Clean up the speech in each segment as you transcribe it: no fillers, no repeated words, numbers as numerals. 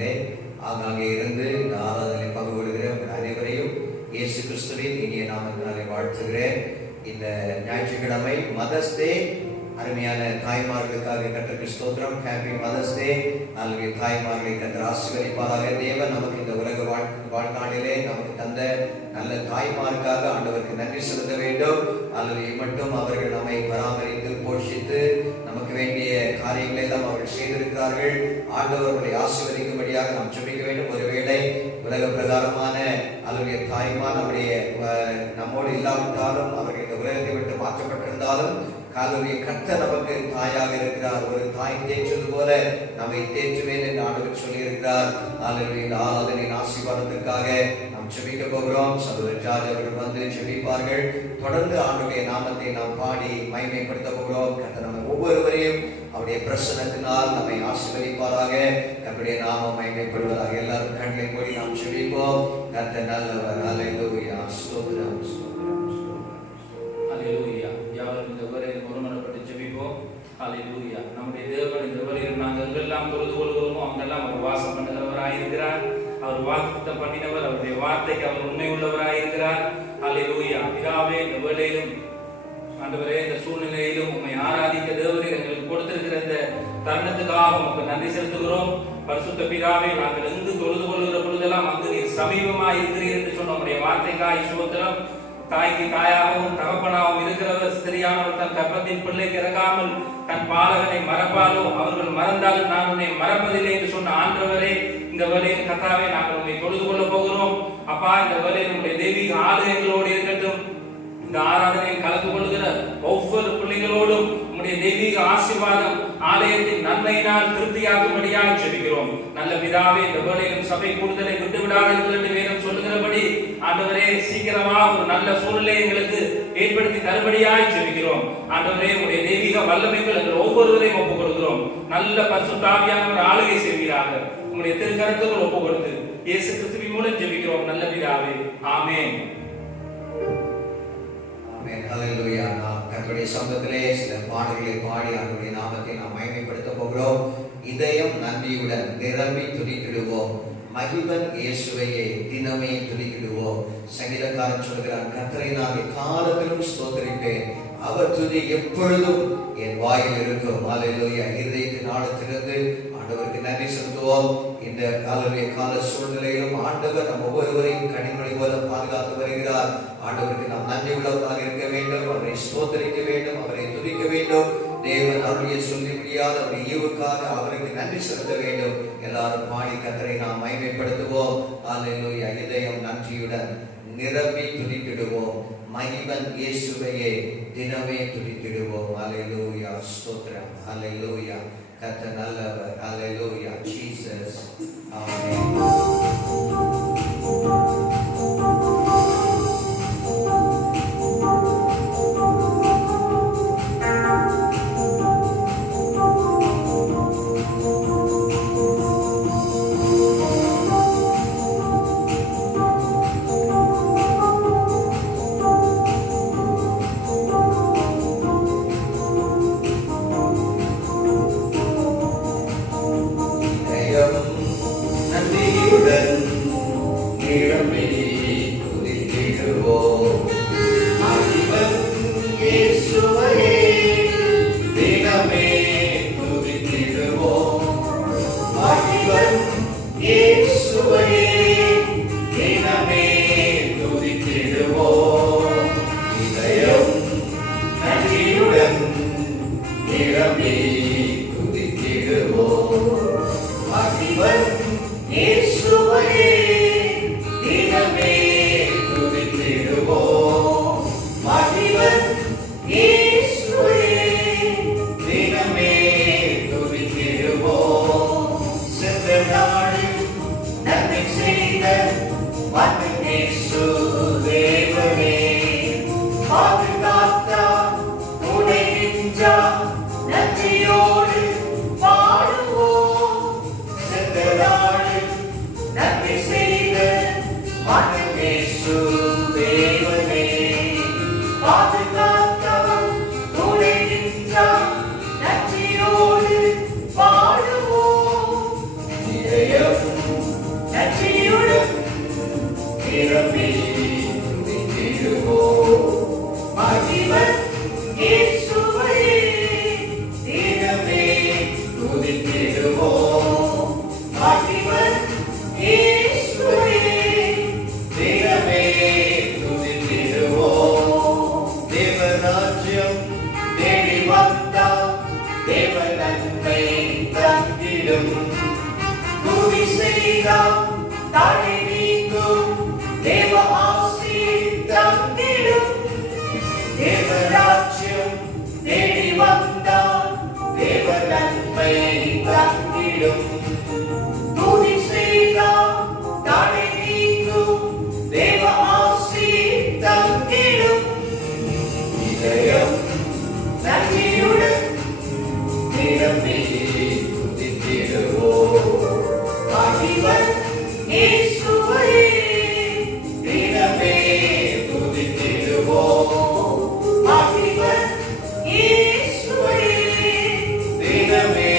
நாளிலே ஆங்காங்கே இருந்து இந்த ஆராதனை பங்கு கொள்கிற அனைவரையும் இயேசு கிறிஸ்துவின் இனிய நாமத்தினாலே வாழ்த்துகிறேன். இந்த ஞாயிற்றுக்கிழமை மதர்ஸ் டே. அருமையான தாய்மார்களுக்காக கர்த்தருக்கு ஸ்தோத்திரம். Happy mother's day. நல்ல தாய்மார்களை கர்த்தர் ஆசீர்வதிப்பாராக. தேவன் நமக்கு இந்த உலக வாழ்நாளிலே நமக்கு தந்த நல்ல தாய்மாருக்காக ஆண்டவருக்கு நன்றி செலுத்த வேண்டும். அல்லது மட்டும் அவர்கள் நம்மை பராமரித்து போஷித்து நமக்கு வேண்டிய காரியங்களை எல்லாம் அவர்கள் செய்திருக்கிறார்கள். ஆண்டவர்களை ஆசீர்வதிக்கும்படியாக நாம் ஜெபிக்க வேண்டும். ஒருவேளை உலக பிரகாரமான அல்லது தாய்மார் நம்மோடு இல்லாவிட்டாலும் அவர்கள் இந்த உலகத்தை விட்டு மாற்றப்பட்டிருந்தாலும் காலவுடைய கர்த்தர் நமக்கு தாயாக இருக்கிறார். ஒரு தாய் தேற்றுவது போல நம்மை தேற்றுவேன் என்று ஆண்டவர் சொல்லி இருக்கிறார். இந்த ஆராதனையின் ஆசீர்வாதத்திற்காக நாம் ஜெபிக்க போகிறோம். சகோதரர் ஜார்ஜ் அவர்கள் வந்து ஜெபிப்பார்கள். தொடர்ந்து ஆண்டவருடைய நாமத்தை நாம் பாடி மகிமைப்படுத்த போகிறோம். கர்த்தர் நம்ம ஒவ்வொருவரையும் அவருடைய பிரசன்னத்தினால் நம்மை ஆசீர்வதிப்பாராக. கர்த்தருடைய நாமம் மகிமைப்படுவதாக. எல்லாரும் கண்களை மூடி நாம் ஜெபிப்போம். கர்த்தர் நல்லவர். அல்லேலூயா. ஸ்தோத்திரம், ஸ்தோத்திரம், ஸ்தோத்திரம். அல்லேலூயா. யாவரும் இந்த வரையில் ஒருமனப்பட்டு ஜெபிப்போம். அல்லேலூயா. நம்முடைய தேவன் இந்த வரையில் நாங்கள் எங்கெல்லாம் தொழுது கொள்கிறோமோ அங்கெல்லாம் அவர் வாசம் பண்ணுகிறவராயிருக்கிறார். அவர் வாக்குத்தத்தம் பண்ணினவர். அவருடைய வார்த்தைக்கு அவர் உண்மை உள்ளவராயிருக்கிறார். அல்லேலூயா. பிதாவே, இந்த வேளையிலும் ஆண்டவரே, இந்த சூழ்நிலையிலும் உம்மை ஆராதிக்க தேவரீர் எங்களுக்கு கொடுத்திருக்கிற இந்த தருணத்துக்காக உமக்கு நன்றி செலுத்துகிறோம். பரிசுத்த பிதாவே, நாங்கள் எங்கு தொழுது கொள்கிற பொழுதெல்லாம் அங்கு நீர் சமீபமாய் இருக்கிறீர் என்று சொன்ன உம்முடைய வார்த்தைக்காய் ஸ்தோத்திரம். தாய்க்கு தாயாகவும் தகப்பனாகவும் இருக்கிறவர் ஸ்திரியானவர் தன் கர்ப்பத்தின் பிள்ளைக்கு இறங்காமல் தன் பாலகனை மறப்பாலோ, அவர்கள் மறந்தால் நான் உன்னை மறப்பதில்லை என்று சொன்ன ஆண்டவரே, இந்த வேளையில் கர்த்தாவே நாங்கள் உம்மை தொழுது கொள்ள போகிறோம். அப்பா, இந்த வேளையில் உம்முடைய தெய்வீக ஆலயங்களோடு இருக்கட்டும். இந்த ஆராதனையில் கலந்து கொள்கிற ஒவ்வொரு பிள்ளைகளோடும் உம்முடைய தெய்வீக ஆசீர்வாதம் ஆலயத்தின் நன்மையினால் திருப்தியாகும்படியாக ஜெபிக்கிறோம். நல்ல பிதாவே, இந்த வேளையிலும் சபை கூடுதலை விட்டு விடாதீர்கள் என்று வேதம் சொல்லுகிறபடி ஆண்டவரே, சீக்கிரமாக ஒரு நல்ல சூழ்நிலை எங்களுக்கு ஏற்படுத்தி தரும்படியாய் ஜெபிக்கிறோம். ஆண்டவரே, உடைய தெய்வீக வல்லமைகள் எங்கள் ஒவ்வொருவரையும் ஒப்புக் கொடுக்கிறோம். நல்ல பரிசுத்த ஆவியானவர் ஆளுகை செய்வீராக. உம்முடைய திருக்கரத்துக்குள் ஒப்புக் கொடுத்து இயேசு கிறிஸ்துவின் மூலம் ஜெபிக்கிறோம் நல்ல பிதாவே. ஆமென். ஹல்லேலூயா. நாம் கர்த்தருடைய சமூகத்திலே சில பாடல்களை பாடி அவருடைய நாமத்தை நாம் மகிமைப்படுத்த போகிறோம். இதயம் நன்றியுடன் நிரம்பி துதித்திடுவோம். மகிபன் இயேசுவையே தினமே துதித்திடுவோம். சங்கீதக்காரன் சொல்கிறான், கர்த்தரை நான் எக்காலத்திலும் ஸ்தோத்திரிப்பேன். அவர் துதி எப்பொழுதும் என் வாயில் இருக்கும். ஹல்லேலூயா. இருதயத்தின் ஆழத்திலிருந்து ஆண்டவருக்கு நன்றி செலுத்துவோம். இந்த கால சூழ்நிலையிலும் ஆண்டவர் நம் ஒவ்வொருவரையும் கனிமொழி போல பாதுகாத்து வருகிறார். ஆண்டவருக்கு நாம் நன்றி உள்ளவராக இருக்க வேண்டும். அவரை ஸ்தோத்திரிக்க வேண்டும். அவரை துதிக்க வேண்டும். தேவன் அவருடைய சொல்லி முடியாத அவருடைய ஈவுக்காக அவருக்கு நன்றி செலுத்த வேண்டும். எல்லாரும் பாடி கர்த்தரை நாம் மகிமைப்படுத்துவோம். அல்லேலூயா. இதயம் நன்றியுடன் நிரம்பி துதித்திடுவோம். மகிமன் இயேசுவையே தினமே துதித்திடுவோம். அல்லேலூயா. ஸ்தோத்திரம். அல்லேலூயா. கர்த்தர் நல்லவர். அல்லேலூயா. ஜீசஸ். ஆமென். இதயம் நன்றியுடன் நிரம்பி துதித்திடுவோம். மகிமை இயேசுவை தினமே துதித்திடுவோம். மகிமை இயேசுவை தினமே துதித்திடுவோம். தேவராஜ்யம் தேடி வந்தால் தேவ நன்மை தந்திடும். துதி செய்தால் தடை நீங்கும் தேவ ஆசி தந்திடும். தேவராஜ்யம் தேடி வந்தால் தேவ நன்மை தந்திடும். துதி செய்தால் தடை நீங்கும் தேவ ஆசி தந்திடும். இதயம் நன்றியுடன் நிரம்பி துதித்திடுவோம். மகிமை இயேசுவை தினமே துதித்திடுவோம். மகிமை இயேசுவை தினமே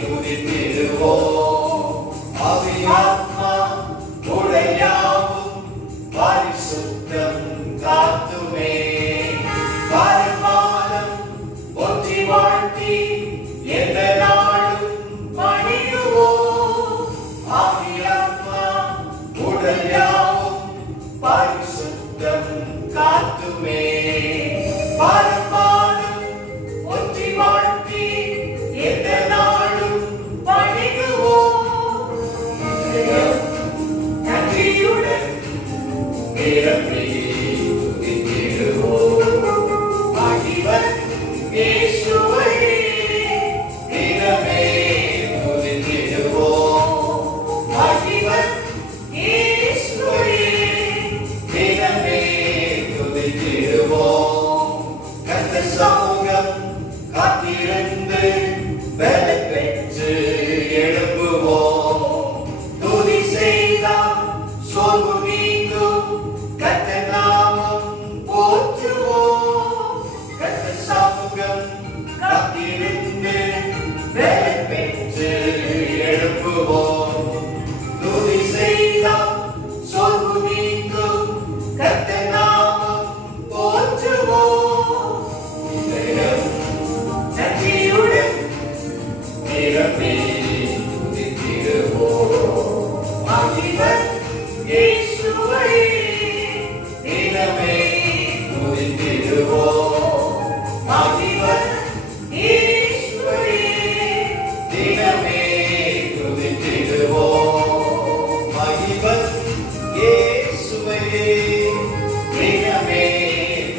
துதித்திடுவோம். ஆவியாத்மா உடையாவும் பரிசுத்தம் காத்துமே. பரமானம் ஒற்றி வாழ்த்தி எந்த நாளும் பணியுவோம். ஆவியாத்மா உடையாவும் பரிசுத்தம் காத்துமே. பரமானம் ஒற்றி வாழ்த்தி எந்த நாளும் பணியுவோம். நன்றியுடன் நிரம்பி துதித்திடுவோம். மகிமை இயேசுவை தினமே துதித்திடுவோம். மகிமை இயேசுவை தினமே துதித்திடுவோம். கர்த்தர் சமூகம் காத்திருந்து பலன் பெற்று எழும்புவோம். துதி செய்தால் சோர்வு நீங்கும் கர்த்தர் நாமம் போற்றுவோம். கர்த்தர் சமூகம் காத்திருந்து பலன் பெற்று எழும்புவோம். துதி செய்தால் சோர்வு நீங்கும் கர்த்தர் நாமம் போற்றுவோம். இதயம் நன்றியுடன் நிரம்பி துதித்திடுவோம். மகிமை இயேசுவை தினமே துதித்திடுவோம். மகிமை இயேசுவை தினமே துதித்திடுவோம். மகிமை இயேசுவை தினமே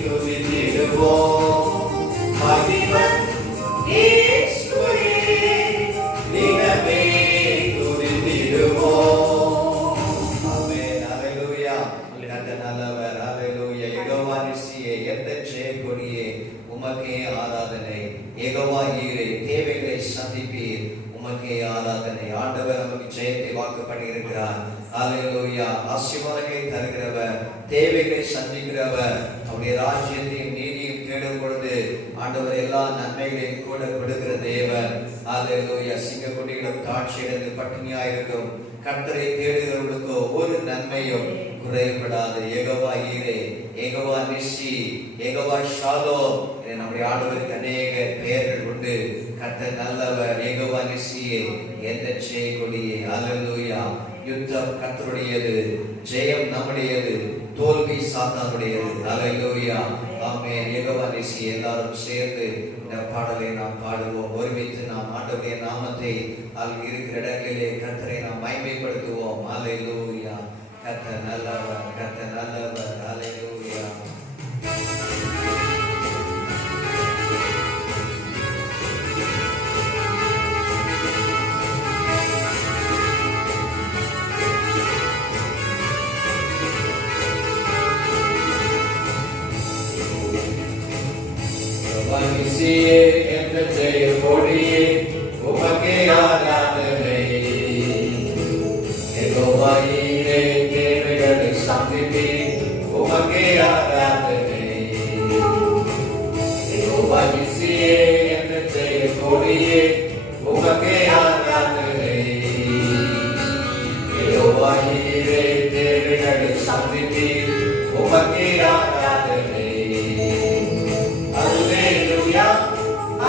துதித்திடுவோம். மகிமை இயேசுவை தினமே துதித்திடுவோம். ஆமென். ஹல்லேலூயா. கர்த்தர் நல்லவர். ஹல்லேலூயா. யெகோவா நிசியே, எத்தச் செய்யக்கூடியே, உமக்கே ஆராதனை. யெகோவா ஈரே, தேவைகளை சந்திப்பீர், உமக்கே ஆராதனை. ஆண்டவர் நமக்கு ஜெயத்தை வாக்கு பண்ணி இருக்கிறார். ஹல்லேலூயா. ஆசீர்வாதங்களை தருகிறவர், தேவைகளை சந்திக்கிறவர், அவருடைய ராஜ்யத்தையும் நீதியும் தேடும் பொழுது ஆண்டவர் எல்லா நன்மைகளையும் கூட கொடுக்கிற தேவன். ஹல்லேலூயா. சிங்கக்குட்டிகளும் தாட்சியிலிருந்து பட்டினியாயிருக்கும் கர்த்தரை தேடுகிறவர்களுக்கோ ஒரு நன்மையும் குறைபடாது. யெகோவா ஈரே, யெகோவா நிசி, யெகோவா ஷாலோம் என நம்முடைய ஆண்டவருக்கு அநேக பெயர்கள் உண்டு. கர்த்தர் நல்லவர். யெகோவா நிசியே, எந்த செய்யக்கூடியே. ஹல்லேலூயா. யுத்தம் கர்த்தருடையது, ஜெயம் நம்முடையது, தோல்வி சாத்தானுடையது. ஹல்லேலூயா. ஆமென். யெகோவா நிசி. எல்லாரும் சேர்ந்து இந்த பாடலை நாம் பாடுவோம். ஒருமித்து நாம் ஆண்டவருடைய நாமத்தை இருக்கிற இடங்களிலே கர்த்தரை நாம் மகிமைப்படுத்துவோம். ஹல்லேலூயா. கர்த்தர் நல்லவர், கர்த்தர் நல்லவர். ஹல்லேலூயா. நிசியே, எந்த ஜெய கொடியே, உமக்கே ஆராதனை. யெகோவா ஈரே, தேவைகளை சந்திப்பீர், உமக்கே ஆராதனை. யெகோவா நிசியே, எந்த ஜெய கொடியே, உமக்கே ஆராதனை. யெகோவாயே தேவைகளை சந்தித்தீர் உமக்கே ஆராதனை. அல்லேலூயா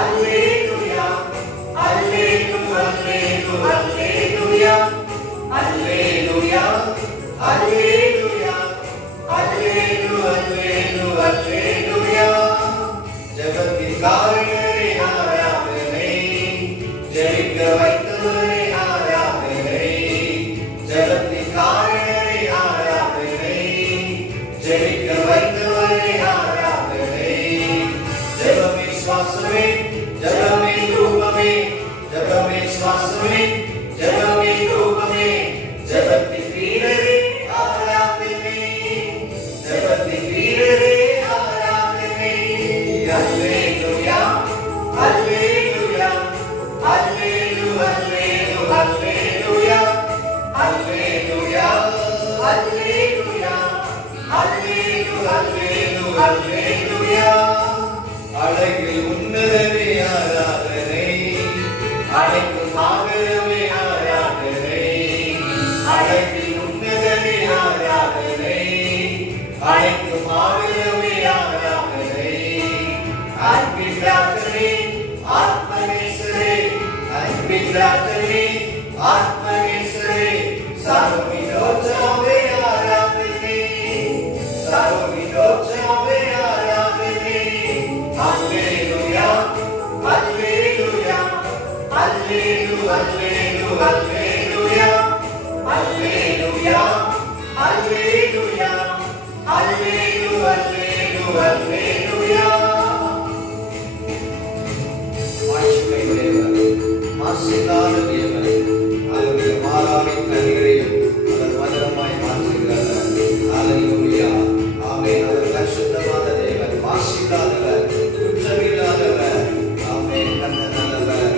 அல்லேலூயா அல்லேலூயா அல்லேலூயா அல்லேலூயா அல்லேலூயா அல்லேலூயா அல்லேலூயா. ஜெபத்தின் காரணரே ஆராதனை, ஜெயிக்க வைத்தவரே ஆராதனை. ஜெபத்தின் காரணரே ஆராதனை, ஜெயிக்க வைத்தவரே ஆராதனை. ஜெபமே சுவாசமே, ஜெபமே ரூபமே, ஜெபமே சுவாசமே, ஜெபமே ரூபமே. ஜெபத்தின் வீரரே ஆராதனை, ஜெபத்தின் வீரரே ஆராதனை. அல்லேலூயா அல்லேலூயா அல்லேலூயா அல்லேலூயா அல்லேலூயா அல்லேலூயா அல்லேலூயா அல்லேலூயா. அழகில் உன்னதமே ஆராதனை, அழைக்கும் ஆதரவே ஆராதனை. அழகில் உன்னதமே ஆராதனை, அழைக்கும் ஆதரவே ஆராதனை. அன்பின் ராஜனே ஆத்மநேசரே, அன்பின் ராஜனே ஆத்மநேசரே. சர்வவினோச்சமே ஆராதனை, சர்வவினோச்சமே ஆராதனை. அல்லேலூயா அல்லேலூயா அல்லேலூயா அல்லேலூயா அல்லேலூயா அல்லேலூயா அல்லேலூயா அல்லேலூயா. ஆட்சிமை உடையவர், மாசில்லாத தேவன், அவருடைய மாறாவின் கனிகளையும் அவர் மதுரமாய் மாற்றுகிறார். அல்லேலூயா ஆமென். அவர் பரிசுத்தமான தேவன், மாசில்லாதவர், குற்றமில்லாதவர். ஆமென். கர்த்தர் நல்லவர்.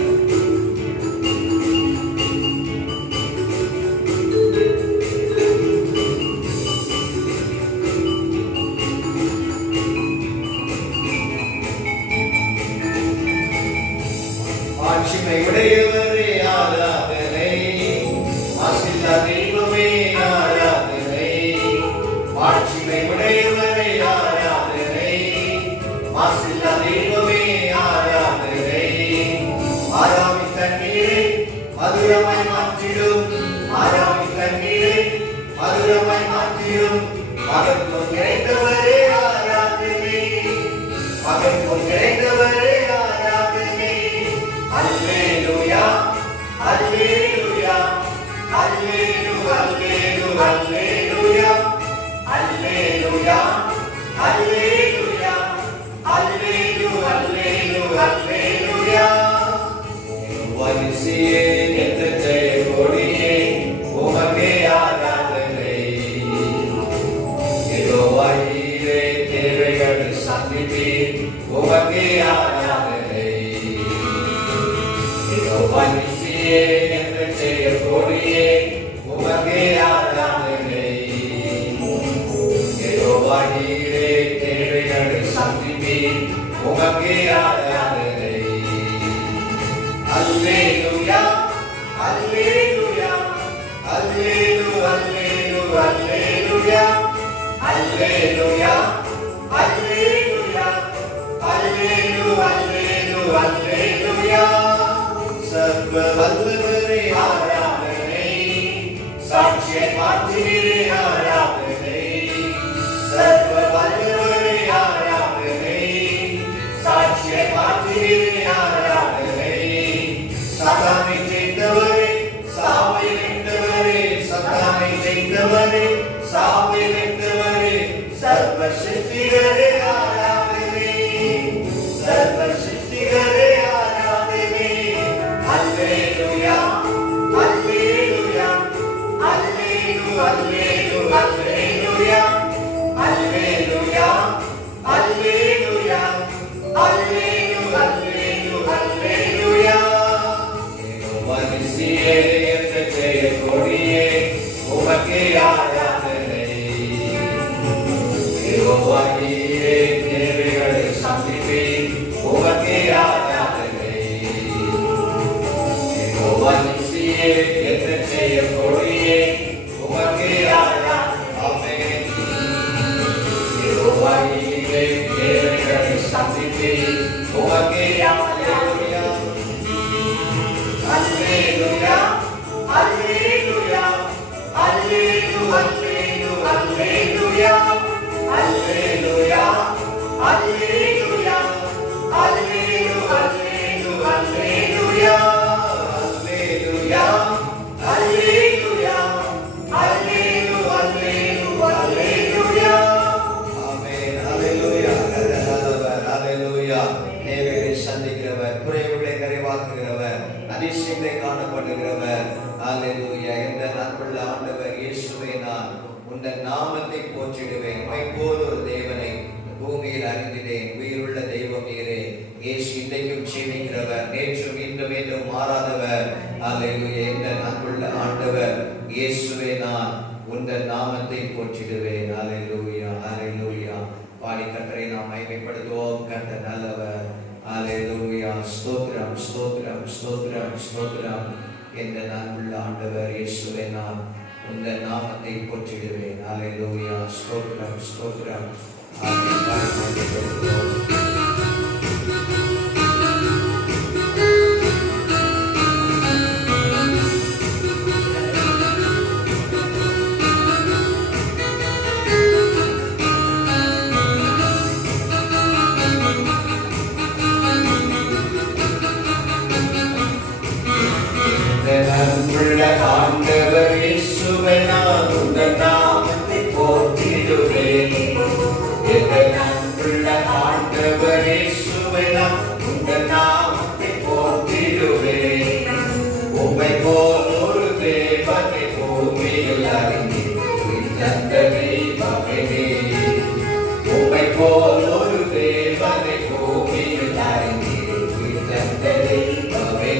ஆட்சிமை உடையவரே ஆராதனை, மாசில்லா தெய்வமே ஆராதனை. ஆட்சிமை உடையவரே ஆராதனை, மாசில்லா தெய்வமே ஆராதனை. ஆராமின் தண்ணீரை மதுரமாய் மாற்றிடும், ஆராமின் தண்ணீரை மதுரமாய் மாற்றிடும். மகத்துவம் கிடைத்தவரே ஆராதனை, மகத்துவம் கிடைத்தவரே ஆராதனை. அல்லேலூயா அல்லேலூயா அல்லேலூயா அல்லேலூயா அல்லேலூயா அல்லேலூயா அல்லேலூயா அல்லேலூயா. யெகோவாயே என்ற ஜெய கொடியே உமக்கே ஆராதனை. யெகோவாயே தேவைகளை சந்தித்தீர் உமக்கே ஆராதனை. யெகோவாயே என்ற ஜெய கொடியே உமக்கே ஆராதனை. யெகோவாயே தேவைகளை சந்தித்தீர் உமக்கே ஆராதனை. அல்லேலூயா அல்லேலூயா அல்லேலூயா அல்லேலூயா அல்லேலூயா அல்லேலூயா அல்லேலூயா அல்லேலூயா. சர்வ வல்லவரே ஆராதனை, சாட்சியை மாற்றினீரே ஆராதனை. சர்வ வல்லவரே ஆராதனை, சாட்சியை மாற்றினீரே ஆராதனை. சத்தானை ஜெயித்தவரே, சாவை வென்றவரே, சத்தானை ஜெயித்தவரே, சாவை வென்றவரே. சர்வ சிருஷ்டிகரே ஆராதனை, சர்வ சிருஷ்டிகரே ஆராதனை. அல்லேலூயா அல்லேலூயா அல்லேலூயா அல்லேலூயா அல்லேலூயா அல்லேலூயா அல்லேலூயா அல்லேலூயா. யெகோவாயே என்ற ஜெய கொடியே உமக்கே ஆராதனை. யெகோவாயே தேவைகளை சந்திப்பீர் உமக்கே ஆராதனை. யெகோவாயே என்ற ஜெய கொடியே சந்திக்கிறவர், குறைவுகளை நிறைவாக்குகிறவர், அதிசயங்களை காணப்படுகிறவர். அல்லேலூயா. இந்த நாட்குள்ள ஆண்டவர் இயேசுவே, நான் உந்தன் நாமத்தை போற்றிடுவேன். போல் ஒரு தேவனை பூமியில் அறிந்தினேன். உயிருள்ள தெய்வம் நீரே. இயேசு இன்றைக்கும் ஜீவிக்கிறவர், நேற்றும் இன்றும் என்றும் மாறாதவர். அல்லேலூயா. இந்த நாட்குள்ள ஆண்டவர் இயேசுவே, நான் உந்தன் நாமத்தை போற்றிடுவேன். அல்லேலூயா, அல்லேலூயா. பாடி கர்த்தரை நாம் மகிமைப்படுத்துவோம். கர்த்தர் நல்லவர். அல்லேலூயா. ஸ்தோத்திரம், ஸ்தோத்திரம், ஸ்தோத்திரம், ஸ்தோத்திரம். இந்த நாளுள்ள ஆண்டவர் இயேசுவே, நான் உந்தன் நாமத்தை போற்றிடுவேன். அல்லேலூயா. ஸ்தோத்திரம், ஸ்தோத்திரம். ஆண்டவர் இயேசுவே, நான் உந்தன் நாமத்தை போற்றிடுவேன். ஆண்டவர் இயேசுவே, நான் உந்தன் நாமத்தை போற்றிடுவேன். உம்மை போல் ஒரு தேவனை பூமியில் அறிந்த தெய்வமே. உம்மை போல் ஒரு தேவனை பூமியில் அறிந்த தெய்வமே.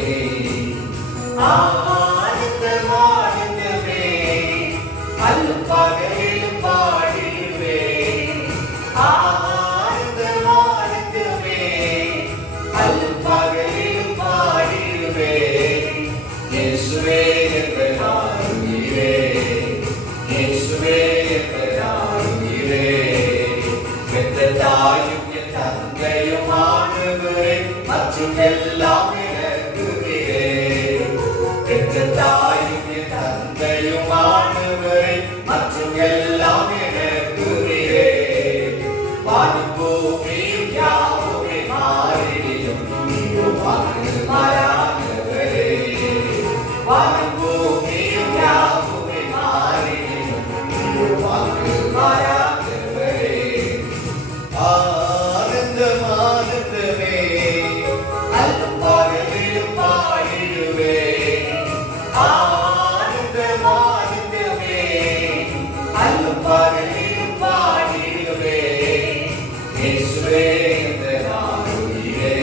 பகலிலும் பாடிடுவேன். ஆனந்தமானந்தமே. அல்லும் பகலிலும் பாடிடுவேன். இயேசுவே என்ற நாளுயிரே. இயேசுவே என்ற நாளுயிரே. பெற்ற தாயும் என் தந்தையும் ஆண்டவரே, மற்றும் எல்லாம் எனக்குயிரே. பெற்ற தாயும் என் தந்தையும் ஆண்டவரே, மற்றும் எல்லாம் எனக்குயிரே. வானம் பூமியும் யாவுமே மாறிடும், மாறாதவரே. வானம் பூமியும் யாவுமே மாறிடும், மாறாதவரே. ஆனந்தம் ஆனந்தமே. அல்லும் பகலிலும் பாடிடுவேன். ஆனந்தம் ஆனந்தமே. அல்லும் பகலிலும் பாடிடுவேன். இயேசுவே என்ற நாளுயிரே.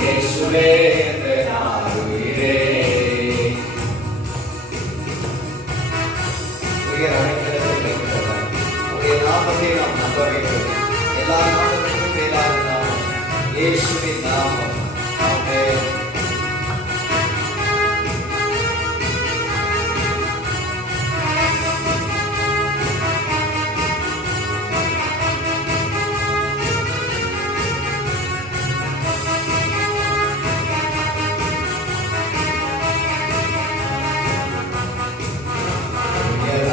இயேசுவே என்ற நாளுயிரே. உயர் அடைக்கலத்தை வைக்கிறவர், உடைய நாமத்தை நாம் நம்ப வேண்டும். எல்லா நாமத்திற்கும் மேலான நாமம் இயேசுவின் நாமம். ஆமென்.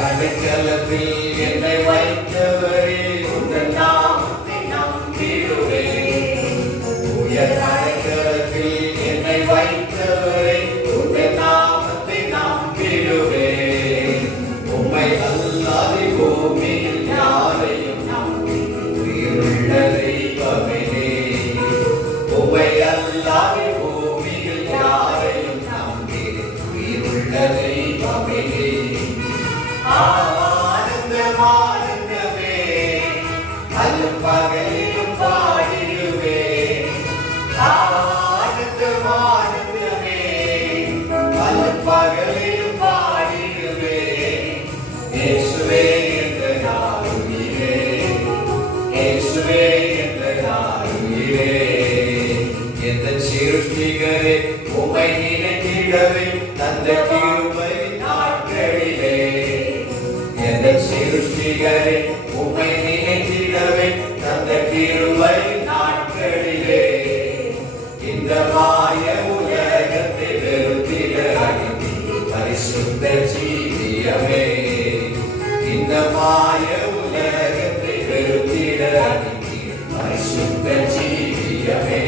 அடைக்கலத்தில் என்னை வைத்தவரே, உந்தன் நாமத்தை நம்பிடுவேன். உயர் அடைக்கலத்தில் என்னை வைத்தவரே, உந்தன் நாமத்தை நம்பிடுவேன். உம்மை அல்லாத பூமியில் யாரையும் நம்பி உயிருள்ள தெய்வமே. உம்மை அல்லாத பூமியில் யாரையும் நம்பி உயிருள்ள தெய்வமே. ஆனந்தமானந்தமே. அல்லும் பகலிலும் பாடிடுவேன். ஆனந்தமானந்தமே. அல்லும் பகலிலும் பாடிடுவேன். இயேசுவே என்ற நாளுயிரே. இயேசுவே என்ற நாளுயிரே. எந்த சிருஷ்டிகரே, உம்மை நினைத்திடவே தந்த கிருபை நாட்களிலே. எந்த சிருஷ்டிகரே, உம்மை நினைத்திடவே தந்த கிருபை நாட்களிலே. இந்த மாய உலகத்தை வெறுத்திட அனுப்பி பரிசுத்த ஜீவியமே. மாய உலகத்தை வெறுத்திட பரிசுத்த ஜீவியமே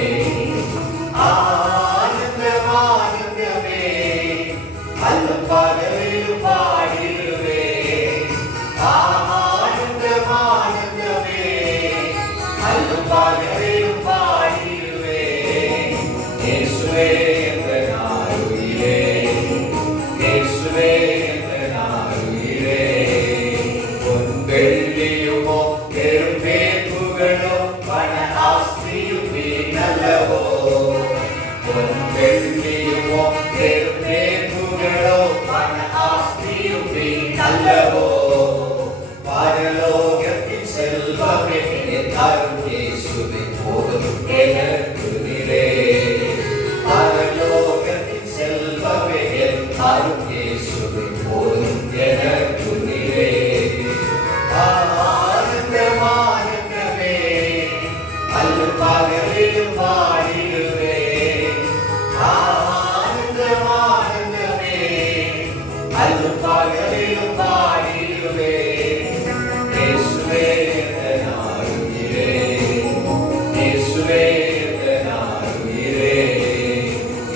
ஆனந்தம் ஆனந்தமே அல்லும் பகலிலும் பாடிடுவே ஆனந்தம் ஆனந்தமே அல்லும் பகலிலும் பாடிடுவே இயேசுவே என்ற நாளுயிரே இயேசுவே என்ற நாளுயிரே பொன் வெள்ளியுமோ பெருமே புகழோ பண ஆஸ்தியும் நீ நல்லவோ பொன் வெள்ளியுமோ பெருமே புகழோ பண ஆஸ்தியும் நீ நல்லவோ பரலோகத்தின் செல்வமே தரும் இயேசுவே போதும் எனக்கு நிலே பரலோகத்தின் செல்வமே தரும் இயேசுவே போதும் எனக்கு நிலே ஆனந்தம் ஆனந்தமே அல்லும் பகலிலும் பாடிடுவே ஆனந்தம் ஆனந்தமே அல்லும் பகலிலும் பாடிடுவே இயேசுவே என்ற நாளுயிரே இயேசுவே என்ற நாளுயிரே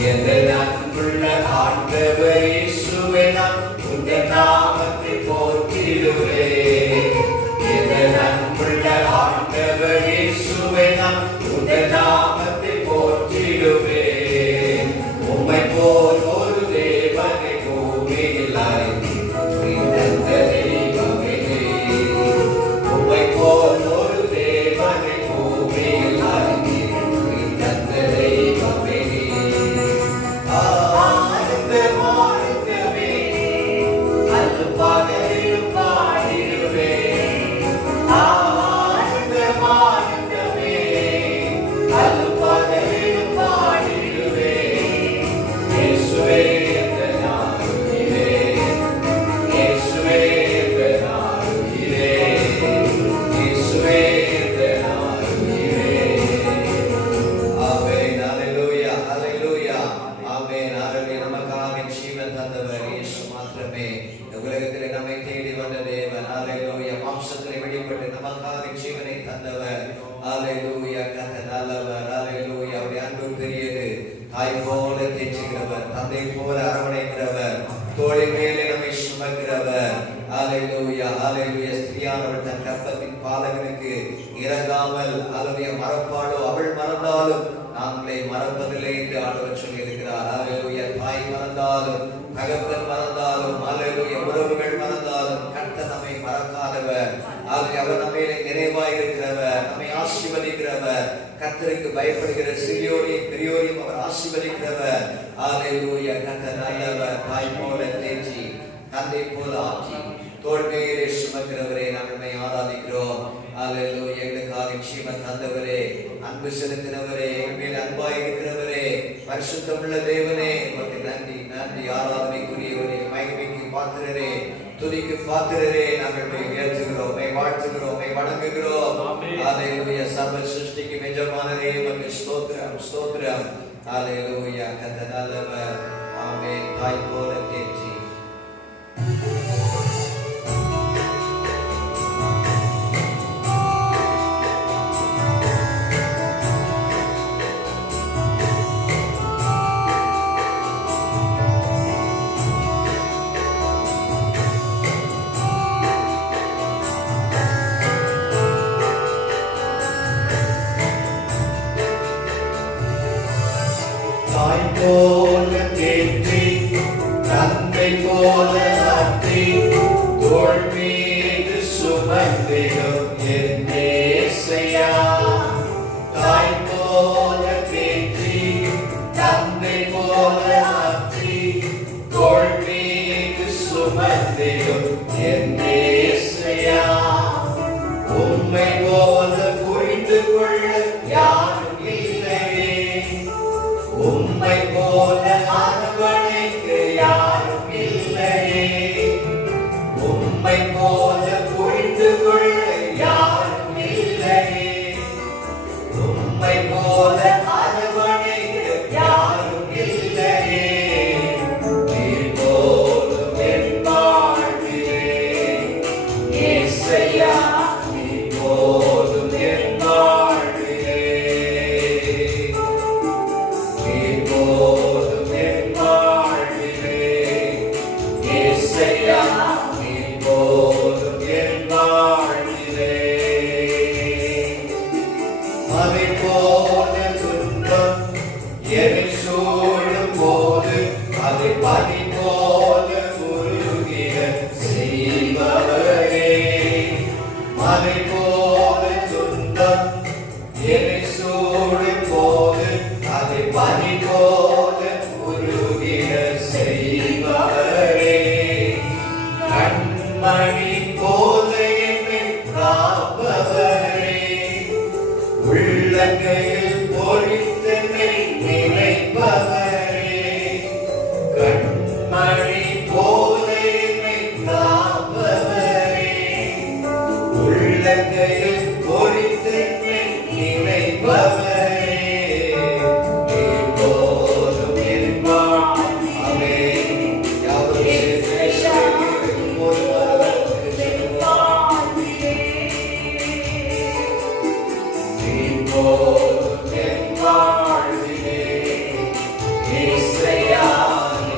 எந்த அன்புள்ள ஆண்டவர் இயேசுவே நான் உங்கள் நாமத்தை போற்றிடுவே எந்த அன்புள்ள ஆண்டவர் இயேசுவே நான் உங்கள் நாமத்தை போற்றிடுவே உம்மை போல் ஒரு தேவனை பூமியில் அறிந்த தெய்வமே உம்மை போல் ஒரு தேவனை பூமியில் அறிந்த தெய்வமே ஆனந்தம் ஆனந்தமே அல்லும் பகலிலும் பாடிடுவே ஆனந்தம் ஆனந்தமே அல்லும் பகலிலும் பாடிடுவே இயேசுவே என்ற நாளுயிரே இயேசுவே என்ற நாளுயிரே இயேசுவே என்ற நாளுயிரே ஆமென் ஹalleluya ஹalleluya ஆமென் ஹalleluya நமக்காக ஜீவன் தந்தவர் இயேசு மாத்திரமே இந்த உலகத்திலே நம்மை தேடி வந்த தேவன் ஹalleluya மாம்சத்திலே வெளிப்பட்டு நமக்காக ஜீவனை தந்தவர் ஹalleluya கர்த்தர் நல்லவர் ஹalleluya அவருடைய அன்பு பெரியது தாய் போல தேற்றுகிறவர் தந்தை போல அரவணைக்கிறவர் தோளின் மேலே நம்மை சுமக்கிறவர் ஹalleluya ஹalleluya ஸ்திரியானவள் தன் கர்ப்பத்தின் பாலகனுக்கு இறங்காமல் ஹalleluya மறப்பாளோ அவள் மறந்தாலும் நாங்களே மறப்பதில்லை என்று ஆண்டவர் சொல்லியிருக்கிறார் ஹalleluya தாய் மறந்தாலும் தகப்பன் மறந்தாலும் ஹalleluya உறவுகள் மறந்தாலும் கர்த்தர் நம்மை மறக்காதவர் அவர் நம்மை நிறைவாய் இருக்கிறவர் நம்மை ஆசீர்வதிக்கிறவர் கர்த்தருக்கு பயப்படுகிற சிறியோரையும் பெரியோரையும் அவர் ஆசீர்வதிக்கிறவர் ஹalleluya கர்த்தர் நல்லவர் தாய் போல தேற்றி தந்தை போல ஆற்றி தோள் மேலே சுமக்கிறவரே நாங்கள் ஆராதிக்கிறோம் ஹalleluya எங்களுக்காக ஜீவன் தந்தவரே அன்பு செலுத்தினவரே எங்கள் மேல் அன்பாய் இருக்கிறவரே பரிசுத்தமுள்ள தேவனே உமக்கு நன்றி நன்றி ஆராதனைக்குரியவரே மகிமைக்கு பாத்திரரே துதிக்கு பாத்திரரே நாங்கள் உயர்த்துகிறோம் வாழ்த்துகிறோம் வணங்குகிறோம் ஹalleluya சர்வ சிருஷ்டிக்கு எஜமானரே உமக்கு ஸ்தோத்திரம் ஸ்தோத்திரம் ஹalleluya கர்த்தர் நல்லவர் ஆமென் தாய் போல தேற்றி போல தேற்றி தந்தை போல ஆற்றி தோள் மீது சுமந்திடும் என் இயேசையா தாய் போல தேற்றி தந்தை போல ஆற்றி தோள் மீது சுமந்திடும் என் இயேசையா உம்மை போல புரிந்து கொள்ள யாரும் இல்லையே உம்மை போல அரவணைக்க யாரும் இல்லையே உம்மை போல புரிந்து கொள்ள யாரும் இல்லையே உம்மை போல அரவணைக்க யாரும் இல்லையே நீர் போலும் என் வாழ்விலே கண்மணி போல என்னை காப்பவரே, உள்ளங்கையில் பொறித்தென்னை நினைப்பவரே, கண்மணி போல என்னை காப்பவரே, உள்ளங்கையில் பொறித்தென்னை நினைப்பவரே, எப்போதும் என் வாழ்விலே யாவரும் சேர்ந்து எப்போதும் என் வாழ்விலே இயேசையா,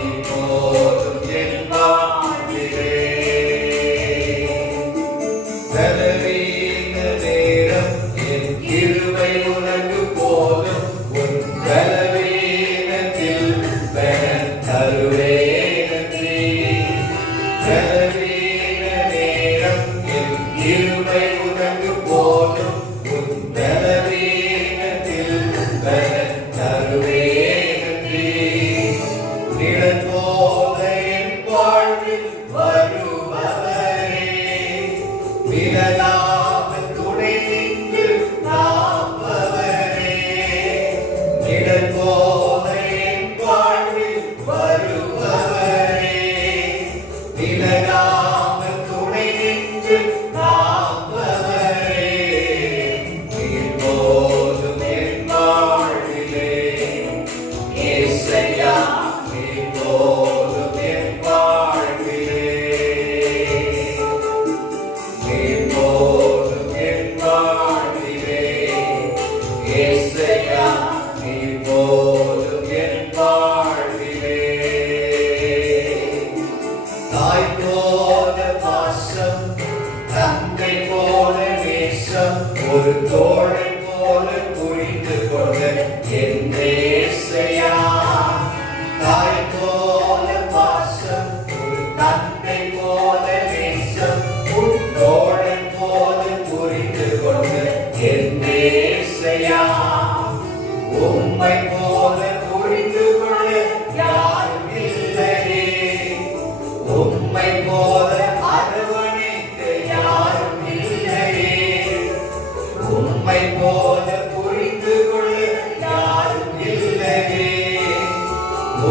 எப்போதும் என் வாழ்விலே. பலவீன நேரம் என் கிருபை உனக்கு போதும், உன் பலவீனத்தில் பலன் தருவேனே. பலவீன நேரம் என் கிருபை உனக்கு போதும், உன் பலவீனத்தில் பலன் தருவேனே. நிழல் போல என் வாழ்வில் வருபவரே, விலகாமல் துணை நின்று காப்பவரே, நிழல் போல என் வாழ்வில் வருபவரே, விலகாமல் துணை நின்று காப்பவரே, எப்போதும் என் வாழ்விலே இயேசையா, எப்போதும் என் வாழ்விலே, எப்போதும் என் வாழ்விலே இயேசையா, எப்போதும் என் வாழ்விலே. தாய் போல பாசம், தந்தை போல நேசம், ஒரு தோழன் போல புரிந்து கொள்ள என் இயேசையா. தாய் போல பாசம், ஒரு தந்தை போல நேசம், ஒரு தோழன் போல புரிந்து கொள்ள என் இயேசையா. உம்மை போல புரிந்து கொள்ள யாரும் இல்லையே, உம்மை போல அரவணைக்க யாரும் இல்லையே, உம்மை போல புரிந்து கொள்ள யாரும் இல்லையே,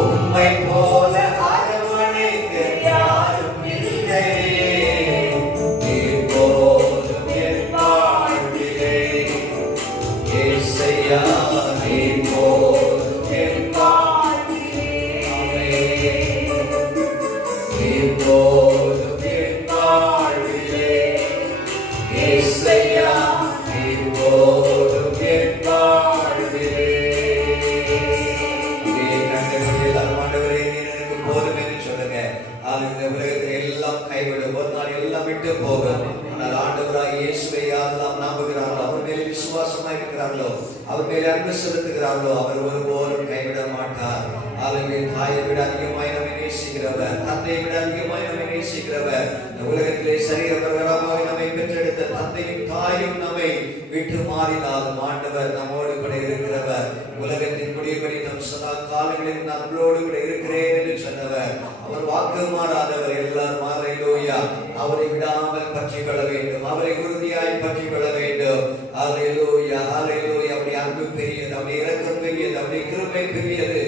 உம்மை போல அரவணைக்க யாரும் இல்லையே. எப்போதும் என் வாழ்விலே இயேசையா, எப்போதும் என் வாழ்விலே, எப்போதும் என் வாழ்விலே இயேசையா, எப்போதும் என் வாழ்விலே. இதே கண்டபடியில் ஆண்டவரே, நீர் எனக்கு போதும் என்று சொல்லுங்க. இந்த உலகத்தில் எல்லாம் கைவிடும், ஒரு நாள் எல்லாம் விட்டு போகும். ஆனால் ஆண்டவராய் இயேசுவை யாரெல்லாம் நம்புகிறார்களோ, அவர் மேலே விசுவாசமாக இருக்கிறார்களோ, அவர் மேலே அன்பு செலுத்துகிறார்களோ, அவர் ஒருபோதும் கைவிட மாட்டார். தாயை விட அதிகமாய் நம்மை நேசிக்கிறவர், தந்தையை விட அதிகமாய் நம்மை நேசிக்கிறவர், இந்த உலகத்திலே சரீரமாக நம்மை பெற்றெடுத்த தந்தையும் தாயும் நம்மை விட்டு மாறினாலும் ஆண்டவர் நம்மோடு கூட இருக்கிறவர். உலகத்தின் குடியபடி நம் சதா காலங்களில் நம்மளோடு கூட இருக்கிறேன் என்று சொன்னவர். அவர் வாக்கு மாறாதவர். எல்லாரும் ஹல்லேலூயா, அவரை விடாமல் பற்றிக் கொள்ள வேண்டும், அவரை உறுதியாய் பற்றிக் கொள்ள வேண்டும். ஹல்லேலூயா, ஹல்லேலூயா. அவருடைய அன்பு பெரியது, அவருடைய இரக்கம் பெரியது, அவருடைய கிருபை பெரியது.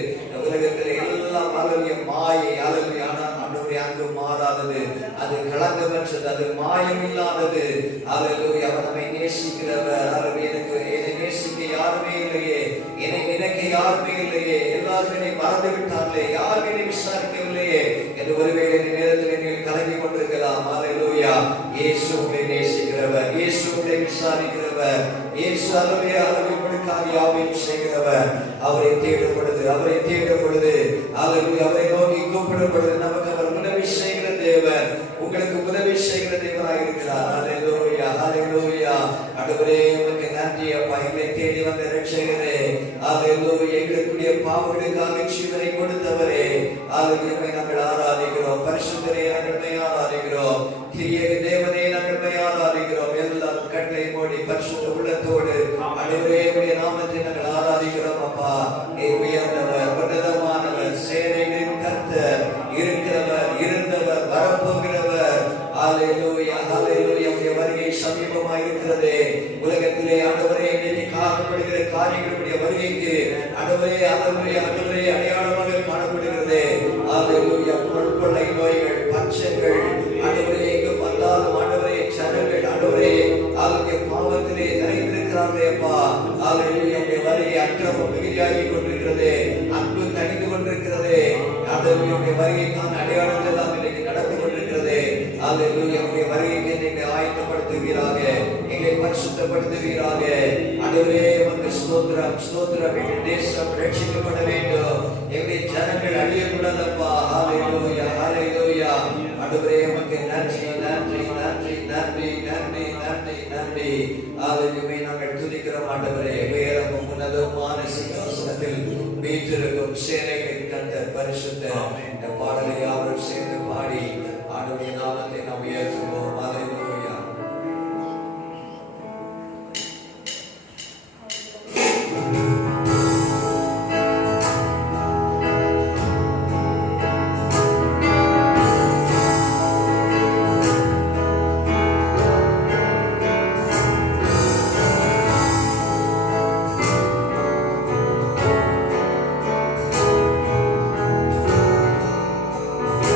உலகத்தில் எல்லாம் ஹல்லேலூயா மாயை, ஹல்லேலூயா. ஆனால் அவருடைய அன்பு மாறாதது, அது களங்கமற்றது, அது மாயம் இல்லாதது. ஹல்லேலூயா. அவர் நம்மை நேசிக்கிறவர். ஹல்லேலூயா. என்னை நேசிக்க யாருமே இல்லையே, என்னை நினைக்க யாருமே இல்லையே, எல்லாரும் என்னை மறந்து விட்டார்களே, யாரும் என்னை விசாரிக்கவில்லையே என்று ஒருவேளை இந்த நேரத்தில் நீங்கள் கலங்கி கொண்டிருக்கலாம். ஹல்லேலூயா. இயேசு உங்களை நேசிக்கிறவர், இயேசு உங்களை விசாரிக்கிறவர், இயேசு ஹல்லேலூயா உங்களுக்காக யாவையும் செய்கிறவர். அவரை தேடும் பொழுது, அவரை தேடும் பொழுது, ஹல்லேலூயா, அவரை நோக்கி கூப்பிடும் பொழுது நமக்கு அவர் உதவி செய்கிற தேவன், உங்களுக்கு உதவி செய்கிற தேவனாக இருக்கிறார். ஹல்லேலூயா, ஹல்லேலூயா. ஆண்டவரே, உமக்கு நன்றி அப்பா, எங்களை தேடி வந்த இரட்சகரே. ஹல்லேலூயா. எங்களுடைய பாவங்களுக்காக ஜீவனை கொடுத்தவரே, ஹல்லேலூயா, நாங்கள் ஆராதிக்கிறோம். பரிசுத்தரே, நாங்கள் ஆராதிக்கிறோம். திரியேக தேவனே, நாங்கள் ஆராதிக்கிறோம். எல்லாரும் கண்களை மூடி பரிசுத்த உள்ளத்தோடு ஆண்டவரே உம்முடைய நாமத்தை நாங்கள் ஆராதிக்கிறோம். அப்பா, நீர் உயர்ந்தவர், உன்னதமானவர், சேனைகளின் கர்த்தர், இருக்கிறவர், இருந்தவர், வரப்போகிறவர். ஹalleluya ஹalleluya உம்முடைய வருகை சமீபமாக இருக்கிறது. உலகத்திலே ஆண்டவரே இன்னைக்கு காணப்படுகிற காரியங்கள் உம்முடைய வருகைக்கு ஆண்டவரே ஆண்டவரே அடையாளமாக காணப்படுகிறது. ஹalleluya கொள்ளை நோய்கள், பஞ்சங்கள், ஆண்டவரே எங்கு பார்த்தாலும் ஆண்டவரே ஜனங்கள் ஆண்டவரே அவருடைய பாவத்திலே நிறைந்திருக்கிறார்களே அப்பா. ஹalleluya உம்முடைய வருகை அக்கிரமம் மிகுதியாகி கொண்டிருக்கிறது, அன்பு தணிந்து கொண்டிருக்கிறது. ஹalleluya உம்முடைய வருகைக்கான அடையாளங்கள் எல்லாம் இன்னைக்கு நடந்து கொண்டிருக்கிறது. ஹalleluya உம்முடைய வருகைக்கு நீங்கள் ஆயத்தப்படுத்துவீராக, எங்களை பரிசுத்தப்படுத்துவீராக. ஆண்டவரே உமக்கு ஸ்தோத்திரம் ஸ்தோத்திரம். எங்கள் தேசம் ரட்சிக்கப்பட வேண்டும், எங்களுடைய ஜனங்கள் அழியக்கூடாதப்பா. ஹalleluya ஹalleluya ஆண்டவரே உமக்கு நன்றி நன்றி நன்றி நன்றி நன்றி நன்றி நன்றி. ஹalleluya நாங்கள் துதிக்கிறோம் ஆண்டவரே. உயரமும் உன்னதமான சிங்காசனத்தில் வீற்றிருக்கும் சேனைகளின் கர்த்தர் பரிசுத்தர். இந்த பாடலை யாரும் சேர்ந்து பாடி ஆண்டவருடைய நாமத்தை நாம் உயர்த்துவோம். ஹalleluya. Thank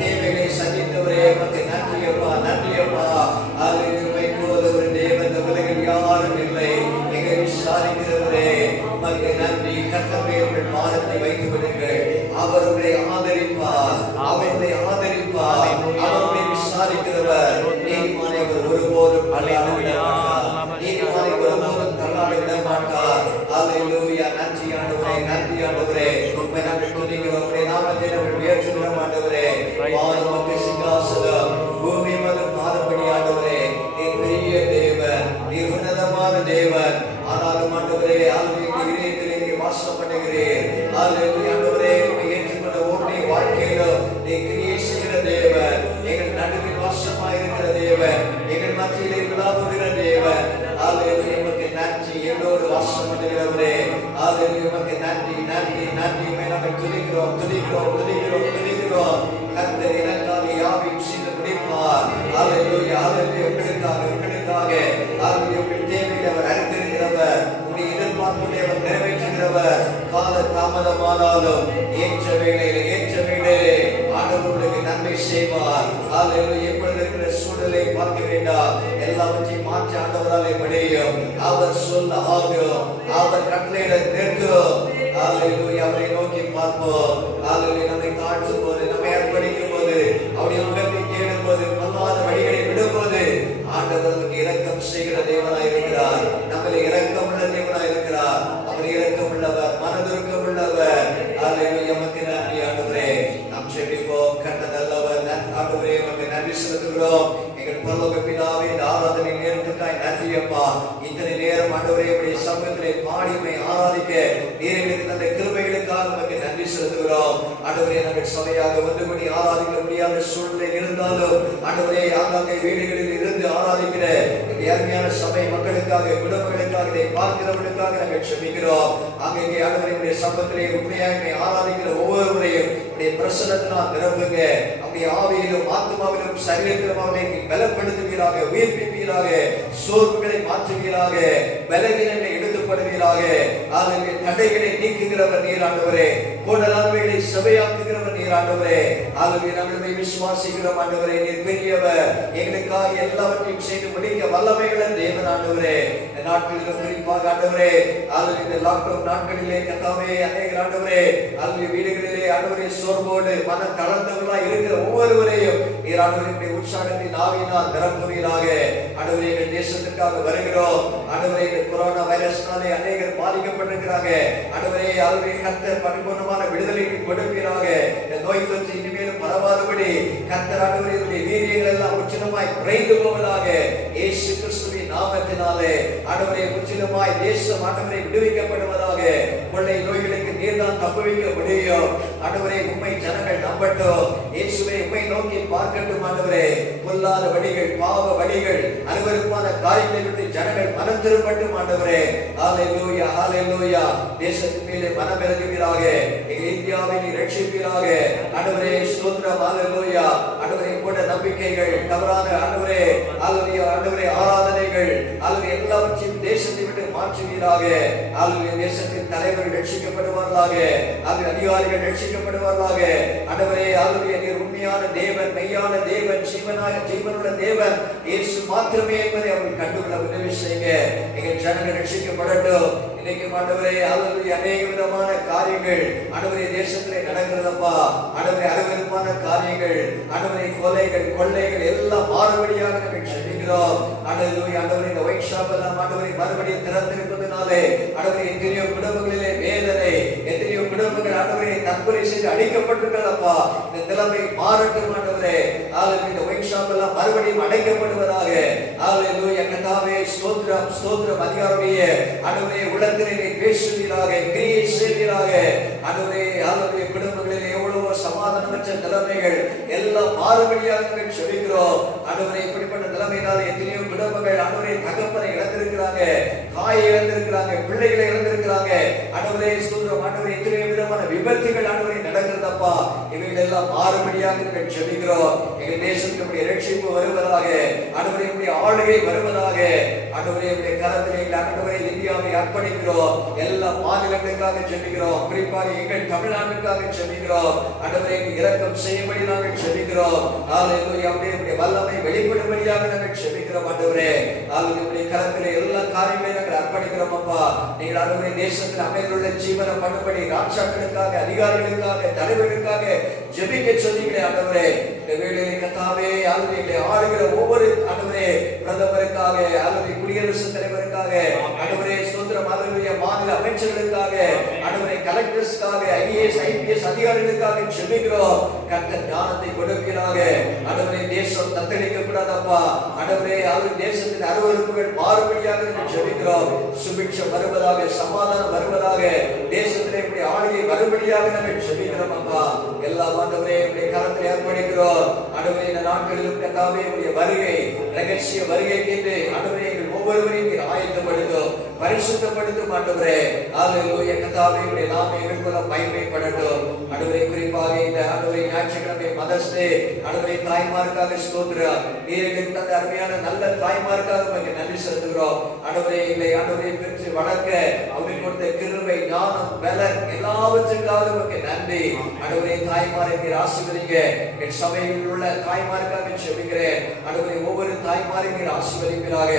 தேவைகளை சந்தித்தவரே உமக்கு நன்றியப்பா, நன்றியப்பா. உம்மை போல ஒரு தேவன் இந்த உலகில் யாரும் இல்லை. எங்களை விசாரிக்கிறவரே உமக்கு நன்றி. கர்த்தரே, உங்கள் பாதத்தை வைத்து விடுங்கள். அவர் உங்களை ஆதரிப்பார், அவர் உங்களை ஆதரிப்பார். அவர் உங்களை விசாரிக்கிறவர். நீதிமானை ஒருபோதும் தள்ளாட விட மாட்டார். நீதிமானை ஒருபோதும் தள்ளாட விட மாட்டார். அல்லேலூயா. நன்றி ஆண்டவரே, நன்றி ஆண்டவரே. உம்மை நாங்கள் துதிக்கிறோம். உம்முடைய நாமத்தை நாங்கள் உயர்த்துகிறோம் ஆண்டவரே. வானமக்கு சிங்காசனம், பூமி மதம் மாறுபடி ஆண்டவரே. நீர் பெரிய தேவன், நீர் உன்னதமான தேவன். ஆனாலும் ஆண்டவரே, இதயத்திலே நீர் வாசம் பண்ணுகிறீர். ஆண்டவரே, உம்மை ஏற்றுக்கொண்ட ஒவ்வொரு வாழ்க்கையிலும் நீர் கிரியை செய்கிற தேவன். எங்கள் நடுவில் வாசமாயிருக்கிற தேவன், எங்கள் மத்தியிலே விழாவுகிற தேவன். உமக்கு நன்றி. எல்லோரு வாசம் பண்ணுகிறவரே, உமக்கு நன்றி, நன்றி, நன்றி. நாங்கள் துதிக்கிறோம், துதிக்கிறோம், துதிக்கிறோம், துதிக்கிறோம். கர்த்தர் எனக்காக யாவையும் செய்து முடிப்பார். உங்களுக்காக, உங்களுக்காக உங்கள் தேவையை அவர் அறிந்திருக்கிறவர். உங்களுடைய எதிர்பார்ப்புகளை அவர் நிறைவேற்றுகிறவர். கால தாமதமானாலும் ஏற்ற வேளையிலே, ஏற்ற வேளையிலே ஆண்டவர் உங்களுக்கு நன்மை செய்வார். எப்பொழுது இருக்கிற சூழலை பார்க்க வேண்டாம். எல்லாவற்றையும் மாற்றி ஆண்டவராலே முடியும். அவர் சொல்ல ஆகும், அவர் கட்டளையிட நிற்கும். அவரை நோக்கி பார்ப்போம். நம்மை தாழ்த்தும் போது, நம்மை அர்ப்பணிக்கும் போது, அவருடைய முகத்தை தேடும் போது, பொல்லாத வழிகளை விடும் போது ஆண்டவர் நமக்கு இரக்கம் செய்கிற தேவனாய் இருக்கிறார். நம்மளை இரக்கம் உள்ள தேவனாய் இருக்கிறார். அவர் இரக்கம் உள்ளவர், மனதுருக்கம் உள்ளவர். எமக்கு நன்றி ஆண்டவரே. நாம் செபிப்போம். கர்த்தர் நல்லவர். ஆண்டவரே, உமக்கு நன்றி செலுத்துகிறோம். எங்கள் பரலோக பிதாவே, இந்த ஆராதனை நேரத்துக்காய் நன்றி அப்பா. இத்தனை நேரம் ஆண்டவரே உம்முடைய சமூகத்திலே பாடி உம்மை ஆராதிக்க நீர் எங்களுக்கு தந்த கிருபைகளுக்காக உமக்கு நன்றி செலுத்துகிறோம். ஆண்டவரே, நாங்கள் சபையாக வந்து கூடி ஆராதிக்க முடியாத சூழ்நிலை இருந்தாலும் ஆண்டவரே, ஆங்காங்கே வீடுகளில் இருந்து ஆராதிக்கிற அருமையான சபை மக்களுக்காக, குடும்பங்களுக்காக, இதை பார்க்கிறவர்களுக்காக நாங்கள் செபிக்கிறோம். அங்கே ஆண்டவரே உம்முடைய சமூகத்திலே உண்மையாக ஆராதிக்கிற ஒவ்வொருவரையும் உம்முடைய பிரசன்னத்தினால் நிரப்புங்க. அப்படி ஆவியிலும் ஆத்மாவிலும் சரீரத்திலும் அவர்களை பலப்படுத்துவீராக, உயிர்ப்பிப்பீராக, சோர்வுகளை மாற்றுவீராக, பலவீனங்களை எடுத்துப்படுவீராக. தடைகளை நீக்குகிறவர் நீர் ஆண்டவரே, கோடலானவைகளை சபையாக்குகிறவர் நீர் ஆண்டவரே. நம்மளை விசுவாசிக்கிறோம் ஆண்டவரே. நீர் பெரியவர், எங்களுக்காக எல்லாவற்றையும் செய்து முடிக்க வல்லமையுள்ள தேவன் ஆண்டவரே. இந்த நாட்களில் குறிப்பாக ஆண்டவரே, இந்த லாக்டவுன் நாட்களிலே கர்த்தாவே அநேக ஆண்டவரே வீடுகளிலே ஆண்டவரே சோர்வோடு மன தளர்ந்தவர்களாய் இருக்கிற ஒவ்வொருவரையும் நீர் ஆண்டவரே உற்சாகத்தின் ஆவியினால் நிரப்புவீராக. ஆண்டவரே, எங்கள் தேசத்திற்காக வருகிறோம். ஆண்டவரே, இந்த கொரோனா வைரஸ்னாலே அநேகர் பாதிக்கப்பட்டிருக்கிறாங்க. ஆண்டவரே, கர்த்தர் பரிபூர்ணமான விடுதலை கொடுப்பீராக. இந்த நோய் தொற்று இனிமேலும் பரவாதபடி கர்த்தர் ஆண்டவரே வீரியங்கள் எல்லாம் முற்றிலுமாய் குறைந்து போவதாக. இயேசு கிறிஸ்துவின் நாமத்தினாலே ஆண்டவரே முற்றிலுமாய் தேசம் ஆண்டவரே விடுவிக்கப்படுவதாக. கொள்ளை நோய்களுக்கு நீர்தான் தப்புவிக்க முடியும். ஆண்டவரே, உம்மை ஜனங்கள் நம்பட்டும். இயேசுவை உம்மை நோக்கி பார்க்கட்டும். ஆண்டவரே, பொல்லாத வழிகள், பாவ வழிகள், அருவருப்பான காரியங்களை விட்டு ஜனங்கள் மனம் திரும்பட்டும். ஆண்டவரே, ஹல்லேலூயா, ஹல்லேலூயா. தேசத்தின் மேலே மனம் இறங்குவீராக. எங்கள் இந்தியாவை நீர் ரட்சிப்பீராக. ஆண்டவரே, ஸ்தோத்திரம், ஹல்லேலூயா. ஆண்டவரே, கூட நம்பிக்கைகள் தவறான ஆண்டவரே ஆண்டவரே ஆராதனைகள் எல்லாவற்றையும் தேசத்தை விட்டு மாற்றுவீராக. தேசத்தின் தலைவர்கள் ரட்சிக்கப்படுவார்களாக. அதிகாரிகள் ரட்சிக்கப்படுவார்களாக. ஆண்டவரே, நீர் உண்மையான தேவன், மெய்யான தேவன், ஜீவனுள்ள தேவன் இயேசு மாத்திரமே என்பதை அவர்கள் கண்டுகொள்ள உதவி செய்யுங்க. எங்கள் ஜனங்கள் ரட்சிக்கப்படட்டும். இன்னைக்கு ஆண்டவரே அநேக விதமான காரியங்கள் ஆண்டவரே தேசத்திலே நடக்கிறதப்பா. ஆண்டவரே, அருவருப்பான காரியங்கள், ஆண்டவரே கொலைகள், கொள்ளைகள் எல்லாம் மாறுபடியாக நாங்கள் செபிக்கிறோம். ஆண்டவரே, இந்த ஒயிட் ஷாப் எல்லாம் ஆண்டவரை மறுபடியும் திறந்திருப்பதனாலே ஆண்டவரே எத்தனையோ குடும்பங்களிலே வேதனை, எத்தனையோ குடும்பங்கள் ஆண்டவரை தற்கொலை செய்து அழிக்கப்பட்டிருக்கிறதப்பா. இந்த நிலைமை மாறட்டும் ஆண்டவரே. இந்த ஒயிட் ஷாப் எல்லாம் மறுபடியும் அடைக்கப்படுவதாக. கர்த்தாவே, ஸ்தோத்திரம், ஸ்தோத்திரம். அதிகாரியே ஆண்டவரே உள்ளத்திலே பேசுவீராக, கிரியை செய்வீராக. ஆண்டவரே, குடும்பங்களில் எவ்வளவோ சமாதானமற்ற நிலைமைகள் எல்லாம் மாறுபடியாக நாங்கள் செபிக்கிறோம். ஆண்டவரே இப்படிப்பட்ட நிலைமையினால எத்தனையோ குடும்பங்கள் ஆண்டவரே தகப்பனை இழந்திருக்கிறாங்க, தாயை இழந்திருக்கிறாங்க, பிள்ளைகளை இழந்திருக்கிறாங்க. ஆண்டவரே ஸ்தோத்திரம். ஆண்டவரே எத்தனையோ விதமான விபத்துகள் ஆண்டவரே நடக்கிறதப்பா. இவைகள் எல்லாம் மாறுபடியாக நாங்கள் ஜெபிக்கிறோம். எங்கள் தேசத்துக்கு ரட்சிப்பு வருவதாக, ஆண்டவரே உம்முடைய ஆளுகை வருவதாக. ஆண்டவரே உம்முடைய கரத்திலே ஆண்டவரே இந்தியாவை அர்ப்பணிக்கிறோம். எல்லா மாநிலங்களுக்காக ஜெபிக்கிறோம். குறிப்பாக எங்கள் தமிழ்நாட்டுக்காக ஜெபிக்கிறோம். ஆண்டவரே இரக்கம் செய்யும்படி நாங்கள் ஜெபிக்கிறோம். ஹalleluya. உம்முடைய வல்லமை வெளிப்படும்படியாக நாங்கள் ஜெபிக்கிறோம். ஆண்டவரே ஹalleluya. உம்முடைய கரத்திலே எல்லா காரியங்களையும் நாங்கள் அர்ப்பணிக்கிறோம் அப்பா. நீங்கள் ஆண்டவரே தேசத்தில் அமைந்துள்ள ஜீவன பண்ணும்படி ராஜாக்களுக்காக, அதிகாரிகளுக்காக, தலைவர்களுக்காக ஜெபிக்க சொன்னீங்களே ஆண்டவரே. இந்த வேளையிலே கர்த்தாவே ஹalleluya ஆளுகிற ஒவ்வொரு ஆண்டவரே பிரதமருக்காக, ஹalleluya குடியரசு தலைவருக்காக, ஆண்டவரே ஸ்தோத்திரம் ஹalleluya மாநில அமைச்சர்களுக்காக, ஆண்டவரே கலெக்டர்ஸ்க்காக, ஐஏஎஸ் ஐபிஎஸ் அதிகாரிகளுக்காக ஜெபிக்கிறோம். கர்த்தர் ஞானத்தை கொடுப்பீராக. ஆண்டவரே தேசம் தத்தளிக்க கூடாதப்பா. ஆண்டவரே தேசத்தின் அருவருப்புகள் மாறுபடியாக ஜெபிக்கிறோம். சுபிட்சம் வருவதாக, சமாதானம் வருவதாக, தேசத்திலே இப்படி ஆளுகை வரும்படியாக நாங்கள் ஜெபிக்கிறோம் அப்பா. எல்லா ஆண்டவரே உம்முடைய கரத்திலே அர்ப்பணிக்கிறோம். ஆண்டவரே இந்த நாட்களிலும் கர்த்தாவே உம்முடைய வருகை ரகசிய வருகைக்கு ஆண்டவரே எங்கள் ஒவ்வொருவரையும் ஆயத்தப்படுத்தும், பரிசுத்தப்படுத்தும் ஆண்டவரே. ஹalleluya. கர்த்தாவே உம்முடைய நாமம் எங்களுக்குள்ள மகிமைப்படட்டும். ஆண்டவரே குறிப்பாக இந்த ஆண்டவரே ஞாயிற்றுக்கிழமை மதர்ஸ் டே ஆண்டவரே தாய்மாருக்காக ஸ்தோத்திரம். நீர் எங்களுக்கு தந்த அருமையான நல்ல தாய்மாருக்காக உமக்கு நன்றி செலுத்துகிறோம். ஆண்டவரே எங்களை ஆண்டவரே பெற்று வளர்க்க அவர்களுக்கு கொடுத்த கிருபை, ஞானம், பலன் எல்லாவற்றுக்காக உமக்கு நன்றி. ஆண்டவரே தாய்மாரை நீர் ஆசீர்வதிங்க. என் சபையில் உள்ள தாய்மாருக்காக ஜெபிக்கிறேன். ஆண்டவரே ஒவ்வொரு தாய்மாரையும் நீர் ஆசீர்வதிப்பீராக.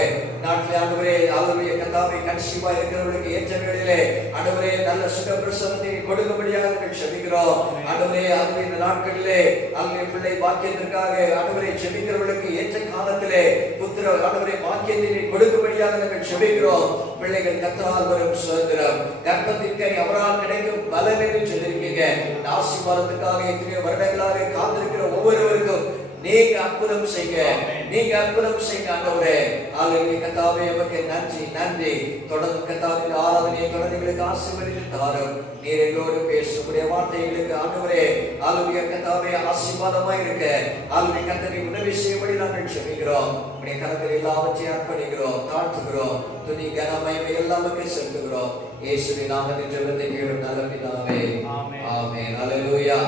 நாட்டிலே ஆண்டவரே ஹalleluya கர்த்தாவே கன்சீவா இருக்கிறவர்களுக்கு ஏற்ற வேளையிலே ஆண்டவரே நல்ல சுகப்பிரசவத்தை கொடுக்கும்படியாக நாங்கள் ஜெபிக்கிறோம். ஆண்டவரே ஹalleluya இந்த நாட்களிலே ஹalleluya பிள்ளை பாக்கியத்திற்காக ஆண்டவரே ஜெபிக்கிறவர்களுக்கு ஏற்ற காலத்திலே புத்திர ஆண்டவரே பாக்கியத்தை கொடுக்கும்படியாக நாங்கள் ஜெபிக்கிறோம். பிள்ளைகள் கர்த்தரால் வரும் சுதந்திரம், கர்ப்பத்திற்கு அவரால் கிடைக்கும் பலன் என்று சொல்லியிருக்கீங்க. இந்த ஆசீர்வாதத்துக்காக எத்தனையோ வருடங்களாக காத்திருக்கிற ஒவ்வொருவருக்கும் நீங்க அற்புதம் செய்யுங்க, நீங்க அற்புதம் செய்யுங்க ஆண்டவரே. ஹalleluya கர்த்தாவே உமக்கு நன்றி நன்றி. தொடர்ந்து கர்த்தாவே ஆராதனையை தொடர்ந்து எங்களுக்கு ஆசீர்வதித்து தாரும். நீர் எங்களோடு பேசக்கூடிய வார்த்தைகளுக்கு ஆண்டவரே ஹalleluya கர்த்தாவே ஆசீர்வாதமாய் இருக்க ஹalleluya கர்த்தரை உதவி செய்யும்படி நாங்கள் ஜெபிக்கிறோம். உம்முடைய கரத்தில் எல்லாவற்றையும் அர்ப்பணிக்கிறோம், தாழ்த்துகிறோம். துதி கன மகிமை எல்லாமே செலுத்துகிறோம். இயேசுவின் நாமத்தில் ஜெபத்தை கேளும் நல்ல பிதாவே. ஆமென் ஆமென். ஹalleluya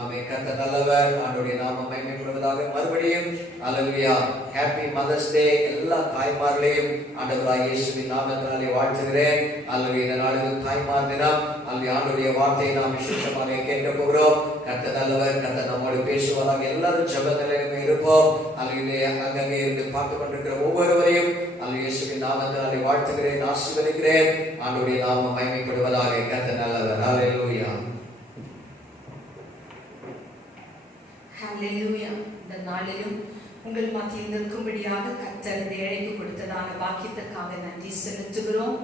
ஆமென். கர்த்தர் நல்லவர். ஆண்டவருடைய நாமம் மகிமைப்படுவதாக. மறுபடியும் ஹalleluya ஹேப்பி மதர்ஸ் டே எல்லா தாய்மார்களையும் ஆண்டவராகிய இயேசுவின் நாமத்தினாலே வாழ்த்துகிறேன். ஹalleluya இந்த நாளில் தாய்மார் தினம். ஹalleluya ஆண்டவருடைய வார்த்தையை நாம் விசேஷமாக கேட்க போகிறோம். கர்த்தர் நல்லவர். கர்த்தர் நம்மோடு பேசுவாராக. எல்லாரும் ஜெபத்திலே இருப்போம். ஹalleluya அங்கங்கே இருந்து பார்த்து கொண்டிருக்கிற ஒவ்வொருவரையும் ஹalleluya இயேசுவின் நாமத்தினாலே வாழ்த்துகிறேன், ஆசீர்வதிக்கிறேன். ஆண்டவருடைய நாமம் மகிமைப்படுவதாக. கர்த்தர் நல்லவர். ஹalleluya ஹalleluya. இந்த நாளிலும் உங்கள் மத்தியில் நிற்கும்படியாக கர்த்தர் இந்த அழைப்பு கொடுத்ததான பாக்கியத்திற்காக நன்றி செலுத்துகிறோம்.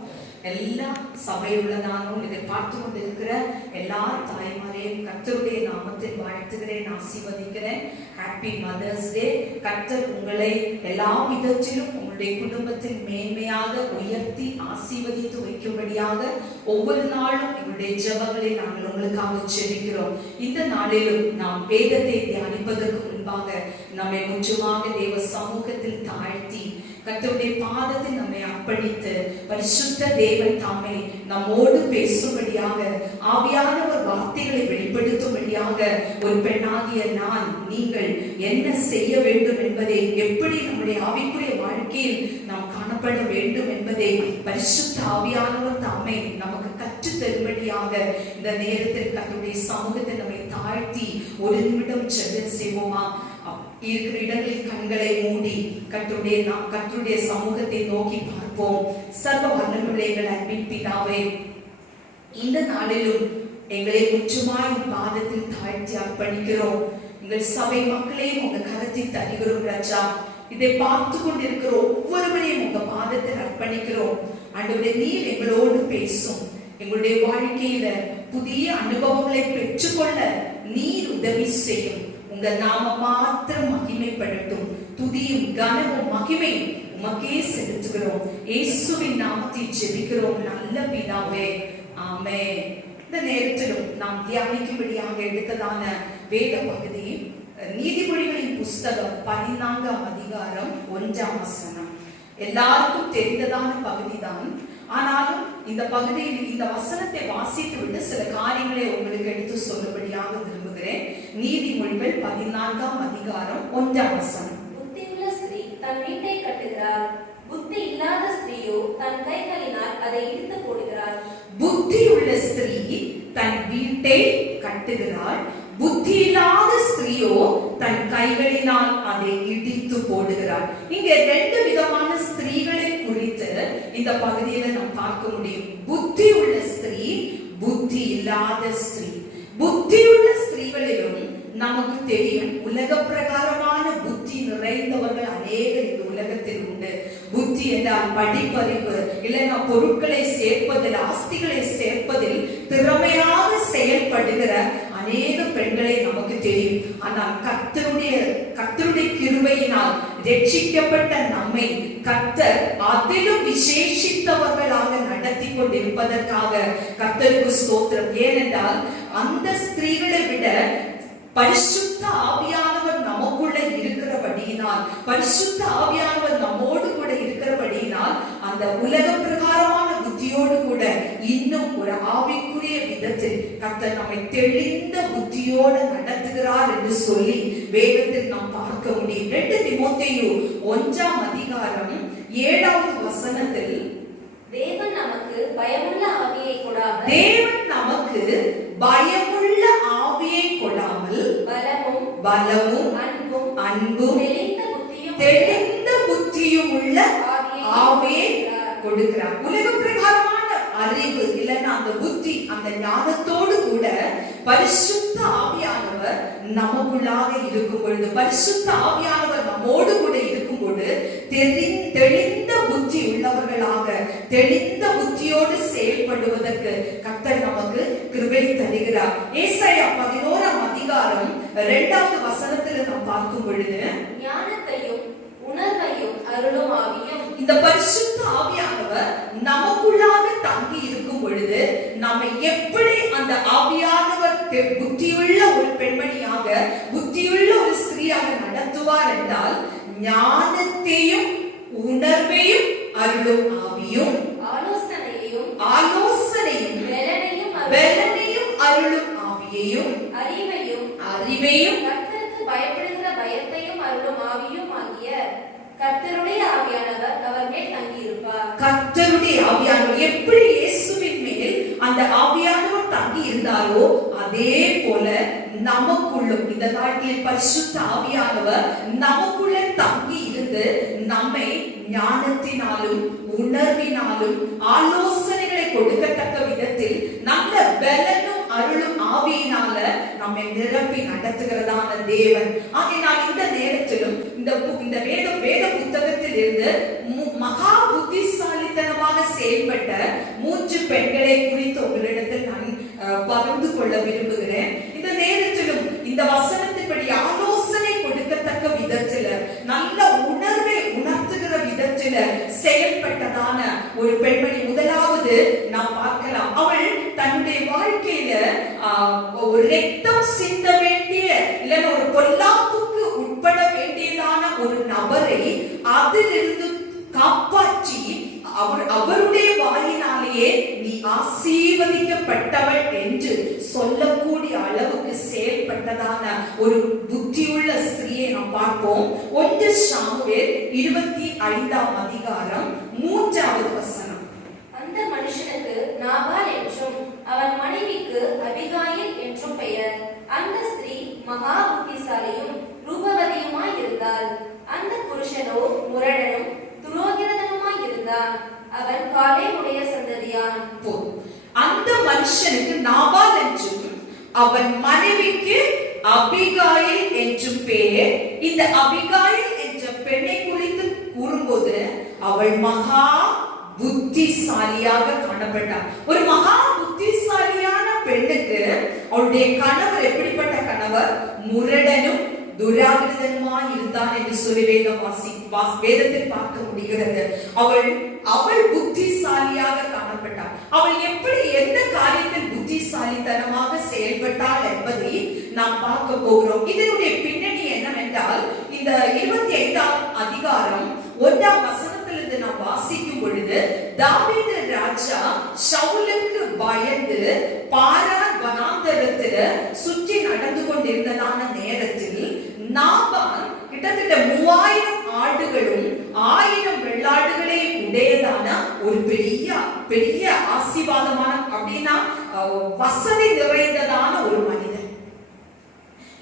எல்லா சபையுள்ளதானும் இதை பார்த்து கொண்டிருக்கிற எல்லா தாய்மாரையும் கர்த்தருடைய நாமத்தில் வாழ்த்துகிறேன், ஆசீர்வதிக்கிறேன். Happy mother's day. கர்த்தர் உங்களை எல்லா விதத்திலும் உங்களுடைய குடும்பத்தில் மேன்மையாக உயர்த்தி ஆசீர்வதித்து வைக்கும்படியாக ஒவ்வொரு நாளும் எங்களுடைய ஜெபங்களில் நாங்கள் உங்களுக்காக ஜெபிக்கிறோம். இந்த நாளிலும் நாம் வேதத்தை தியானிப்பதற்கு முன்பாக நம்மை முற்றுமாக தேவ சமூகத்தில் தாழ்த்தி கர்த்தருடைய பாதத்தில் நம்மை அர்ப்பணித்து பரிசுத்த தேவன் தாமே நம்மோடு பேசும்படியாக ஆவியானவர் வார்த்தைகளை வெளிப்படுத்தும்படியாக ஒரு பெண்ணாகிய நான் நீங்கள் என்ன செய்ய வேண்டும் என்பதை, எப்படி நம்முடைய ஆவிக்குரிய வாழ்க்கையில் நாம் காணப்பட வேண்டும் என்பதை பரிசுத்த ஆவியானவர் தாமே நமக்கு கற்று தரும்படியாக இந்த நேரத்தில் கர்த்தருடைய சமூகத்தில் நம்மை தாழ்த்தி ஒரு நிமிடம் ஜெபம் செய்வோமா? இருக்கிற இடங்களில் கண்களை மூடி கர்த்தருடைய சமூகத்தை நோக்கி பார்ப்போம். சர்வ வல்லமையுள்ள எங்கள் அன்பின் பிதாவே, இந்த நாளிலும் எங்களை முற்றுமாய் பாதத்தில் தாழ்த்தி அர்ப்பணிக்கிறோம். எங்கள் சபை மக்களையும் உங்க கரத்தில் தருகிறோம் ராஜா. இதை பார்த்து கொண்டிருக்கிற ஒவ்வொருவரையும் உங்க பாதத்தில் அர்ப்பணிக்கிறோம். ஆண்டவரே, நீர் எங்களோடு பேசும். எங்களுடைய வாழ்க்கையில புதிய அனுபவங்களை பெற்றுக்கொள்ள நீர் உதவி செய்யும். உங்க நாமம் மாத்திரம் மகிமைப்படட்டும். துதியும் கனமும் மகிமையும் உமக்கே செலுத்துகிறோம். இயேசுவின் நாமத்தில் ஜெபிக்கிறோம் நல்ல பிதாவே, ஆமென். இந்த நேரத்திலும் நாம் தியானிக்கும்படியாக எடுத்ததான வேத பகுதி நீதிமொழிகளின் புஸ்தகம் 14ஆம் அதிகாரம் அதிகாரம் 1ஆம் வசனம். எல்லாருக்கும் தெரிந்ததான பகுதிதான். ஆனாலும் இந்த பகுதியில் இந்த வசனத்தை வாசித்து விட்டு சில காரியங்களை உங்களுக்கு எடுத்து சொல்லும்படியாக விரும்புகிறேன். நீதிமொழிகள் 14ஆம் அதிகாரம் 1ஆம் வசனம். புத்தியுள்ள ஸ்திரீ தன் வீட்டை கட்டுகிறார், புத்தி இல்லாத ஸ்திரீயோ தன் கைகளினால் அதை இடித்து போடுகிறார். புத்தியுள்ள ஸ்திரீ தன் வீட்டை கட்டுகிறாள், புத்தி இல்லாத ஸ்திரீயோ தன் கைகளினால் அதை இடித்து போடுகிறாள். இங்க 2 விதமான ஸ்திரீகளை குறித்து இந்த பகுதியில நாம் பார்க்க முடியும். புத்தி உள்ள ஸ்திரீ, புத்தி இல்லாத ஸ்திரீ. புத்தியுள்ள ஸ்திரீகளிலும் நமக்கு தெரியும், உலக பிரகாரமான புத்தி நிறைந்தவர்கள் அநேகர் இந்த உலகத்தில் உண்டு. புத்தி என்றால் படிப்பறிவு, இல்லைன்னா பொருட்களை சேர்ப்பதில், ஆஸ்திகளை சேர்ப்பதில் திறமையாக செயல்படுகிற அநேக பெண்களை நமக்கு தெரியும். ஆனால் கர்த்தருடைய கிருபையினால் ரட்சிக்கப்பட்ட நம்மை கர்த்தர் அதிலும் விசேஷித்தவர்களாக நடத்தி கொண்டிருப்பதற்காக கர்த்தருக்கு ஸ்தோத்திரம். ஏனென்றால் அந்த ஸ்திரீகளை விட பரிசுத்த ஆவியானவர் நமக்குள்ள இருக்கிறபடியினால், பரிசுத்த ஆவியானவர் நம்மோடு கூட இருக்கிறபடியினால், அந்த உலக பிரகாரமான புத்தியோடு கூட இன்னும் ஒரு ஆவிக்குரிய விதத்தில் கர்த்தர் நம்மை தெளிந்த புத்தியோடு நடத்துகிறார் என்று சொல்லி வேதத்தில் நாம் பார்க்க முடியும். 2 தீமோத்தேயு 1ஆம் அதிகாரம் 7ஆவது வசனத்தில், தேவன் நமக்கு பயமுள்ள ஆவியை கொடாமல், தேவன் நமக்கு பயமுள்ள ஆவியை கொடாமல் பலமும் அன்பும் தெளிந்த புத்தியும் உள்ள ஆவியை கொடுக்கிறார். உலக பிரகாரமான அறிவு இல்லைன்னா அந்த புத்தி, அந்த ஞானத்தோடு கூட பரிசுத்த ஆவியானவர் நமக்குள்ளாக இருக்கும் பொழுது, பரிசுத்த ஆவியானவர் நம்மோடு கூட இருக்கும் பொழுது தெளிந்த புத்தி உள்ளவர்களாக, தெளிந்த புத்தியோடு செயல்படுவதற்கு கர்த்தர் நமக்கு கிருபை தருகிறார். ஏசாயா 11ஆம் அதிகாரம் 2ஆவது வசனத்தில் நாம் பார்க்கும் பொழுது, ஞானத்தையும் உணர்வையும் அருளும் ஆவியும், இந்த பரிசுத்த ஆவியானவர் நமக்குள்ளாக தங்கி இருக்கும் பொழுது நாம எப்படி அந்த ஆவியானவர் புத்தியுள்ள ஒரு பெண்மணியாக, புத்தியுள்ள ஒரு ஸ்திரீயாக நடத்துவார் என்றால், ஞானத்தையும் உணர்வையும் அருளும் ஆவியும், ஆலோசனையும் பலனையும் அருளும் ஆவியையும், அறிவையும் கர்த்தருக்கு பயப்படுகிற பயத்தையும் அருளும் ஆவியும் ஆகிய கர்த்தருடைய ஆவியானவர் அவர் மேல் தங்கி இருப்பார். கர்த்தருடைய ஆவியானவர் எப்படி இயேசுவின் மேல் அந்த ஆவியானவர் தங்கி இருந்தாரோ அதே போல நமக்குள்ளும் இந்த நாட்டில் பரிசுத்த ஆவியானவர் நமக்குள்ளே தங்கி இருந்து நம்மை ஞானத்தினாலும் உணர்வினாலும் ஆலோசனைகளை கொடுக்கத்தக்க விதத்தில் நல்ல பலனும் அருளும் ஆவியினால நம்மை நிரப்பி நடத்துகிறதான தேவன். ஆகையினால் இந்த நேரத்திலும் இந்த வேத புத்தகத்தில் இருந்து மகா புத்திசாலித்தனமாக செயல்பட்ட 3 பெண்களை குறித்து உங்களிடத்தில் நான் பகிர்ந்து கொள்ள விரும்புகிறேன். இந்த நேரத்திலும் இந்த வசனத்தின்படி ஆலோசனை கொடுக்கத்தக்க விதத்தில், நல்ல உணர்வை உணர்த்துகிற விதத்தில் செயல்பட்டதான ஒரு பெண்மணி முதலாவது நாம் பார்க்கலாம். அவள் தன்னுடைய வாழ்க்கையில ஒரு ரத்தம் சிந்த வேண்டிய, இல்லைன்னா ஒரு பொல்லாப்புக்கு உட்பட வேண்டியதான ஒரு நபரை அதிலிருந்து காப்பாற்றி அவருடைய வாயினாலேயே நீ ஆசீர்வதிக்கப்பட்டவள் என்று சொல்லக்கூடிய அளவுக்கு செயல்பட்டதான ஒரு புத்தியுள்ள ஸ்திரீயை நாம் பார்ப்போம். 1 சாமுவேல் 25ஆம் அதிகாரம் 3ஆவது வசனம். அந்த மனுஷனுக்கு நாபால் என்றும் அவன் மனைவிக்கு அபிகாயில் என்றும் பெயர். அந்த ஸ்திரீ மகா புத்திசாலியும் ரூபவதியுமாய் இருந்தாள். அந்த புருஷனோ முரடனும் துரோகிரதனுமாய் இருந்தான். அவன் காலேபுடைய சந்ததியான். அந்த மனுஷனுக்கு நாபால் என்றும் அவன் மனைவிக்கு அபிகாயில் என்றும் பெயர். இந்த அபிகாயில் என்ற பெண்ணை குறித்து கூறும்போது அவள் மகா புத்திசாலியாக காணப்பட்டார். ஒரு மகா புத்திசாலியான பெண்ணுக்கு அவளுடைய கணவர் எப்படிப்பட்ட கணவர்? முரடனும் துராகிருதனுமாய் இருந்தான் என்று சொல்லி வேதத்தில் பார்க்க முடிகிறது. அவள் புத்திசாலியாக காணப்பட்டாள். அவள் எப்படி எந்த காரியத்தில் புத்திசாலித்தனமாக செயல்பட்டாள் என்பதை நாம் பார்க்க போகிறோம். இதனுடைய பின்னணி என்னவென்றால், இந்த 25ஆம் தாவீது ராஜா சவுலுக்கு பயந்து பாரான் வனாந்தரத்தில் சுற்றி நடந்து கொண்டிருந்ததான நேரத்தில் நாபால் கிட்டத்தட்ட 3000 ஆடுகளும் 1000 வெள்ளாடுகளை உடையதான ஒரு பெரிய ஆசீர்வாதமான அப்படின்னா வசதி நிறைந்ததான ஒரு மனிதன்.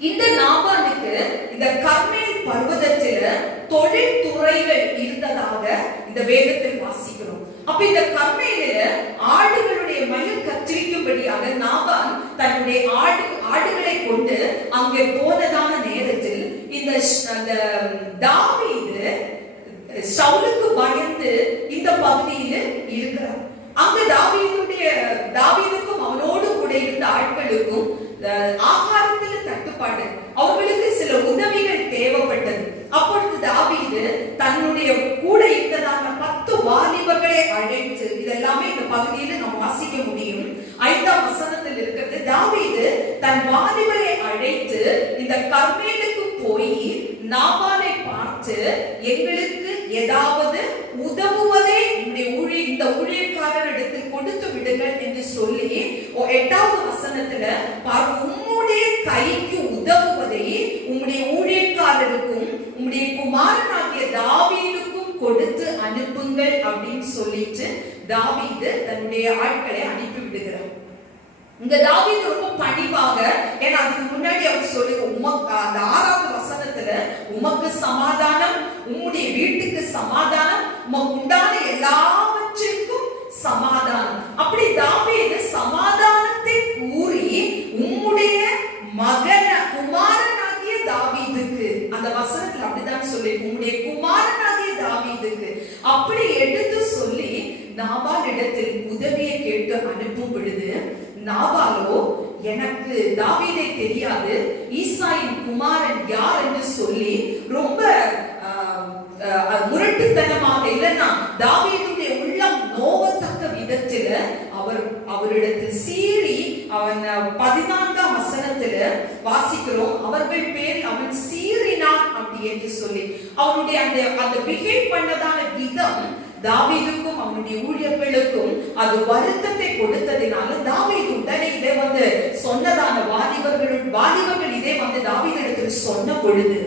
இந்த நாபாலுக்கு இந்த கர்மேல் பர்வதத்தில் தொழில்துறைகள் இருந்ததாக இந்த வேதத்தில் வாசிக்கிறோம். அப்ப இந்த கர்மேலில ஆடுகளுடைய மயிர் கத்திரிக்கும்படியாக நாபால் தன்னுடைய ஆடுகளை கொண்டு அங்கே போனதான நேரத்தில் இந்த தாவீது சவுலுக்கு பயந்து இந்த பகுதியில் இருக்கிறார். அங்க தாவீதுக்கும் அவனோடு கூட இருந்த ஆட்களுக்கும் ஆகாரத்தில் தட்டுப்பாடு, அவர்களுக்கு சில உதவிகள் தேவைப்பட்டது. அப்பொழுது தாவீது தன்னுடைய கூட இருந்ததான 10 வாலிபர்களை அழைத்து, இதெல்லாமே இந்த பகுதியில் நாம் வாசிக்க முடியும். 5ஆம் வசனத்தில் இருக்கிறது. தாவீது தன் வாலிபரை அழைத்து இந்த கர்மேலுக்கு போய் நாபாலை பார்த்து, எங்களுக்கு ஏதாவது உதவுவதை இந்த ஊழியக்காரரிடத்தில் கொடுத்து விடுங்கள் என்று சொல்லி 8வது வசனத்துல உம்முடைய கைக்கு உதவுவதை உம்முடைய ஊழியக்காரருக்கும் உம்முடைய குமாரனாகிய தாவீதுக்கும் கொடுத்து அனுப்புங்கள் அப்படின்னு சொல்லிட்டு தாவீது தன்னுடைய ஆட்களை அனுப்பி விடுகிறார். இங்க தாவீது ரொம்ப பணிவாக, ஏன்னா அதுக்கு முன்னாடி அவர் சொல்லி அந்த 6வது வசனத்துல உமக்கு சமாதானம், உம்முடைய வீட்டுக்கு சமாதானம், உமக்கு உண்டான எல்லாவற்றிற்கும் சமாதானம், அப்படி தாவீது சமாதானத்தை கூறி உம்முடைய குமாரனாகிய தாவீதுக்கு, அந்த வசனத்துல அப்படிதான் சொல்லி உம்முடைய குமாரனாகிய தாவீதுக்கு அப்படி எடுத்து சொல்லி நாபால் இடத்தில் உதவியை கேட்டு அனுப்பும் பொழுது, நாபாலோ எனக்கு தாவீதை தெரியாது, ஈசாயின் குமாரன் யார் என்று சொல்லி ரொம்ப முரட்டுத்தனமாக, இல்லைன்னா தாவீதுடைய உள்ளம் நோவத்தக்க விதத்தில் அவரிடத்தில் சீறி, அவன் 14ஆம் வசனத்துல வாசிக்கிறோம், அவர்கள் பேரில் அவன் சீறினான் அப்படி என்று சொல்லி அவனுடைய அந்த பிஹேவ் பண்ணதான விதம் தாவீதுக்கும் அவனுடைய ஊழியர்களுக்கும் அது வருத்தத்தை கொடுத்ததினால தாவீது உடனே இதை சொன்னதான வாலிபர்கள் இதை தாவீதிடத்தில் சொன்ன பொழுது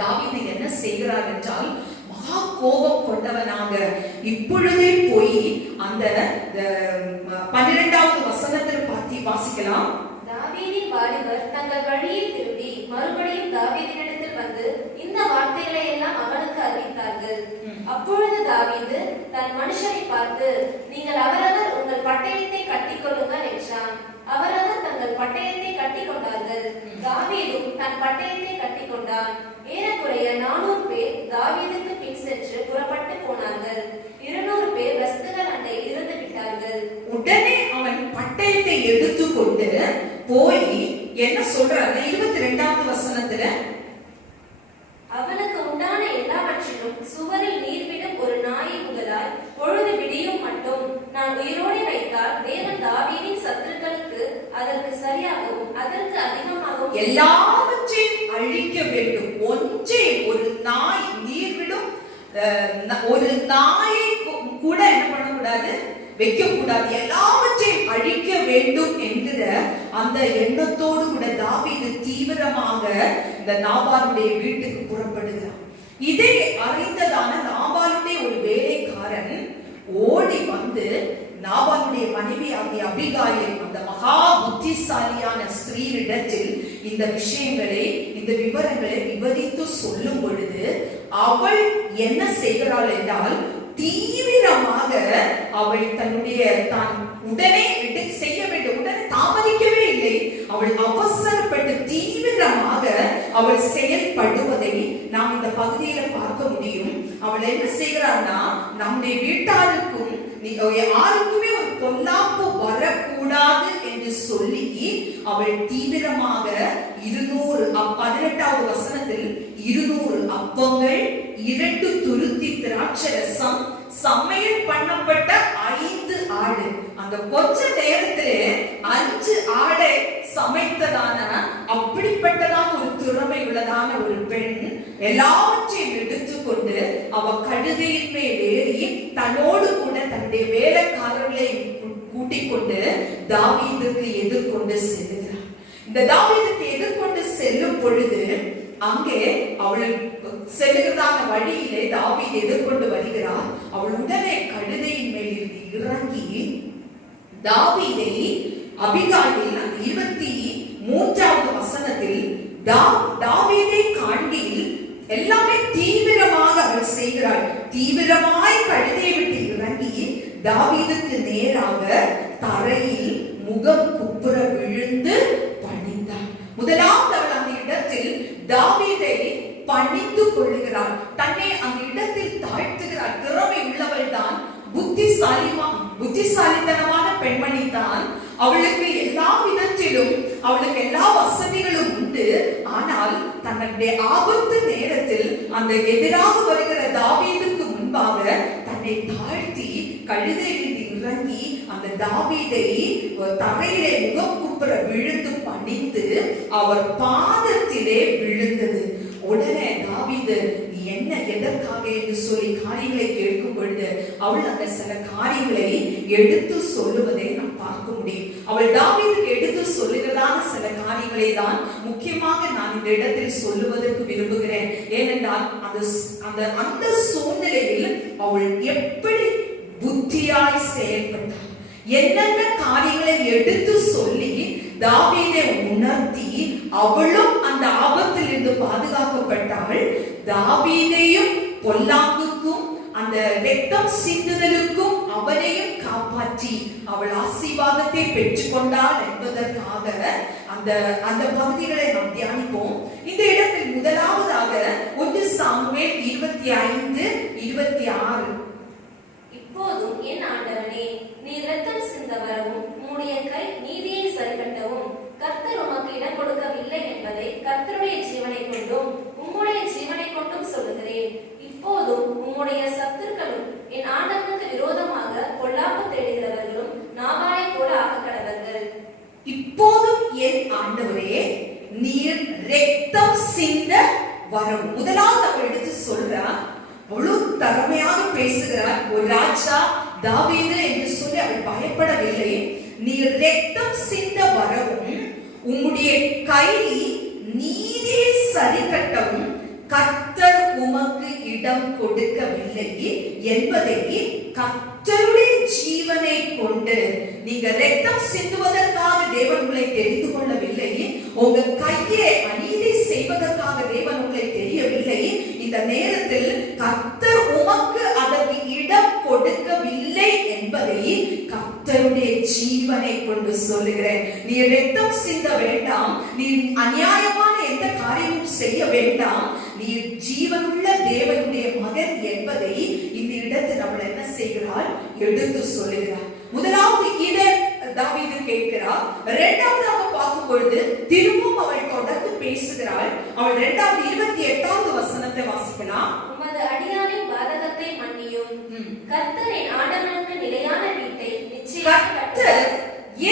தாவீது என்ன செய்கிறார் என்றால், மகா கோபம் கொண்டவனாக இப்பொழுதே போய் அந்த 12வது வசனத்தில் வாசிக்கலாம். தாவீதின் வாலிபர் தங்கள் வழியில் திரும்பி மறுபடியும் தாவீதினிடத்தில் வந்து இந்த வார்த்தைகளை எல்லாம் அவனுக்கு அறிவித்தார்கள். அப்பொழுது தாவீது தன் மனுஷனை பார்த்து, நீங்கள் அவரவர் உங்கள் பட்டயத்தை கட்டிக்கொள்ளுங்கள் என்றான். அவரவர் தங்கள் பட்டயத்தை கட்டிக்கொண்டார்கள். தாவீதும் தன் பட்டயத்தை கட்டிக்கொண்டான். ஏறக்குறைய 400 பேர் தாவீதுக்கு பின் சென்று புறப்பட்டு போனார்கள். 200 பேர் ரஸ்துகள் அண்டையில் இருந்து விட்டார்கள். உடனே அவன் பட்டயத்தை எடுத்துக்கொண்டு போய் என்ன சொல்றாரு? 22வது வசனத்துல, அவனுக்கு உண்டான எல்லாவற்றிலும் சுவரில் நீர்விடும் ஒரு நாயை முதலாய் பொழுது விடியும் மட்டும் நான் உயிரோடு வைத்தால் தேவன் தாவீதின் சத்துருக்களுக்கு அதற்கு சரியாகவும் அதற்கு அதிகமாகவும் எல்லாவற்றையும் அழிக்க வேண்டும். ஒன்றே ஒரு நாய் நீர்விடும் ஒரு நாயை கூட என்ன பண்ணக்கூடாது, வைக்க கூடாது, எல்லாவற்றையும் அழிக்க வேண்டும் என்கிற அந்த எண்ணத்தோடு கூட தாவீது தீவிரமாக இந்த நாபாலுடைய வீட்டுக்கு புறப்படுகிறார். இதை அறிந்ததான நாபாலுடைய ஒரு வேலைக்காரன் ஓடி வந்து நாபாலுடைய மனைவி ஆகிய அபிகாயில், அந்த மகா புத்திசாலியான ஸ்திரீரிடத்தில் இந்த விஷயங்களை, இந்த விவரங்களை விவரித்து சொல்லும் பொழுது அவள் என்ன செய்கிறாள் என்றால், தீவிரமாக அவள் தான் உடனே செய்ய வேண்டும், உடனே தாமதிக்கவே இல்லை. அவள் அவசரப்பட்டு தீவிரமாக அவள் செயல்படுவதை நாம் இந்த பகுதியில பார்க்க முடியும். அவள் என்ன செய்கிறான்னா, நம்முடைய வீட்டாருக்கும் யாருக்குமே ஒரு பொல்லாப்பு வரக்கூடாது என்று சொல்லி அவள் தீவிரமாக 18வது வசனத்தில் 200 அப்பங்கள், 2 துருத்தி திராட்சரசம், சமையல் பண்ணப்பட்ட 5 ஆடு, அந்த கொஞ்ச நேரத்திலே 5 ஆடை சமைத்ததான அப்படிப்பட்டதான ஒரு திறமை உள்ளதான ஒரு பெண் எல்லாவற்றையும் எடுத்துக்கொண்டு அவ கழுதையின் மேல் ஏறி தன்னோடு கூட தன்னுடைய வேலைக்காரர்களை கூட்டிக் கொண்டு தாவீதுக்கு எதிர்கொண்டு செல்லுகிறார். இந்த தாவீதுக்கு எதிர்கொண்டு செல்லும் பொழுது அங்கே அவள் செல்லுகிறதான வழியிலே தாவீது எதிர்கொண்டு வருகிறார். அவள் உடனே கழுதையின் மேல் இருந்து இறங்கி தாவீதை அபிகாயில் 23வது வசனத்தில் தாவீதை காண்கையில் எல்லாமே தீவிரமாக அவள் செய்கிறாள். தீவிரமாய் கழுதை விட்டு இறங்கி தாவீதுக்கு நேராக தரையில் முகம் குப்புற விழுந்து பணிந்தாள். முதலாவது அவள் அந்த இடத்தில் தாவீதை பணிந்து கொள்ளுகிறாள். தன்னை அந்த இடத்தில் தாழ்த்துகிறாள். திறமை உள்ளவள் தான், புத்திசாலித்தனமான பெண்மணி தான். அவளுக்கு எல்லா விதத்திலும் அவளுக்கு எல்லா வசதிகளும் உண்டு. ஆனால் தன்னுடைய ஆபத்து நேரத்தில் அந்த எதிராக வருகிற தாவீதுக்கு முன்பாக தன்னை தாழ்த்தி கழுதையிலிருந்து இறங்கி அந்த தாவீதை தரையிலே முகம் குப்புற விழுந்து பணிந்து அவர் பாதத்திலே விழுந்தது. உடனே தாவீது நீ என்ன எதற்காக என்று சொல்லி காரியங்களை கேட்கும் பொழுது அவள் அந்த சில காரியங்களை எடுத்து சொல்லுவதை நாம் பார்க்க முடியும். அவள் தாவீதுக்கு எடுத்து சொல்லுகிறதான சில காரியங்களை தான் முக்கியமாக நான் இந்த இடத்தில் சொல்லுவதற்கு விரும்புகிறேன். ஏனென்றால் அந்த சூழ்நிலையில் அவள் எப்படி புத்தியாய் செயல்பட்டாள், என்னென்ன காரியங்களை எடுத்து சொல்லி தாவீதை உணர்த்தி அவளும் அந்த ஆபத்தில் இருந்து பாதுகாக்கப்பட்டாள். தாவீதையும் பொல்லாங்குக்கும் அந்த இரத்தம் சிந்துதலுக்கும் அவனையும் காப்பாற்றி அவள் ஆசீர்வாதத்தை பெற்றுக்கொண்டாள் என்பதற்காக அந்த பகுதிகளை நாம் தியானிப்போம். இந்த இடத்தில் முதலாவதாக 1 சாமுவேல் 25:26. இப்போதும் என் ஆண்டவனே, நீ இரத்தம் சிந்த வரவும் உம்முடைய கை நீதியை சரிகட்டவும் கர்த்தர் உமக்கு இடம் கொடுக்கவில்லை என்பதை கர்த்தருடைய ஜீவனை கொண்டும் உம்முடைய ஜீவனை கொண்டும் சொல்லுகிறேன். இப்போதும் உம்முடைய சத்துருக்களும் என் ஆண்டவனுக்கு விரோதமாக பொல்லாப்பு தேடுகிறவர்களும் நாபாலை போல ஆக கடவர்கள். இப்போதும் என் ஆண்டவரே, நீர் இரத்தம் சிந்த வரவும். முதலாவது அவள் எடுத்து சொல்றா, அவ்வளவு திறமையாக பேசுகிறார். ஒரு ராஜா தாவீது என்று சொல்லி அவள் பயப்படவில்லை. நீர் இரத்தம் சிந்த வரவும் உம்முடைய கை நீதியை சரிகட்டவும் கர்த்தர் உமக்கு இடம் கொடுக்கவில்லை என்பதை கர்த்தருடைய ஜீவனை கொண்டு, நீங்க இரத்தம் சிந்துவதற்காக தேவன் உங்களை தெரிந்து கொள்ளவில்லை. உங்க கையை அநீதி செய்வதற்காக தேவன் உங்களை தெரியவில்லை. இந்த நேரத்தில் கர்த்தர் உமக்கு அதற்கு இடம் கொடுக்கவில்லை என்பதை கர்த்தருடைய ஜீவனை கொண்டு சொல்லுகிறேன். நீ இரத்தம் சிந்த வேண்டாம், நீ அநியாயமான எந்த காரியமும் செய்ய வேண்டாம். நீ ஜீவனுள்ள தேவனுடைய மகன் என்பதை இந்த இடத்தில் அவள் என்ன செய்கிறாள், எடுத்து சொல்லுகிறாள். முதலாவது இதை தாவீது கேட்கிறார். இரண்டாவதாக பார்க்கும் பொழுது திரும்பவும் அவள் தொடர்ந்து பேசுகிறாள். அவள் 28வது வசனத்தை வாசிக்கலாம். உமது அடியாரின் பாதகத்தை மன்னியும், கர்த்தர் என் ஆண்டவனுக்கு நிலையான வீட்டை கர்த்தர்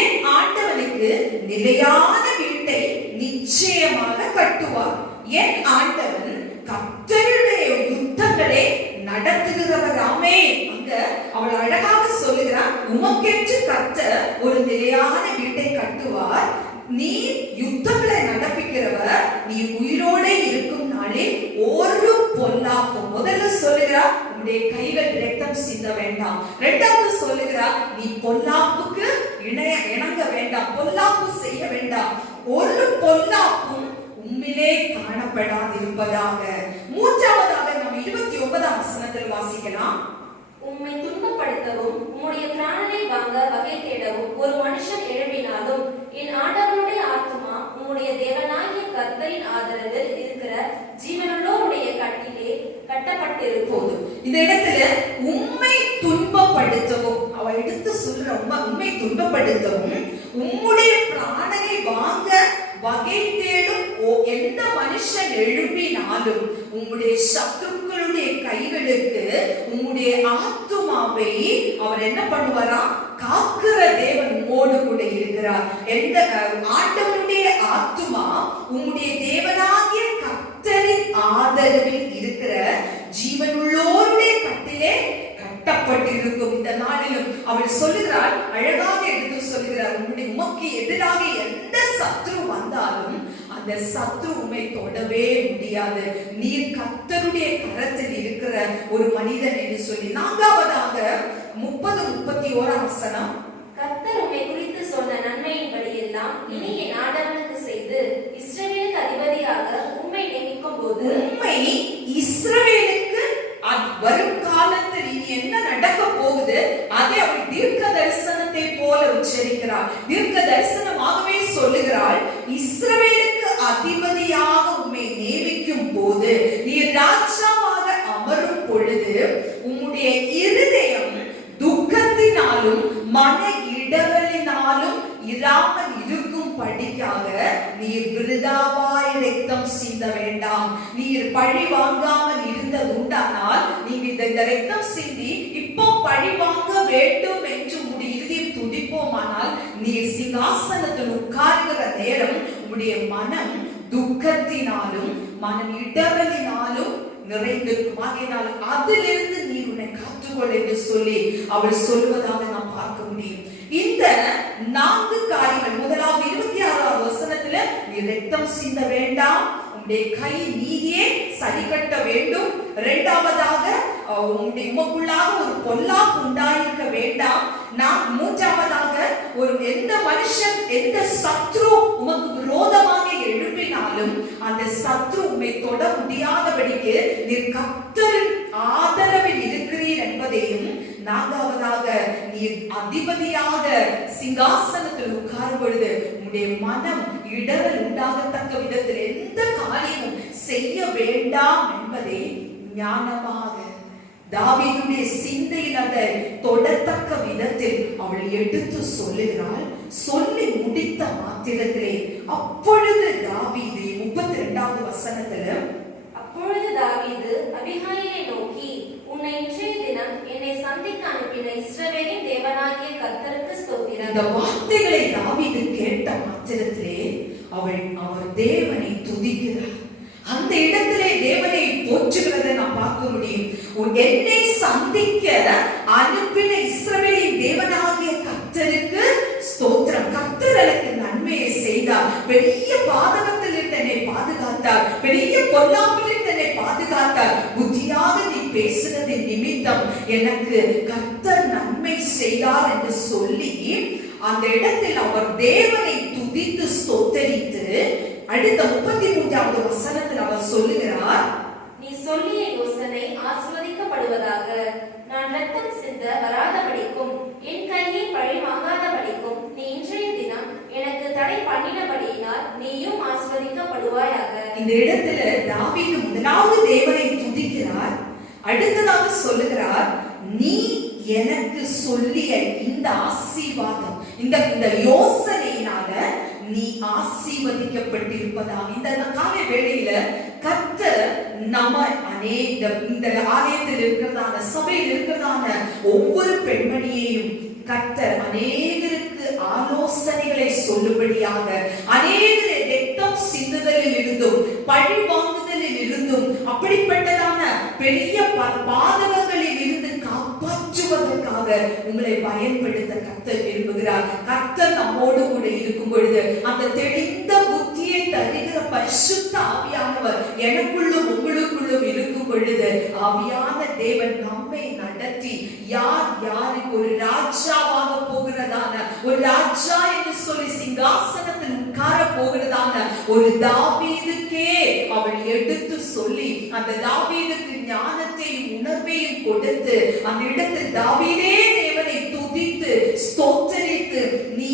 என் ஆண்டவனுக்கு நிலையான வீட்டை நிச்சயமாக கட்டுவார். என் ஆண்டவன் கர்த்தருடைய யுத்தங்களை நடத்துகிறவராமே. அங்க அவள் அழகாக சொல்லுகிறார், உமக்கென்று கர்த்தர் ஒரு நிலையான வீட்டை கட்டுவார். நீ யுத்தங்களை நடப்பிக்கிறவர், நீ உயிரோட இருக்கும் நாளில் ஒரு பொல்லாப்பு. முதல்ல சொல்லுகிறார், உன்னுடைய கைகள் இரத்தம் சிந்த வேண்டாம். இரண்டாவது சொல்லுகிறார், நீ பொல்லாப்புக்கு இணங்க வேண்டாம், பொல்லாப்பு செய்ய வேண்டாம். ஒரு பொல்லாப்பும் உம்மிலே காணப்படாதிருப்பதாக. மூன்றாவதாக நாம் 29ஆம் வசனத்தில் வாசிக்கலாம். உம்மை துன்பப்படுத்தவும் உம்முடைய பிராணனை வாங்க வகை தேடவும் ஒரு மனுஷன் எழுப்பினாலும் என் ஆண்டவனுடைய ஆத்துமா உம்முடைய தேவனாகிய கர்த்தரின் ஆதரவில் இருக்கிற ஜீவனுள்ளோருடைய கட்டிலே கட்டப்பட்டிருப்போது. இந்த இடத்துல உம்மை துன்பப்படுத்தவும், அவ எடுத்து சொல்ற உம்மை துன்பப்படுத்தவும் உம்முடைய பிராணனை வாங்க வகை தேடும் எந்த மனுஷன் எழுப்பினாலும் உம்முடைய சத்துருக்களுடைய கைகளுக்கு உம்முடைய ஆத்துமாவை அவர் என்ன பண்ணுவாரா, காக்கிற தேவன் உம்மோடு கூட இருக்கிறார். எந்த ஆண்டவனுடைய ஆத்துமா உம்முடைய தேவனாகிய கர்த்தரின் ஆதரவில் இருக்கிற ஜீவனுள்ளோருடைய கட்டிலே கட்டப்பட்டிருக்கும். இந்த நாளிலும் அவள் சொல்லுகிறாள், அழகாக எடுத்து சொல்லுகிறார், உமக்கு எதிராக எந்த சத்ரு வந்தாலும் அந்த சத்ரு உம்மை தொடவே முடியாது. நீர் கர்த்தருடைய கரத்தில் இருக்கிற ஒரு மனிதன் என்று சொல்லி. நான்காவதாக 30-31 வசனம். கர்த்தர் உம்மை குறித்து சொன்ன நன்மையின்படி எல்லாம் இனி என் ஆண்டவனுக்கு செய்து இஸ்ரவேலுக்கு அதிபதியாக உம்மை நியமிக்கும் போது, உம்மை இஸ்ரவேலுக்கு வரும் காலத்தில் இனி என்ன நடக்க போகுது அதை அவள் தீர்க்க தரிசனத்தை போல உச்சரிக்கிறாள். தீர்க்க தரிசனமாகவே சொல்லுகிறாள், இஸ்ரவேலுக்கு அதிபதியாக உம்மை நியமிக்கும் போது, நீ ராஜாவாக அமரும் பொழுது உம்முடைய இருதயம் துக்கத்தினாலும் மன இடரலினாலும் இராமல் இருக்கும் படிக்காக நீர் விருதாவாய் இரத்தம் சிந்த வேண்டாம். நீர் பழி வாங்காமல் இருந்தது உண்டானால் நீங்க இந்த இரத்தம் சிந்தி இப்போ பழி வாங்க வேண்டும் என்று உடைய இறுதியில் துடிப்போமானால் நீர் சிங்காசனத்தில் உட்கார்கிற நேரம் உடைய மனம் துக்கத்தினாலும் மனம் இடரலினாலும் நிறைந்திருக்கும். ஆகையினால் அதிலிருந்து நீ உன்னை காத்துக்கொள் என்று சொல்லி அவள் சொல்வதாக நாம் பார்க்க முடியும். இந்த 4 காரியங்கள், முதலாவது 26வது வசனத்துல நீ இரத்தம் சிந்த வேண்டாம், உன்னுடைய கை நீதியே சரி கட்ட வேண்டும். இரண்டாவதாக உமக்குள்ளாக ஒரு பொல்லாப்பு உண்டாயிருக்க வேண்டாம். மூன்றாவதாக ஒரு எந்த மனுஷன் எந்த சத்ரு உமக்கு விரோதமாக எழுப்பினாலும் அந்த சத்ரு உம்மை தொட முடியாதபடிக்கு நீர் கர்த்தரின் ஆதரவில் இருக்கிறீர் என்பதையும், நான்காவதாக நீர் அதிபதியாக சிங்காசனத்தில் உட்காரும் பொழுது உன்னுடைய மனம் இடரல் உண்டாகத்தக்க விதத்தில் எந்த காரியமும் செய்ய வேண்டாம் என்பதை ஞானமாக தாவீதுடைய சிந்தையில் அதை தொடத்தக்க விதத்தில் அவள் எடுத்து சொல்லுகிறாள். சொல்லி முடித்த மாத்திரத்திலே அப்பொழுது தாவீது 32வது வசனத்துல, அப்பொழுது தாவீது அபிகாயிலை நோக்கி, உன்னை இன்றைய தினம் என்னை சந்திக்க அனுப்பின இஸ்ரவேலின் தேவனாகிய கர்த்தருக்கு ஸ்தோத்திரம். இந்த வார்த்தைகளை தாவீது கேட்ட மாத்திரத்திலே அவர் தேவனை துதிக்கிறார். அந்த இடத்திலே தேவனை போற்றுகிறதை நாம் பார்க்க முடியும். என்னை சந்திக்க அனுப்பின இஸ்ரவேலின் தேவனாகிய கர்த்தருக்கு ஸ்தோத்திரம். கர்த்தர் எனக்கு நன்மையை செய்தார், பெரிய பாதகத்தில் இருந்து என்னை பாதுகாத்தார், பெரிய பொல்லாப்பில் இருந்து என்னை பாதுகாத்தார். புத்தியாக நீ பேசுனது நிமித்தம் எனக்கு கர்த்தர் நன்மை செய்தார் என்று சொல்லி அந்த இடத்தில் அவர் தேவனை துதித்து ஸ்தோத்தரித்து அடுத்த 33வது வசனத்தில் அவர் சொல்லுகிறார், நீ சொல்லிய யோசனை ஆசீர்வதிக்கப்படுவதாக. நான் இரத்தம் சிந்த வராதபடிக்கும் என் கையை பழி வாங்காதபடிக்கும் நீ இன்றைய தினம் எனக்கு தடை பண்ணினபடியினால் நீயும் ஆசீர்வதிக்கப்படுவாயாக. இந்த இடத்துல தாவீது முதலாவது தேவனை துதிக்கிறார். அடுத்ததாக சொல்லுகிறார், நீ எனக்கு சொல்லிய இந்த ஆசீர்வாதம், இந்த யோசனையினால நீ ஆசீர்வதிக்கப்பட்டிருப்பதாக. இந்த காலை வேளையில கர்த்தர் நம்ம இந்த ஆலயத்தில் இருக்கிறதான சபையில் இருக்கிறதான ஒவ்வொரு பெண்மணியையும் கர்த்தர் அநேகருக்கு ஆலோசனைகளை சொல்லும்படியாக, அநேகரை இரத்தம் சிந்துதலில் இருந்தும் பழி வாங்குதலில் இருந்தும் அப்படிப்பட்டதான பெரிய பாதகங்களில் இருந்து காப்பாற்றுவதற்காக உங்களை பயன்படுத்த கர்த்தர் விரும்புகிறார். கர்த்தர் நம்மோடு கூட இருக்கும் பொழுது அந்த தெளிந்த புத்தியை தருகிற பரிசுத்த ஆவியானவர் எனக்குள்ளும் உங்களுக்குள்ளும் இருக்கும் பொழுது ஆவியான தேவன் நம்மை நடத்தி யார் யாருக்கு ஒரு ராஜாவாக போகிறதான, ஒரு ராஜா என்று சொல்லி சிங்காசனத்தில் உட்கார போகிறதான ஒரு தாவீதுக்கே அவள் எடுத்து சொல்லி அந்த தாவீதுக்கு ஞானத்தையும் உணர்வையும் கொடுத்து அந்த இடத்தில் தாவீதே தேவனை துதித்து ஸ்தோத்தரித்து, நீ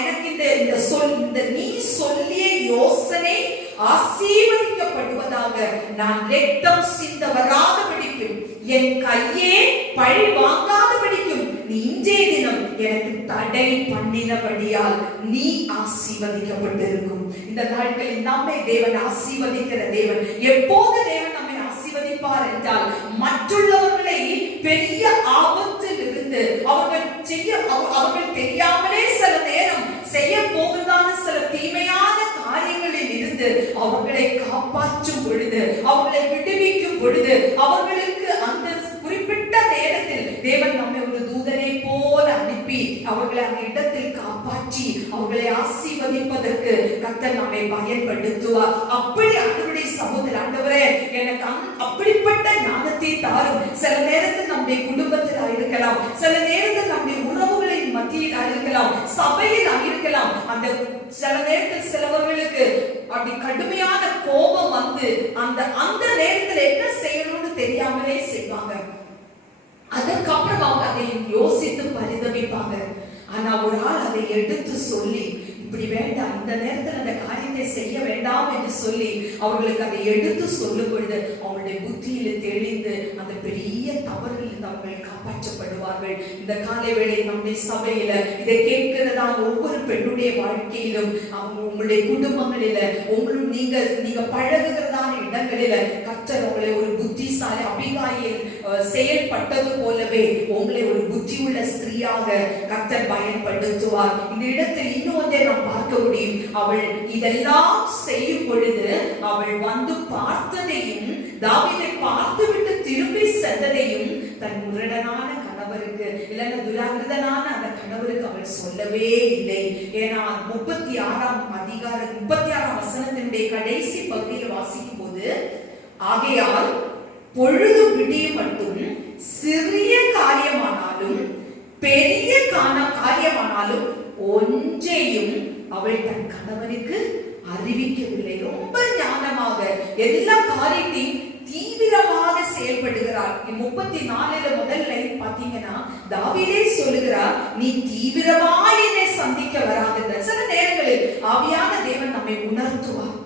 எனக்கு இந்த நீ சொல்லிய யோசனை ஆசீர்வதிக்கப்படுவதாக. நான் இரத்தம் சிந்த வராதபடிக்கும் என் கையே பழி வாங்காதபடிக்கும் நீ இன்றைய தினம் எனக்கு தடை பண்ணினபடியால் நீ ஆசீர்வதிக்கப்பட்டிருக்கும். இந்த நாட்களில் நம்மை தேவன் ஆசீர்வதிக்கிற தேவன். எப்போது தேவன் நம்மை ஆசீர்வதிப்பார் என்றால், மற்றுள்ளவர்களை பெரிய ஆபத்தில் இருந்து அவர்கள் தெரியாமலே சில நேரம் செய்ய போவதான சில தீமையான காரியங்களில் இருந்து அவர்களை காப்பாற்றும் பொழுது, அவர்களை விடுவிக்கும் பொழுது, அவர்களுக்கு அவர்களை அந்த இடத்தில் காப்பாற்றி அவர்களை ஆசீர்வதிப்பதற்கு கர்த்தர் நம்மை பயன்படுத்துவார். அப்படி ஆண்டவருடைய சமூகத்தில், ஆண்டவரே எனக்கு அப்படிப்பட்ட ஞானத்தை தாரும். சில நேரத்தில் நம்முடைய குடும்பத்தில் இருக்கலாம், சில நேரத்தில் நம்முடைய உறவுகளின் மத்தியில் இருக்கலாம், சபையில் இருக்கலாம். அந்த சில நேரத்தில் சிலவர்களுக்கு அப்படி கடுமையான கோபம் வந்து அந்த நேரத்தில் என்ன செய்யணும்னு தெரியாமலே செய்வாங்க. அதுக்கப்புறம் அவங்க அதை யோசித்து பரிதவிப்பாங்க. ஆனா ஒரு ஆள் அதை எடுத்து சொல்லி, இப்படி வேண்டாம், இந்த நேரத்தில் அந்த காரியத்தை செய்ய வேண்டாம் என்று சொல்லி அவர்களுக்கு அதை எடுத்து சொல்லும் பொழுது அவங்களுடைய புத்தியில் தெளிந்து அந்த பெரிய தவறில் அவர்கள் காப்பாற்றப்படுவார்கள். இந்த காலை வேளை நம்முடைய சபையில இதை கேட்கிறதான ஒவ்வொரு பெண்ணுடைய வாழ்க்கையிலும், உங்களுடைய குடும்பங்களில, நீங்க பழகுகிறதான இடங்களில கர்த்தர் உங்களை ஒரு புத்திசாலி அபிகாயில் செயல்பட்டது போலவே உங்களை ஒரு புத்தி உள்ள ஸ்திரீயாக கர்த்தர் பயன்படுத்துவார். இந்த இடத்தில் இன்னும் ஒன்றை நாம் பார்க்க முடியும். அவள் இதெல்லாம் செய்யும் பொழுது அவள் வந்து பார்த்ததையும், தாவீதை பார்த்து விட்டு திரும்பி சென்றதையும் தன் முரடனான கணவருக்கு, இல்லைன்னா துராகிருதனான அந்த கணவருக்கு அவள் சொல்லவே இல்லை. ஏன்னா 36ஆம் வசனத்தினுடைய கடைசி பகுதியில் வாசிக்கும் போது, ஆகையால் பொழுது விடிய மட்டும் சிறிய காரியமானாலும் பெரிய காரியமானாலும் ஒன்றையும் அவள் தன் கணவனுக்கு அறிவிக்கவில்லை. ரொம்ப ஞானமாக எல்லா காரியத்தையும் தீவிரமாக செயல்படுகிறார். 34 முதல் லைன் பாத்தீங்கன்னா தாவீதே சொல்லுகிறார், நீ தீவிரமாய் என்னை சந்திக்க வராதுங்க. சில நேரங்களில் ஆவியான தேவன் நம்மை உணர்த்துவார்,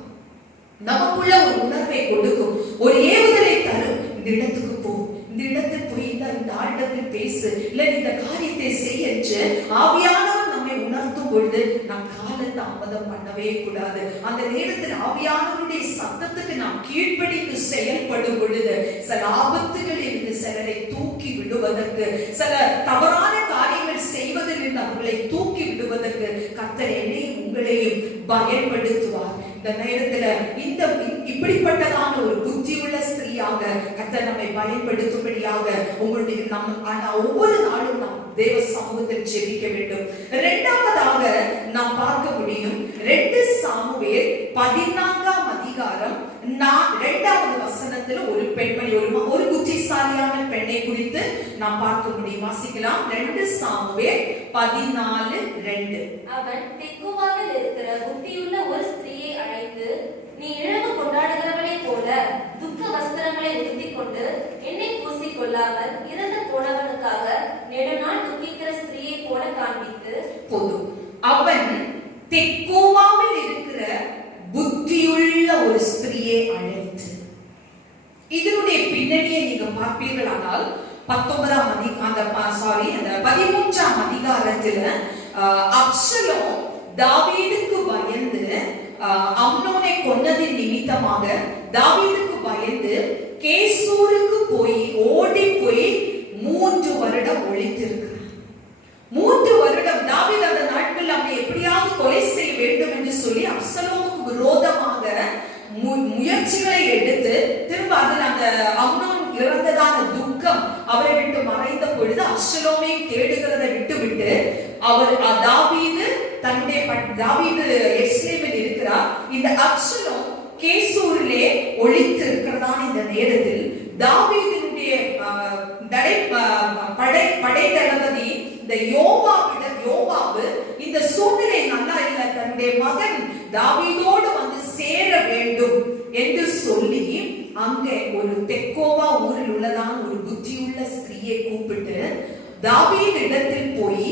நமக்குள்ள ஒரு உணர்வை கொடுக்கும், ஒரு ஏவுதலை தரும். இந்த இடத்துக்கு போ, இந்த இடத்தில் போய் இந்த ஆளிடத்தில் பேசு, இல்ல இந்த காரியத்தை செய் என்று ஆவியானவர் நம்மை உணர்த்தும் பொழுது நாம் காலத்தை தாமதம் பண்ணவே கூடாது. அந்த நேரத்தில் ஆவியானவருடைய சத்தத்துக்கு நாம் கீழ்ப்படிந்து செயல்படும் பொழுது சில ஆபத்துகளில் இருந்து சிலரை தூக்கி விடுவதற்கு, சில தவறான காரியங்கள் செய்வதில் இருந்து அவர்களை தூக்கி விடுவதற்கு கர்த்தர் என்னையும் உங்களையும் பயன்படுத்துவார். இந்த நேரத்துல இப்படிப்பட்டதான ஒரு புத்தியுள்ள ஸ்திரீயாக கர்த்தர் நம்மை பயன்படுத்தும்படியாக உங்களுடைய ஒவ்வொரு நாளும் நாம் தேவ சமூகத்தில் ஜெபிக்க வேண்டும். இரண்டாவதாக நாம் பார்க்க முடியும் 2 சாமுவேல் 14ஆம் அதிகாரம் 2வது வசனத்துல ஒரு பெண்மணி, ஒரு புத்திசாலியான பெண்ணை குறித்து நாம் பார்க்க முடியும். வாசிக்கலாம். 2 சாமுவேல் 14:2. அவன் தெக்கோவாவில் இருக்கிற புத்தியுள்ள ஒரு ஸ்திரீயை அழைத்து, நீ இழவு கொண்டாடுகிறவளை போல துக்க வஸ்திரங்களை உடுத்திக் கொண்டு எண்ணெய் பூசிக் கொள்ளாமல் இறந்து போனவனுக்காக நெடுநாள் துக்கிக்கிற ஸ்திரீயை போல காண்பித்து போதும். அவன் தெக்கோவாவில் இருக்கிற புத்தியுள்ள ஒரு ஸ்திரீயை அழைத்து, இதனுடைய பின்னணியை நீங்க பார்ப்பீர்களானால் 13ஆம் அதிகாரத்துல அப்சலோம் தாவீதுக்கு பயந்து, அம்னோனை கொன்னதின் நிமித்தமாக தாவீதுக்கு பயந்து கேசூருக்கு போய் ஓடி போய் 3 வருடம் ஒளித்திருக்கிறார். 3 வருடம் தாவீது அந்த நாட்கள் அவனை எப்படியாவது கொலை செய்ய வேண்டும் என்று சொல்லி அப்சலோமுக்கு விரோதமாக முயற்சிகளை எடுத்து திரும்ப அதில் அந்த அம்னோன் இறந்ததான துக்கம் அவரை விட்டு மறைந்த பொழுது அப்சலோமை தேடுகிறதை விட்டு அவர் தாவீது எருசலேமில் இருக்கிறார். இந்த அப்சலோம் கேசூரிலே ஒளித்து இருக்கிறதான இந்த நேரத்தில் தாவீதினுடைய படை தளபதி இந்த யோவாபு இந்த சூழ்நிலை நல்லா இல்ல, தன்னுடைய மகன் தாவீதோடு வந்து சேர வேண்டும் என்று சொல்லி அங்கே ஒரு தெக்கோவா ஊரில் உள்ளதான ஒரு புத்தியுள்ள ஸ்திரீயை கூப்பிட்டு தாவீது இடத்தில் போய்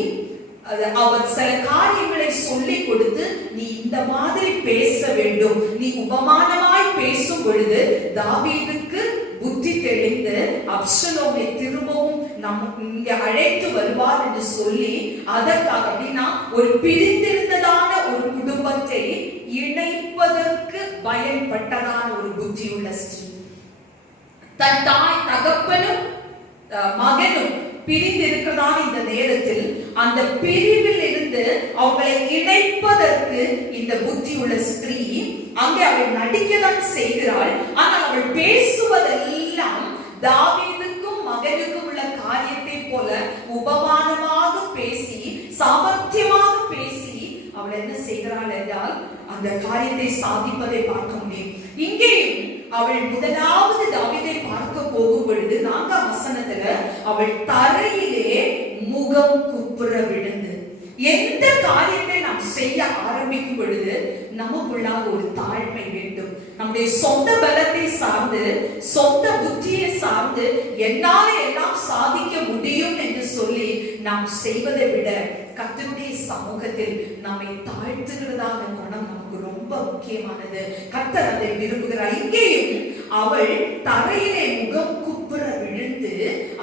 அவர் சில காரியங்களை சொல்லிக் கொடுத்து, நீ இந்த மாதிரி பேச வேண்டும், நீ உபமானமாய் பேசும் பொழுது தாவீதுக்கு புத்தி தெளிந்து அப்சலோமை திரும்பவும் இங்க அழைத்து வருவார் என்று சொல்லி, அதற்காக அப்படின்னா ஒரு பிரிந்திருந்ததான ஒரு குடும்பத்தை இணைப்பதற்கு பயன்பட்டதான ஒரு புத்தியுள்ள ஸ்திரீ. தன் தாய் தகப்பனும் மகனும் பிரிந்திருக்கிறதான இந்த நேரத்தில் அந்த பிரிவில் இருந்து அவங்களை இணைப்பதற்கு இந்த புத்தியுள்ள ஸ்திரீ அங்கே அவள் நடிக்கதான் செய்கிறாள். ஆனால் அவள் பேசுவதெல்லாம் தாவீதுக்கும் மகனுக்கும் உள்ள காரியத்தை போல உபமானமாக பேசி அந்த காரியத்தை சாதிப்பதை பார்க்க முடியும். இங்கேயும் அவள் முதலாவது தாவீதை பார்க்க போகும் பொழுது 4ஆம் வசனத்துல அவள் தரையிலே முகம் குப்புற விழுந்து, எந்த காரியத்தை நாம் செய்ய ஆரம்பிக்கும் பொழுது நமக்குள்ளாக ஒரு தாழ்மை வேண்டும். நம்முடைய சொந்த பலத்தை சார்ந்து, சொந்த புத்தியை சார்ந்து என்னால எல்லாம் சாதிக்க முடியும் என்று சொல்லி நாம் செய்வதை விட கர்த்தருடைய சமூகத்தில் நம்மை தாழ்த்துகிறதான குணம் நமக்கு ரொம்ப முக்கியமானது. கர்த்தர் அதை விரும்புகிறார். இங்கேயும் அவள் தரையிலே முகம் குப்புற விழுந்து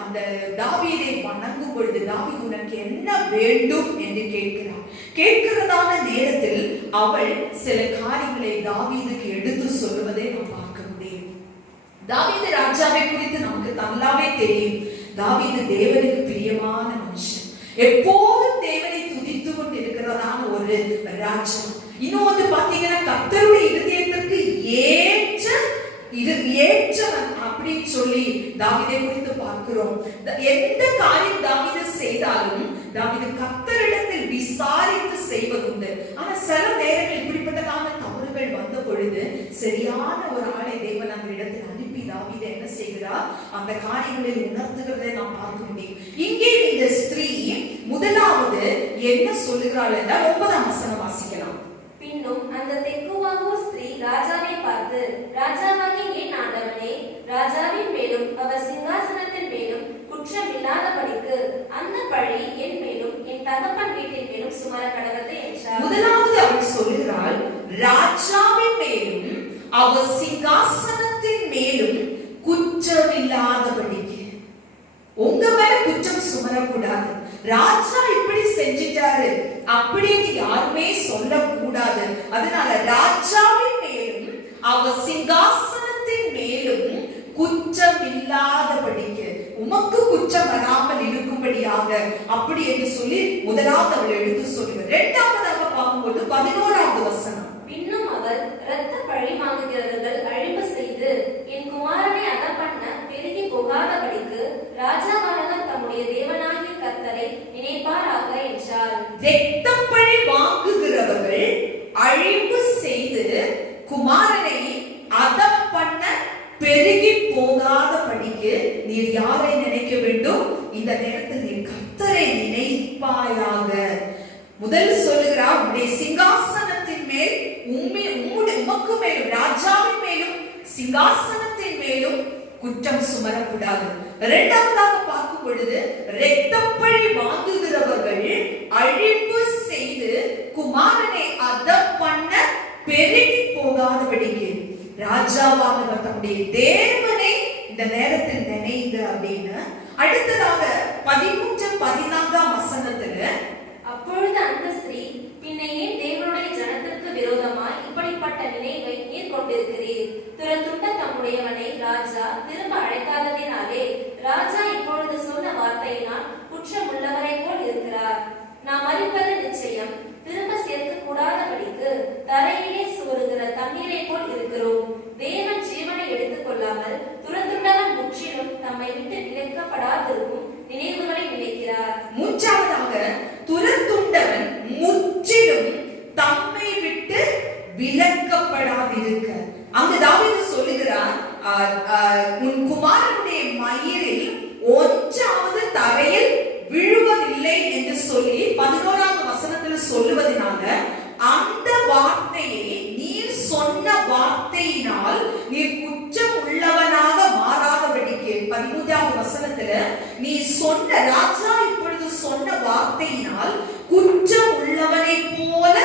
அந்த தாவீதை வணங்கும் பொழுது, தாவீது உனக்கு என்ன வேண்டும் என்று கேட்கிறார். கேட்கிறதான நேரத்தில் அவள் சில காரியங்களை தாவீதுக்கு எடுத்து சொல்லுவதை நாம் பார்க்க முடியும். தாவீது ராஜாவை குறித்து நமக்கு நல்லாவே தெரியும். தாவீது தேவனுக்கு பிரியமான மனுஷன், எப்போதும் தேவனை துதித்து கொண்டு இருக்கிறதான ஒரு ராஜா. இன்னொன்று பாத்தீங்கன்னா கர்த்தருடைய இருதயத்திற்கு ஏற்றவன் அப்படின்னு சொல்லி தாவீதை குறித்து பார்க்கிறோம். எந்த காரியம் தாவீது செய்தாலும் தாவீது கர்த்தரிடத்தில் விசாரித்து செய்வதுண்டு. ஆனா சில நேரங்கள் இப்படிப்பட்டதான தவறுகள் வந்த பொழுது சரியான ஒரு ஆளை தேவன் அந்த இடத்தில் அனுப்பி தாவீதை என்ன செய்கிறார், அந்த காரியங்களில் உணர்த்துகிறதை நாம் பார்க்க முடியும். இங்கே இந்த ஸ்திரீ முதலாவது என்ன சொல்லுகிறாள் என்றால் 9ஆம் வசனம் வாசிக்கலாம். பின்னும் அந்த தெக்குவாங்கூர் ஸ்திரீ ராஜாவை பார்த்து, ராஜாவாகிய என் ஆண்டவனே, ராஜாவின் மேலும் அவர் சிங்காசனத்தின் மேலும் குற்றம் இல்லாதபடிக்கு அந்த பழி என் மேலும் என் தகப்பன் வீட்டின் மேலும் சுமர கடவது என்றார். முதலாவது அவள் சொல்லுகிறாள், ராஜாவின் மேலும் அவர் சிங்காசனத்தின் மேலும் குற்றம் இல்லாதபடிக்கு. உங்க மேல குற்றம் சுமரக்கூடாது. ராஜா இப்படி செஞ்சிட்டாரு அப்படின்னு யாருமே சொல்லக்கூடாது. அதனால ராஜாவின் மேலும் அவர் சிங்காசனத்தின் மேலும் குற்றம் இல்லாதபடிக்கு, உமக்கு குற்றம் வராமல் இருக்கும்படியாக அப்படி என்று சொல்லி முதலாவது அவள் எடுத்து சொல்லுகிறார். இரண்டாவதாக பார்க்கும்போது 11ஆவது வசனம். பின்னும் அவர் இரத்த பழி வாங்குகிறவர்கள் அழிவு செய்து என் குமாரனை அகப்பண்ண பெருகி போகாதபடிக்கு ராஜாவானவர் தம்முடைய தேவனாகிய கர்த்தரை நினைப்பாராக என்றார். இரத்த பழி வாங்குகிறவர்கள் அழிவு செய்து குமாரனை அகப்பண்ண பெருகி போகாதபடிக்கு நீர் யாரை நினைக்க வேண்டும்? இந்த நேரத்தில் நீர் கர்த்தரை நினைப்பாயாக. முதல் சொல்லுகிறார், உம்முடைய சிங்காசனத்தின் மேல் உமக்கு மேலும் ராஜாவின் மேலும் சிங்காசனத்தின் மேலும் குற்றம் சுமரக்கூடாது. இரண்டாவதாக பார்க்கும் பொழுது இரத்தப்பழி வாங்குகிறவர்கள் அழிவு செய்து குமாரனை அதம் பண்ண பெருகி போகாதபடிக்கு ராஜாவானவர் தம்முடைய தேவனை இந்த நேரத்தில் நினைங்க அப்படின்னு. அடுத்ததாக 13-14ஆம் வசனத்துல, அப்பொழுது அந்த ஸ்திரீ, பின்ன ஏன் தேவனுடைய ஜனத்திற்கு விரோதமாய் இப்படிப்பட்ட நினைவை நீர் கொண்டிருக்கிறீர்? துரத்துண்ட தம்முடையவனை ராஜா திரும்ப அழைக்காததினாலே ராஜா இப்பொழுது சொன்ன வார்த்தையினால் குற்றம் உள்ளவரை போல் இருக்கிறார். நாம் அறிப்பது நிச்சயம், திரும்ப சேர்க்க கூடாதபடிக்கு தரையிலே சோறுகிற தண்ணீரை போல் இருக்கிறோம். தேவன் ஜீவனை எடுத்துக் கொள்ளாமல் துரத்துண்டவன் முற்றிலும் தம்மை விட்டு நினைக்கப்படாதிருக்கும் நினைவுகளை நினைக்கிறார். மூன்றாவதாக துரத்துண்டவன் முற்றிலும் தம்மை விட்டு விலக்கப்படாதிருக்க. அங்கு தாவீது சொல்லுகிறார், உன் குமாரனுடைய மயிரில் ஒன்றாவது தரையில் விழுவதில்லை என்று சொல்லி 11ஆம் வசனத்தில் சொல்லுவதனால அந்த வார்த்தையை நீர் சொன்ன வார்த்தையினால் நீர் குற்றம் உள்ளவனாக மாறாதபடிக்கு 13ஆம் வசனத்துல நீ சொன்ன ராஜா இப்பொழுது சொன்ன வார்த்தையினால் குற்றம் உள்ளவனை போல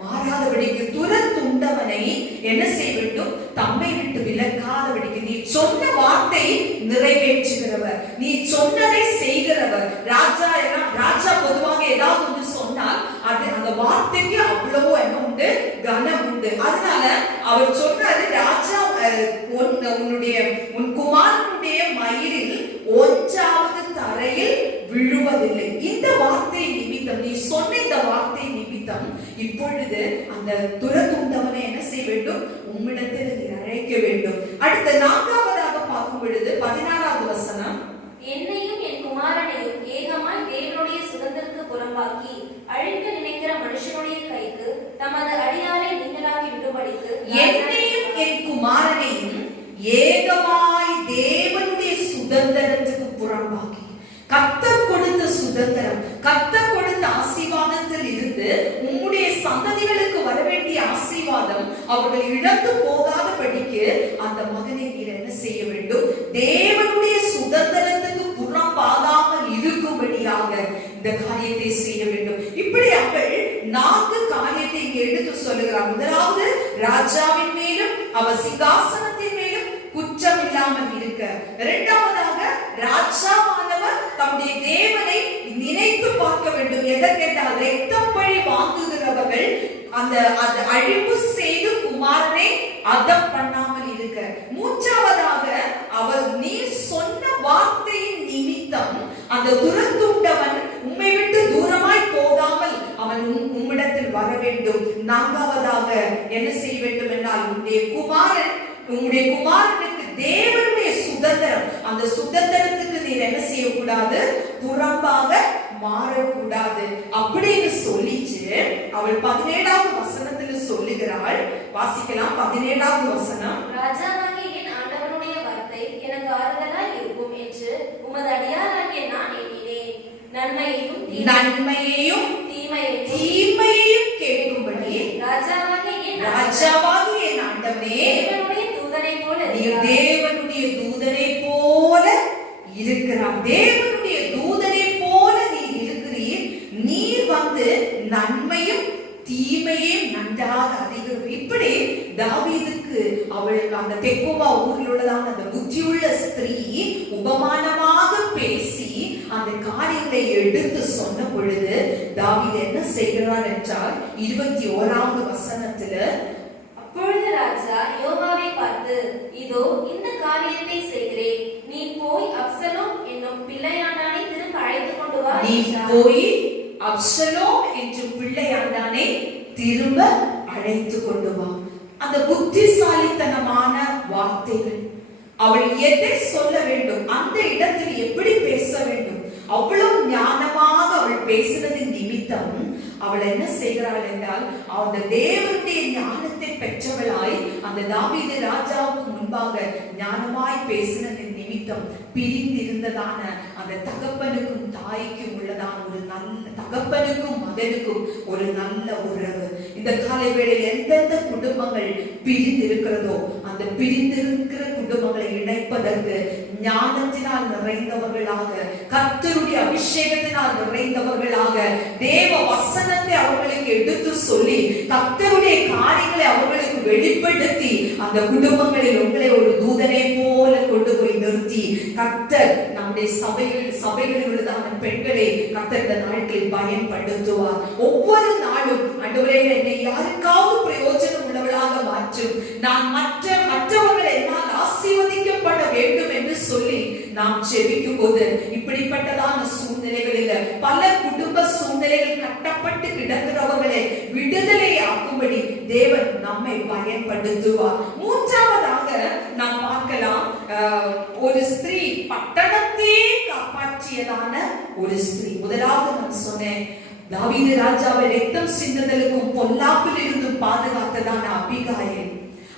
மாறாதபடிக்கு துரத்துண்டவனை என்ன செய்ய வேண்டும்? தம்மை விட்டு விலக்காதபடிக்கு. நீ சொன்ன வார்த்தை நிறைவேற்றுகிறவர், நீ சொன்னதை செய்கிறவர். ராஜா பொதுவாக ஏதாவது ஒன்று சொன்னால் அது அந்த வார்த்தைக்கு அவ்வளவோ என்ன உண்டு, கனம் உண்டு. அதனால அவர் சொன்னாரு, ராஜா உன் குமாரனுடைய மயிரில் ஒன்றாவது தரையில் விழுவதில்லை. இந்த வார்த்தை நிமித்தம், நீ சொன்ன இந்த வார்த்தை நிமித்தம் இப்பொழுது அந்த துரத்துண்டவனை என்ன செய்ய வேண்டும்? உம்மிடத்தில் நீ அழைக்க வேண்டும். அடுத்த 4ஆவதாக பார்க்கும் பொழுது 16ஆவது வசனம். என்னையும் என் குமாரனையும் ஏகமாய் தேவனுடைய சுதந்திரத்துக்கு புறம்பாக்கி அழிக்க நினைக்கிற மனுஷனுடைய கைக்கு தமது அடியாரை நீங்களாக விடுபடிக்கு என்னையும் என் குமாரனையும் ஏகமாய் தேவனுடைய சுதந்திரத்துக்கு புறம்பாக்கி, கர்த்தர் கொடுத்த சுதந்திரம், கர்த்தர் கொடுத்த ஆசீர்வாதத்தில் இருந்து உம்முடைய சந்ததிகளுக்கு வர வேண்டிய ஆசீர்வாதம் அவர்கள் இழந்து போகாதபடிக்கு அந்த மகனை நீர் என்ன செய்ய வேண்டும்? தேவனுடைய சுதந்திரத்துக்கு புறம்பாகாமல் இருக்கும்படியாக இந்த காரியத்தை செய்ய வேண்டும். இப்படி அவள் 4 காரியத்தை இங்கே எடுத்து சொல்லுகிறார். முதலாவது, ராஜாவின் மேலும் அவர் சிங்காசனத்தின் மேலும் குற்றம் இல்லாமல் இருக்க. இரண்டாவதாக, ராஜாவானவர் தம்முடைய தேவனை நினைத்து பார்க்க வேண்டும். எதற்கென்றால் இரத்தம் பழி வாங்குகிறவர்கள் அந்த அழிவு செய்து குமாரனை அதம் பண்ணாமல் இருக்க. மூன்றாவதாக, அவர் நீர் சொன்ன வார்த்தையின் நிமித்தம் அந்த துரத்துண்டவன் உம்மை விட்டு தூரமாய் போகாமல் அவன் உம்மிடத்தில் வர வேண்டும். நான்காவதாக என்ன செய்ய வேண்டும் என்றால், உம்முடைய குமாரனுக்கு தேவனுடைய சுதந்திரம், அந்த சுதந்திரத்துக்கு நீர் என்ன செய்யக்கூடாது? புறம்பாக மாறக்கூடாது அப்படின்னு சொல்லிச்சு. அவள் 17வது வசனத்துல சொல்லுகிறாள். வாசிக்கலாம். 17வது வசனம். ராஜாவாகிய என் ஆண்டவனுடைய வார்த்தை எனக்கு ஆறுதலாய் இருக்கும் என்று உமது அடியாராகிய நான் எண்ணினேன். நன்மையையும் தீமையையும் கேட்கும்படி ராஜாவாகிய என் ஆண்டவனே, தேவனுடைய தூதனை போல இருக்கிறார். தேவனுடைய தூதனை போல நீர் இருக்கிறீர். நீர் வந்து நன்மையும் தீமையும் நன்றாக அறிகிறீர். இப்படி தாவீதுக்கு அவள் அந்த தெக்கோவா ஊரில் உள்ளதான அந்த புத்தியுள்ள ஸ்திரீ உபமானமாக பேசி அந்த காரியத்தை எடுத்து சொன்ன பொழுது தாவீது என்ன செய்கிறார் என்றால் 21வது வசனத்துல, அப்பொழுது ராஜா யோவாவை பார்த்து, இதோ இந்த காரியத்தை செய்கிறேன், நீ போய் அப்சலோம் என்னும் பிள்ளையாண்டானை திரும்ப அழைத்து கொண்டு வா. நீ போய் அப்சலோம் என்னும் பிள்ளையாண்டானை திரும்ப அழைத்து கொண்டு வா. அந்த புத்திசாலித்தனமான வார்த்தைகள், அவள் எதை சொல்ல வேண்டும், அந்த இடத்தில் எப்படி பேச வேண்டும், அவ்வளவு ஞானமாக அவள் பேசினதின் நிமித்தம் அவள் என்ன செய்கிறாள் என்றால், அந்த தேவனுடைய ஞானத்தை பெற்றவளாய் அந்த தாவீது ராஜாவுக்கு முன்பாக ஞானமாய் பேசினதின் நிமித்தம் பிரிந்திருந்ததான அந்த தகப்பனுக்கும் தாய்க்கும் உள்ளதான ஒரு நல்ல, தகப்பனுக்கும் மகனுக்கும் ஒரு நல்ல உறவு. இந்த காலை வேளையில் எந்தெந்த குடும்பங்கள் பிரிந்திருக்கிறதோ அந்த பிரிந்திருக்கிற குடும்பங்களை இணைப்பதற்கு ஞானத்தினால் நிறைந்தவர்களாக, கர்த்தருடைய அபிஷேகத்தினால் நிறைந்தவர்களாக, தேவ வசனத்தை அவர்களுக்கு எடுத்து சொல்லி கர்த்தருடைய காரியங்களை அவர்களுக்கு வெளிப்படுத்தி அந்த குடும்பங்களில் உங்களை ஒரு தூதனை போல கொண்டு போய் நிறுத்தி கர்த்தர் நம்முடைய சபைகளில் உள்ளதான பெண்களை கர்த்தர் இந்த நாட்களில் பயன்படுத்துவார். ஒவ்வொரு நாளும் ஆண்டவரே என்னை யாருக்காவது பிரயோஜனம் உள்ளவளாக மாற்றும், நான் மற்றவர்கள் என்னால் ஆசீர்வதிக்கப்பட வேண்டும் என்று சொல்லி நாம் ஜெபிக்கும் போது இப்படிப்பட்டதான சூழ்நிலைகளில் பல குடும்ப சூழ்நிலைகள் கட்டப்பட்டு கிடக்கிறவர்களை விடுதலை ஆக்கும்படி தேவன் நம்மை பயன்படுத்துவார். மூன்றாவதாக நாம் பார்க்கலாம், ஒரு ஸ்திரீ பட்டணத்தையே காப்பாற்றியதான ஒரு ஸ்திரீ. முதலாவது நான் சொன்னேன், தாவீது ராஜாவை ரத்தம் சிந்துதலுக்கும் பொல்லாப்பில் இருந்து பாதுகாத்ததான அபிகாயில்,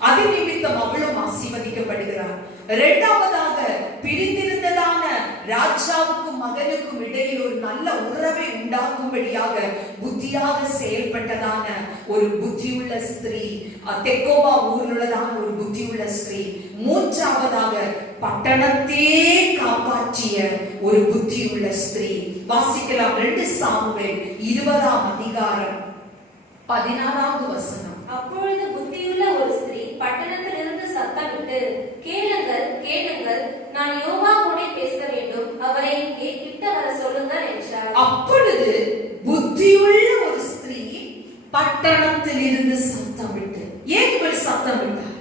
அது நிமித்தம் அவளும் ஆசீர்வதிக்கப்படுகிறார். இரண்டாவதாக, பிரிந்திருந்ததான ராஜாவுக்கும் மகனுக்கும் இடையில் ஒரு நல்ல உறவை உண்டாக்கும்படியாக புத்தியாக செயல்பட்டதான ஒரு புத்தியுள்ள ஸ்திரீ, தெக்கோவா ஊரில் உள்ளதான ஒரு புத்தியுள்ள ஸ்திரீ. மூன்றாவதாக, பட்டணத்தையே காப்பாற்றிய ஒரு புத்தியுள்ள ஸ்திரீ. வாசிக்கலாம் 2 சாமுவேல் 20ஆம் அதிகாரம் 16வது வசனம். அப்பொழுது புத்தியுள்ள ஒரு ஸ்திரீ பட்டணத்திலிருந்து சத்தமிட்டு, கேளுங்கள் கேளுங்கள், நான் யோவாவோடே பேச வேண்டும், அவரை இங்கே கிட்ட வர சொல்லுங்கள் என்றார். அப்பொழுது புத்தியுள்ள ஒரு ஸ்திரீ பட்டணத்திலிருந்து சத்தமிட்டு, ஏன் இவள் சத்தமிட்டார்?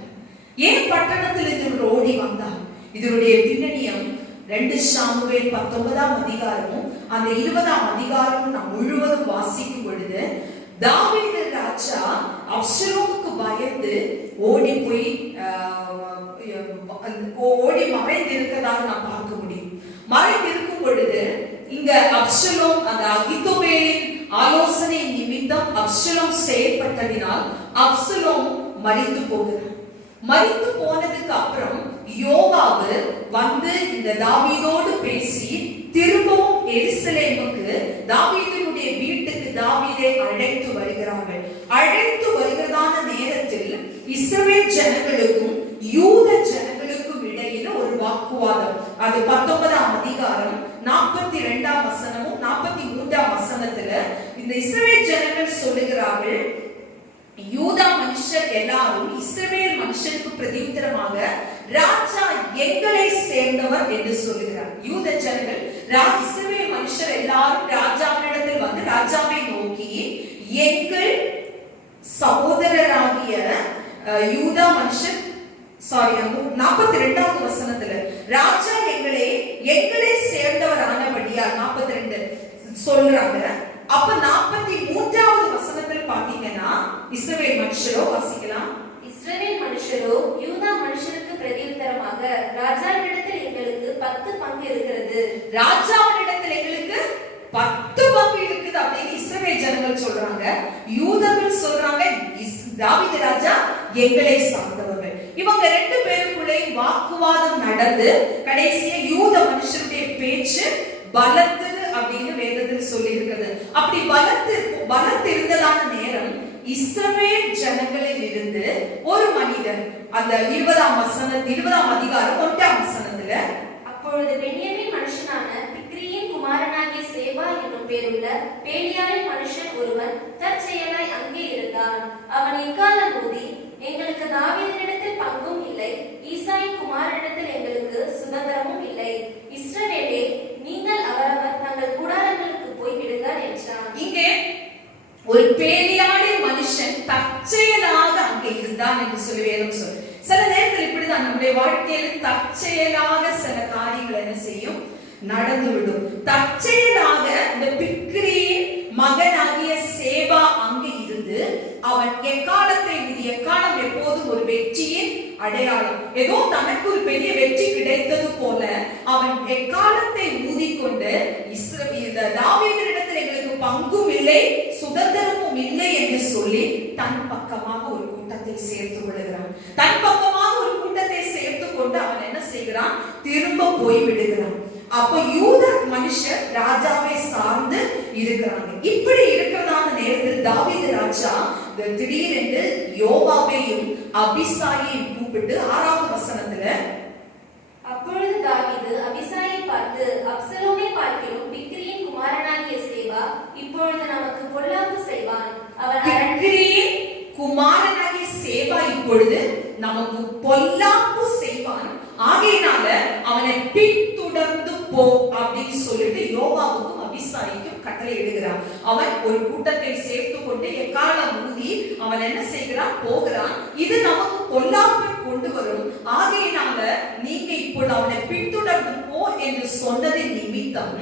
ஏன் பட்டணத்திலிருந்து ஓடி வந்தார்? இதனுடைய பின்னணியம் 2 சாமுவேல் 19ஆம் அதிகாரமும் அந்த 20ஆம் அதிகாரமும் நாம் முழுவதும் வாசிக்கும் பொழுது, தாவீது ராஜா அப்சலோமுக்கு பயந்து ஓடி மறைந்திருக்கிறதாக நாம் பார்க்க முடியும். மறைந்திருக்கும் பொழுது இங்க அப்சலோம் அந்த அகித்தோபேலின் ஆலோசனை நிமித்தம் அப்சலோம் செயல்பட்டதினால் அப்சலோம் மரித்து போகிறார். மரித்து போனதுக்கு அப்புறம் யோவாபு வந்து இந்த தாவீதோடு பேசி திரும்பவும் எருசலேமுக்கு தாவீதினுடைய வீட்டுக்கு தாவீதை அழைத்து வருகிறார்கள். அழைத்து வருகிறதான நேரத்தில் இஸ்ரவேல் ஜனங்களுக்கும் யூத ஜனங்களுக்கும் இடையில ஒரு வாக்குவாதம். அது 19ஆம் அதிகாரம் 42ஆம் வசனமும் 43ஆம் வசனத்துல இந்த இஸ்ரவேல் ஜனங்கள் சொல்லுகிறார்கள், யூதா மனுஷர் எல்லாரும் இஸ்ரவேல் மனுஷருக்கு பிரதியுத்தரமாக ராஜா எங்களை சேர்ந்தவர் என்று சொல்லுகிறார். யூத ஜனங்கள் இஸ்ரவேல் மனுஷர் எல்லாரும் ராஜாவினிடத்தில் வந்து ராஜாவை நோக்கி, எங்கள் சகோதரராகிய யூதா மனுஷர் 42வது வசனத்துல ராஜா எங்களை சேர்ந்தவரானபடியால் 42 சொல்றாங்க. அப்ப 43வது வசனத்தில் பாத்தீங்கன்னா இஸ்ரவேல் மனுஷரோ வாசிக்கலாம். இஸ்ரவேல் மனுஷரோ யூதா மனுஷருக்கு பிரதியுத்தரமாக ராஜாவினிடத்தில் எங்களுக்கு 10 பங்கு இருக்கிறது. ராஜாவினிடத்தில் எங்களுக்கு 10 பங்கு இருக்குது அப்படின்னு இஸ்ரவேல் ஜனங்கள் சொல்றாங்க. யூதர்கள் சொல்றாங்க, தாவீது ராஜா எங்களை சார்ந்தவர்கள். இவங்க ரெண்டு பேருக்குள்ளே வாக்குவாதம் நடந்து கடைசியா யூத மனுஷருடைய பேச்சு பலத்தது அப்படின்னு வேதத்தில் சொல்லி இருக்கிறது. அப்படி பலத்து இருந்ததான நேரம் இஸ்ரவேல் ஜனங்களில் இருந்து ஒரு மனிதன் அந்த 20ஆம் அதிகாரம் 1ஆம் வசனத்துல, அப்பொழுது பென்யமீன் மனுஷனான பிக்ரியின் குமாரனாகிய சேபா என்னும் பேருள்ள பேலியாவின் மனுஷன் ஒருவன் தற்செயலாய் அங்கே இருந்தான். அவன் எக்காலம் ஊதி, எங்களுக்கு தாவீதினிடத்தில் பங்கும் இல்லை, ஈசாயின் குமாரனிடத்தில் எங்களுக்கு சுதந்திரமும் இல்லை, இஸ்ரவேலே நீங்கள் அவரவர் தங்கள் கூடாரங்களுக்கு போய் விடுங்கள் என்றான். இங்கே ஒரு பேலியாளின் மனுஷன் தற்செயலாக அங்கே இருந்தான் என்று சொல்லி வேதம் சொல்லு. சில நேரத்தில் இப்படிதான் நம்முடைய வாழ்க்கையில தற்செயலாக சில காரியங்கள் என்ன செய்யும், நடந்துவிடும். தற்செயலாக இந்த பிக்ரியின் மகனாகிய சேபா அங்கே இருந்து அவன் எக்காலத்தை எக்காலம் எப்போதும் ஒரு வெற்றியின் அடையாளம். ஏதோ தனக்கு ஒரு பெரிய வெற்றி கிடைத்தது போல அவன் எக்காலத்தை ஊதிக்கொண்டு தாவீதினிடத்தில் எங்களுக்கு பங்கும் இல்லை சுதந்திரமும் இல்லை என்று சொல்லி தன் பக்கமாக ஒரு கூட்டத்தை சேர்த்து கொள்கிறான். தன் பக்கமாக ஒரு கூட்டத்தை சேர்த்து கொண்டு அவன் என்ன செய்கிறான், திரும்ப போய் விடுகிறான். அப்ப யூத மனுஷர் ராஜாவை சார்ந்து இருக்கிறாங்க. இப்படி இருக்கிறதான நேரத்தில் தாவீது ராஜா திடீரென்று யோவாபையும் அபிசாயையும் கூப்பிட்டு 6ஆவது வசனத்துல, அப்பொழுது தாவீது அபிசாயை பார்த்து, அப்சலோமை பார்க்கிலும் பிக்ரியின் குமாரனாகிய சேபா இப்பொழுது நமக்கு பொல்லாப்பு செய்வான். பிக்ரியின் குமாரனாகிய சேபா இப்பொழுது நமக்கு பொல்லாப்பு செய்வான், ஆகையினால அவனை பின்தொடர்ந்து போ அப்படின்னு சொல்லிட்டு யோவாவுக்கும் அபிசாயிக்கும் கட்டளை இடுகிறான். அவன் ஒரு கூட்டத்தை சேர்த்து கொண்டு எக்காலம் ஊதி அவன் என்ன செய்கிறான், போகிறான். இது நமக்கு பொல்லாப்பை கொண்டு வரும், ஆகையினால நீங்க இப்பொழுது அவனை பின்தொடர்ந்து போ என்று சொன்னதின் நிமித்தம்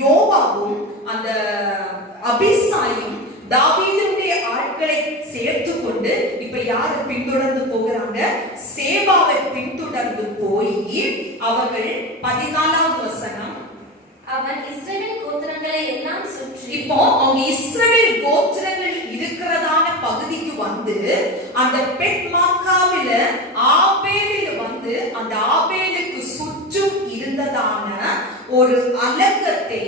யோவாவும் அந்த அபிசாயும் தாவீதுடைய ஆட்களை சேர்த்து கொண்டு இப்ப யாரை பின்தொடர்ந்து போகிறாங்க, சேபாவை பின்தொடர்ந்து போய் அவர்கள் 14ஆவது வசனம், அவன் இஸ்ரவேல் கோத்திரங்களை எல்லாம் சுற்றி, இப்போ அவங்க இஸ்ரவேல் கோத்திரங்கள் இருக்கிறதான பகுதிக்கு வந்து அந்த பெத்மாக்காவில ஆபேலில வந்து அந்த ஆபேலுக்கு சுற்றும் இருந்ததான ஒரு அலங்கத்தை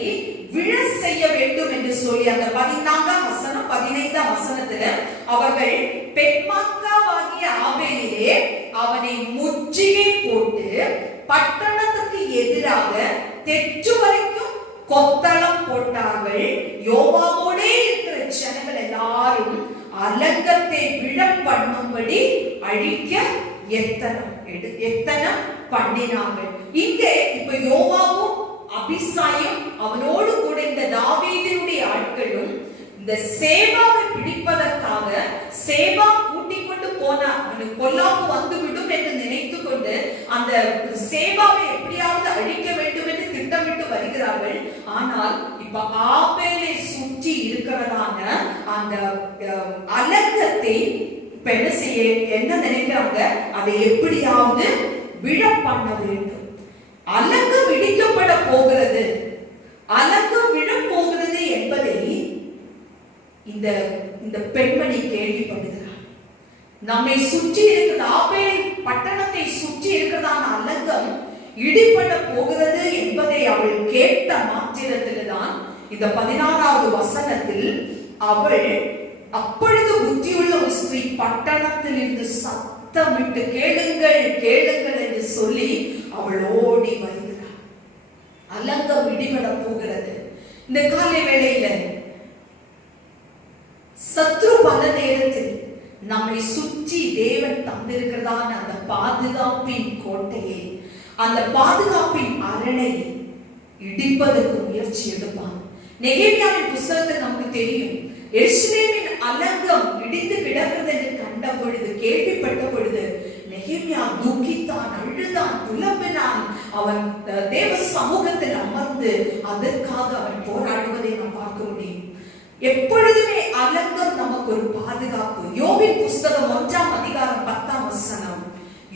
விழ செய்ய வேண்டும் என்று சொல்லி அந்த 14ஆம் வசனம் 15ஆம் வசனத்துல அவர்கள் பெத்மாக்காவாகிய ஆபேலிலே அவனை முற்றுகை போட்டு பட்டணத்துக்கு எதிராக தெற்று வரைக்கும் கொத்தளம் போட்டார்கள். யோவாவோடே இருக்கிற ஜனங்கள் எல்லாரும் அலங்கத்தை விழ பண்ணும்படி அழிக்க எத்தனம் பண்ணினார்கள். இங்கே இப்ப யோவாவும் அபிசாயும் அவனோடு கூட இந்த தாவீதினுடைய ஆட்களும் இந்த சேபாவை பிடிப்பதற்காக சேபா கூட்டிக் கொண்டு போனா அவனுக்கு பொல்லாப்பு வந்துவிடும் என்று நினைத்து கொண்டு அந்த சேபாவை எப்படியாவது அழிக்க வேண்டும் என்று திட்டமிட்டு வருகிறார்கள். ஆனால் இப்ப ஆபேலை சுற்றி இருக்கிறதான அந்த அலங்கத்தை இப்ப என்ன நினைக்கிறாங்க, அதை எப்படியாவது விழ பண்ண வேண்டும். அலங்கம் இடிக்கப்பட போகிறது, அலங்கம் விழ போகிறது என்பதை இந்த பெண்மணி கேள்விப்படுகிறார். நம்மை சுற்றி இருக்கிற ஆபேல் பட்டணத்தை சுற்றி இருக்கிறதான அலங்கம் இடிபட போகிறது என்பதை அவள் கேட்ட மாத்திரத்தில்தான் இந்த 16வது வசனத்தில் அவள் அப்பொழுது புத்தியுள்ள ஒரு ஸ்திரீ பட்டணத்தில் இருந்து சத்தமிட்டு கேளுங்கள் கேளுங்கள் என்று சொல்லி அவள் ஓடி வருகிறாள். அலங்கம் இடிபட போகிறது. இந்த காலை வேளையில சத்ரு பல நேரத்தில் நம்மை சுற்றி தேவன் தந்திருக்கிறதான அந்த பாதுகாப்பின் கோட்டையை, அந்த பாதுகாப்பின் அரணை இடிப்பதற்கு முயற்சி எடுப்பான். நெகேமியாவின் புத்தகத்தில் நமக்கு தெரியும், எருசலேமின் அலங்கம் இடிந்து கிடக்கிறது என்று கண்ட பொழுது, கேள்விப்பட்ட பொழுது நெகேமியா துக்கித்தான், அழுதான், புலம்பினான். அவன் தேவ சமூகத்தில் அமர்ந்து அதற்காக அவன் போராடுவதை நாம் பார்க்க முடியும். எப்பொழுதுமே அலங்கம் நமக்கு ஒரு பாதுகாப்பு. யோபின் புஸ்தகம் 1ஆம் அதிகாரம் 10ஆம் வசனம்.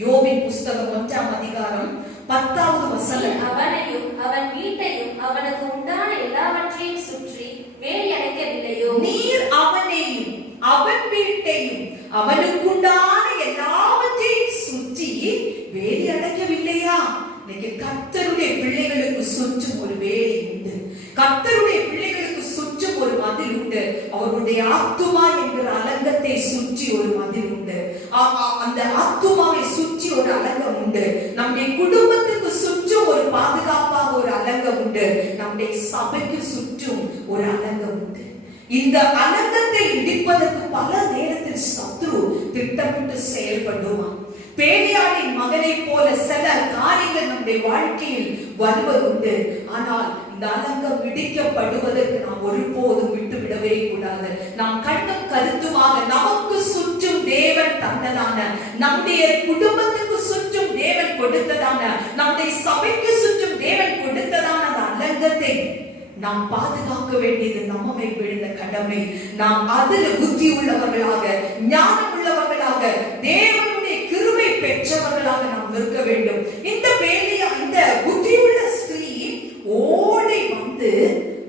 யோபின் புஸ்தகம் 1ஆம் அதிகாரம் 10வது வசனம். அவனையும் அவன் வீட்டையும் அவனுக்கு உண்டான எல்லாவற்றையும் சுற்றி வேலி அடைக்கவில்லையோ? நீர் அவனையும் அவன் வீட்டையும் அவனுக்குண்டான எல்லாவற்றையும் சுற்றி வேலி அடைக்கவில்லையா? இன்னைக்கு கர்த்தருடைய பிள்ளைகளுக்கு சுற்றும் ஒரு வேலி உண்டு. கர்த்தருடைய பிள்ளைகளுக்கு சுற்றும் ஒரு மதில் உண்டு. அவருடைய ஆத்துமா என்கிற அலங்கத்தை சுற்றி ஒரு மதில் உண்டு. அந்த ஆத்துமாவை சுற்றி ஒரு அலங்கம் உண்டு. நம்முடைய குடும்பத்துக்கு சுற்றும் ஒரு பாதுகாப்பாக ஒரு அலங்கம் உண்டு. நம்முடைய சபைக்கு சுற்றும் ஒரு அலங்கம் உண்டு. இந்த அலங்கத்தை இடிப்பதற்கு பல நேரத்தில் சத்ரு திட்டமிட்டு செயல்படுவான். பேலியாளின் மகனை போல சில காரியங்கள் நம்முடைய வாழ்க்கையில் வருவதுண்டு. ஆனால் இந்த அலங்கம் இடிக்கப்படுவதற்கு நாம் ஒருபோதும் விட்டுவிடவே கூடாது. நாம் கண்ணும் கருத்துமாக நமக்கு சுற்றும் தேவன் தந்ததான, நம்முடைய குடும்பத்துக்கு சுற்றும் தேவன் கொடுத்ததான, நம்முடைய சபைக்கு சுற்றும் தேவன் கொடுத்ததான அந்த அலங்கத்தை நாம் பாதுகாக்க வேண்டியது நம்ம மேல் விழுந்த கடமை. நாம் அதில் புத்தி உள்ளவர்களாக, ஞானம் உள்ளவர்களாக, தேவனுடைய கிருபை பெற்றவர்களாக நாம் இருக்க வேண்டும். இந்த புத்தியுள்ள ஸ்திரீ ஓடி வந்து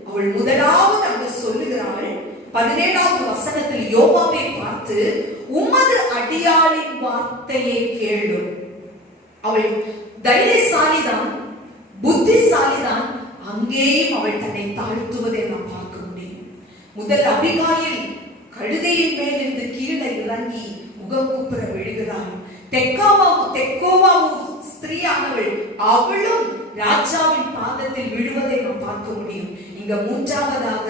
அவள் முதலாவது அங்கு சொல்லுகிறாள். 17வது வசனத்தில் யோவாவை பார்த்து, உமது அடியாளின் வார்த்தையை கேளும். அவள் தைரியசாலிதான், புத்திசாலிதான். அங்கேயும் அவள் தன்னை தாழ்த்துவதை நாம் பார்க்க முடியும். முதல் அபிகாயில் கழுதையின் மேல் இருந்து கீழே இறங்கி முகக்குப்புற விழுகிறாள். தெக்கோவாவு ஸ்திரீயானவள், அவளும் ராஜாவின் பாதத்தில் விழுவதை நாம் பார்க்க முடியும். இங்க மூன்றாவதாக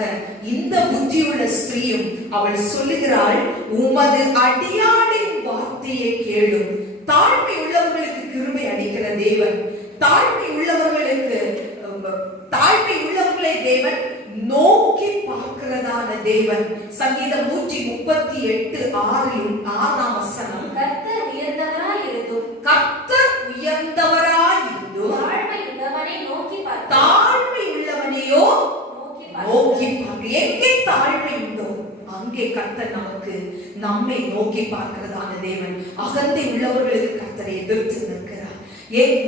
இந்த புத்தியுள்ள ஸ்திரீயும் அவள் சொல்லுகிறாள், உமது அடியாளின் வார்த்தையை கேளும். தாழ்மை உள்ளவர்களுக்கு கிருபை அளிக்கிற தேவன், தாழ்மை உள்ளவர்களை தேவன் நோக்கி பார்க்கிறதான தேவன். சங்கீதம் 138:6 6ஆம் வசனம். கர்த்தர் உயர்ந்தவராயிருந்தும் தாழ்மை உள்ளவனை நோக்கி பார்க்கிறார். தாழ்மை உள்ளவனையோ நோக்கி பார்க்கிறார். எங்கே தாழ்மை உண்டோ அங்கே கர்த்தர் நம்மை நோக்கி பார்க்கிறதான தேவன். அகந்தை உள்ளவர்களுக்கு கர்த்தரை எதிர்த்து நிற்கிறார்.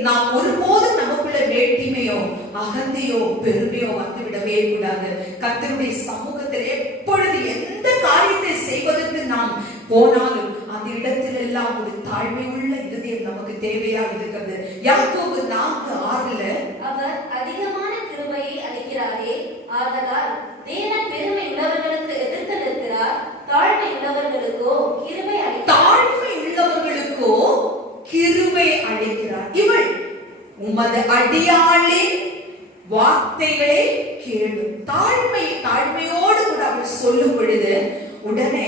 நாம் ஒருபோதும் நமக்குள்ள வேட்டிமையோ அகந்தையோ பெருமையோ வந்துவிடவே கூடாது. கர்த்தருடைய சமூகத்தில் எப்பொழுது எந்த காரியத்தை செய்வதற்கு நாம் போனாலும் அந்த இடத்தில் எல்லாம் ஒரு தாழ்மை உள்ள இருதயம் நமக்கு தேவையா இருக்கிறது. யாக்கோபு 4:6 அவர் அதிகமான கிருபையை அளிக்கிறாரே, ஆதலால் தேவன் பெருமை உள்ளவர்களுக்கு எதிர்த்து நிற்கிறார், தாழ்மை உள்ளவர்களுக்கோ கிருபை அளிக்கிறார். தாழ்மை உள்ளவர்களுக்கோ கிருபை அளிக்கிறார். இவள் உமது அடியாளின் வார்த்தைகளை கேளு. தாழ்மையோடு கூட அவள் சொல்லும் பொழுது உடனே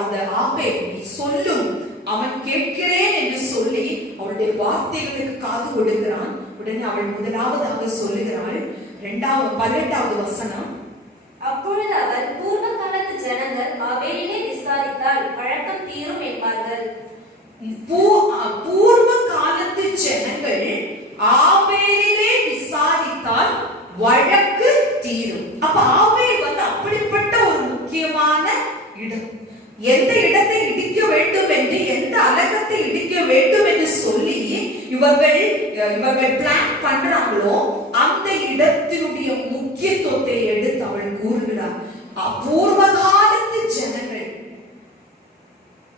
அந்த ஆபேல் சொல்லும், அவன் கேட்கிறேன் என்று சொல்லி அவளுடைய வார்த்தைகளுக்கு காது கொடுக்கிறான். உடனே அவள் முதலாவதாக சொல்லுகிறாள். 18வது வசனம். அப்பொழுது அவர், பூர்வ காலத்து ஜனங்கள் ஆபேலிலே விசாரித்தால் வழக்கம் தீரும் என்பார்கள். பூர்வ காலத்து ஜனங்கள் ஆபேலிலே விசாரித்தால் வழக்கு தீரும். அப்ப ஆபேல் அப்படிப்பட்ட ஒரு முக்கியமான இடம். எந்த இடத்தை இடிக்க வேண்டும் என்று, எந்த அலங்கத்தை இடிக்க வேண்டும் என்று சொல்லி இவர்கள் பிளான் பண்றாங்களோ அந்த இடத்தினுடைய முக்கியத்துவத்தை எடுத்து அவள் கூறுகிறார். பூர்வ காலத்து ஜனங்கள்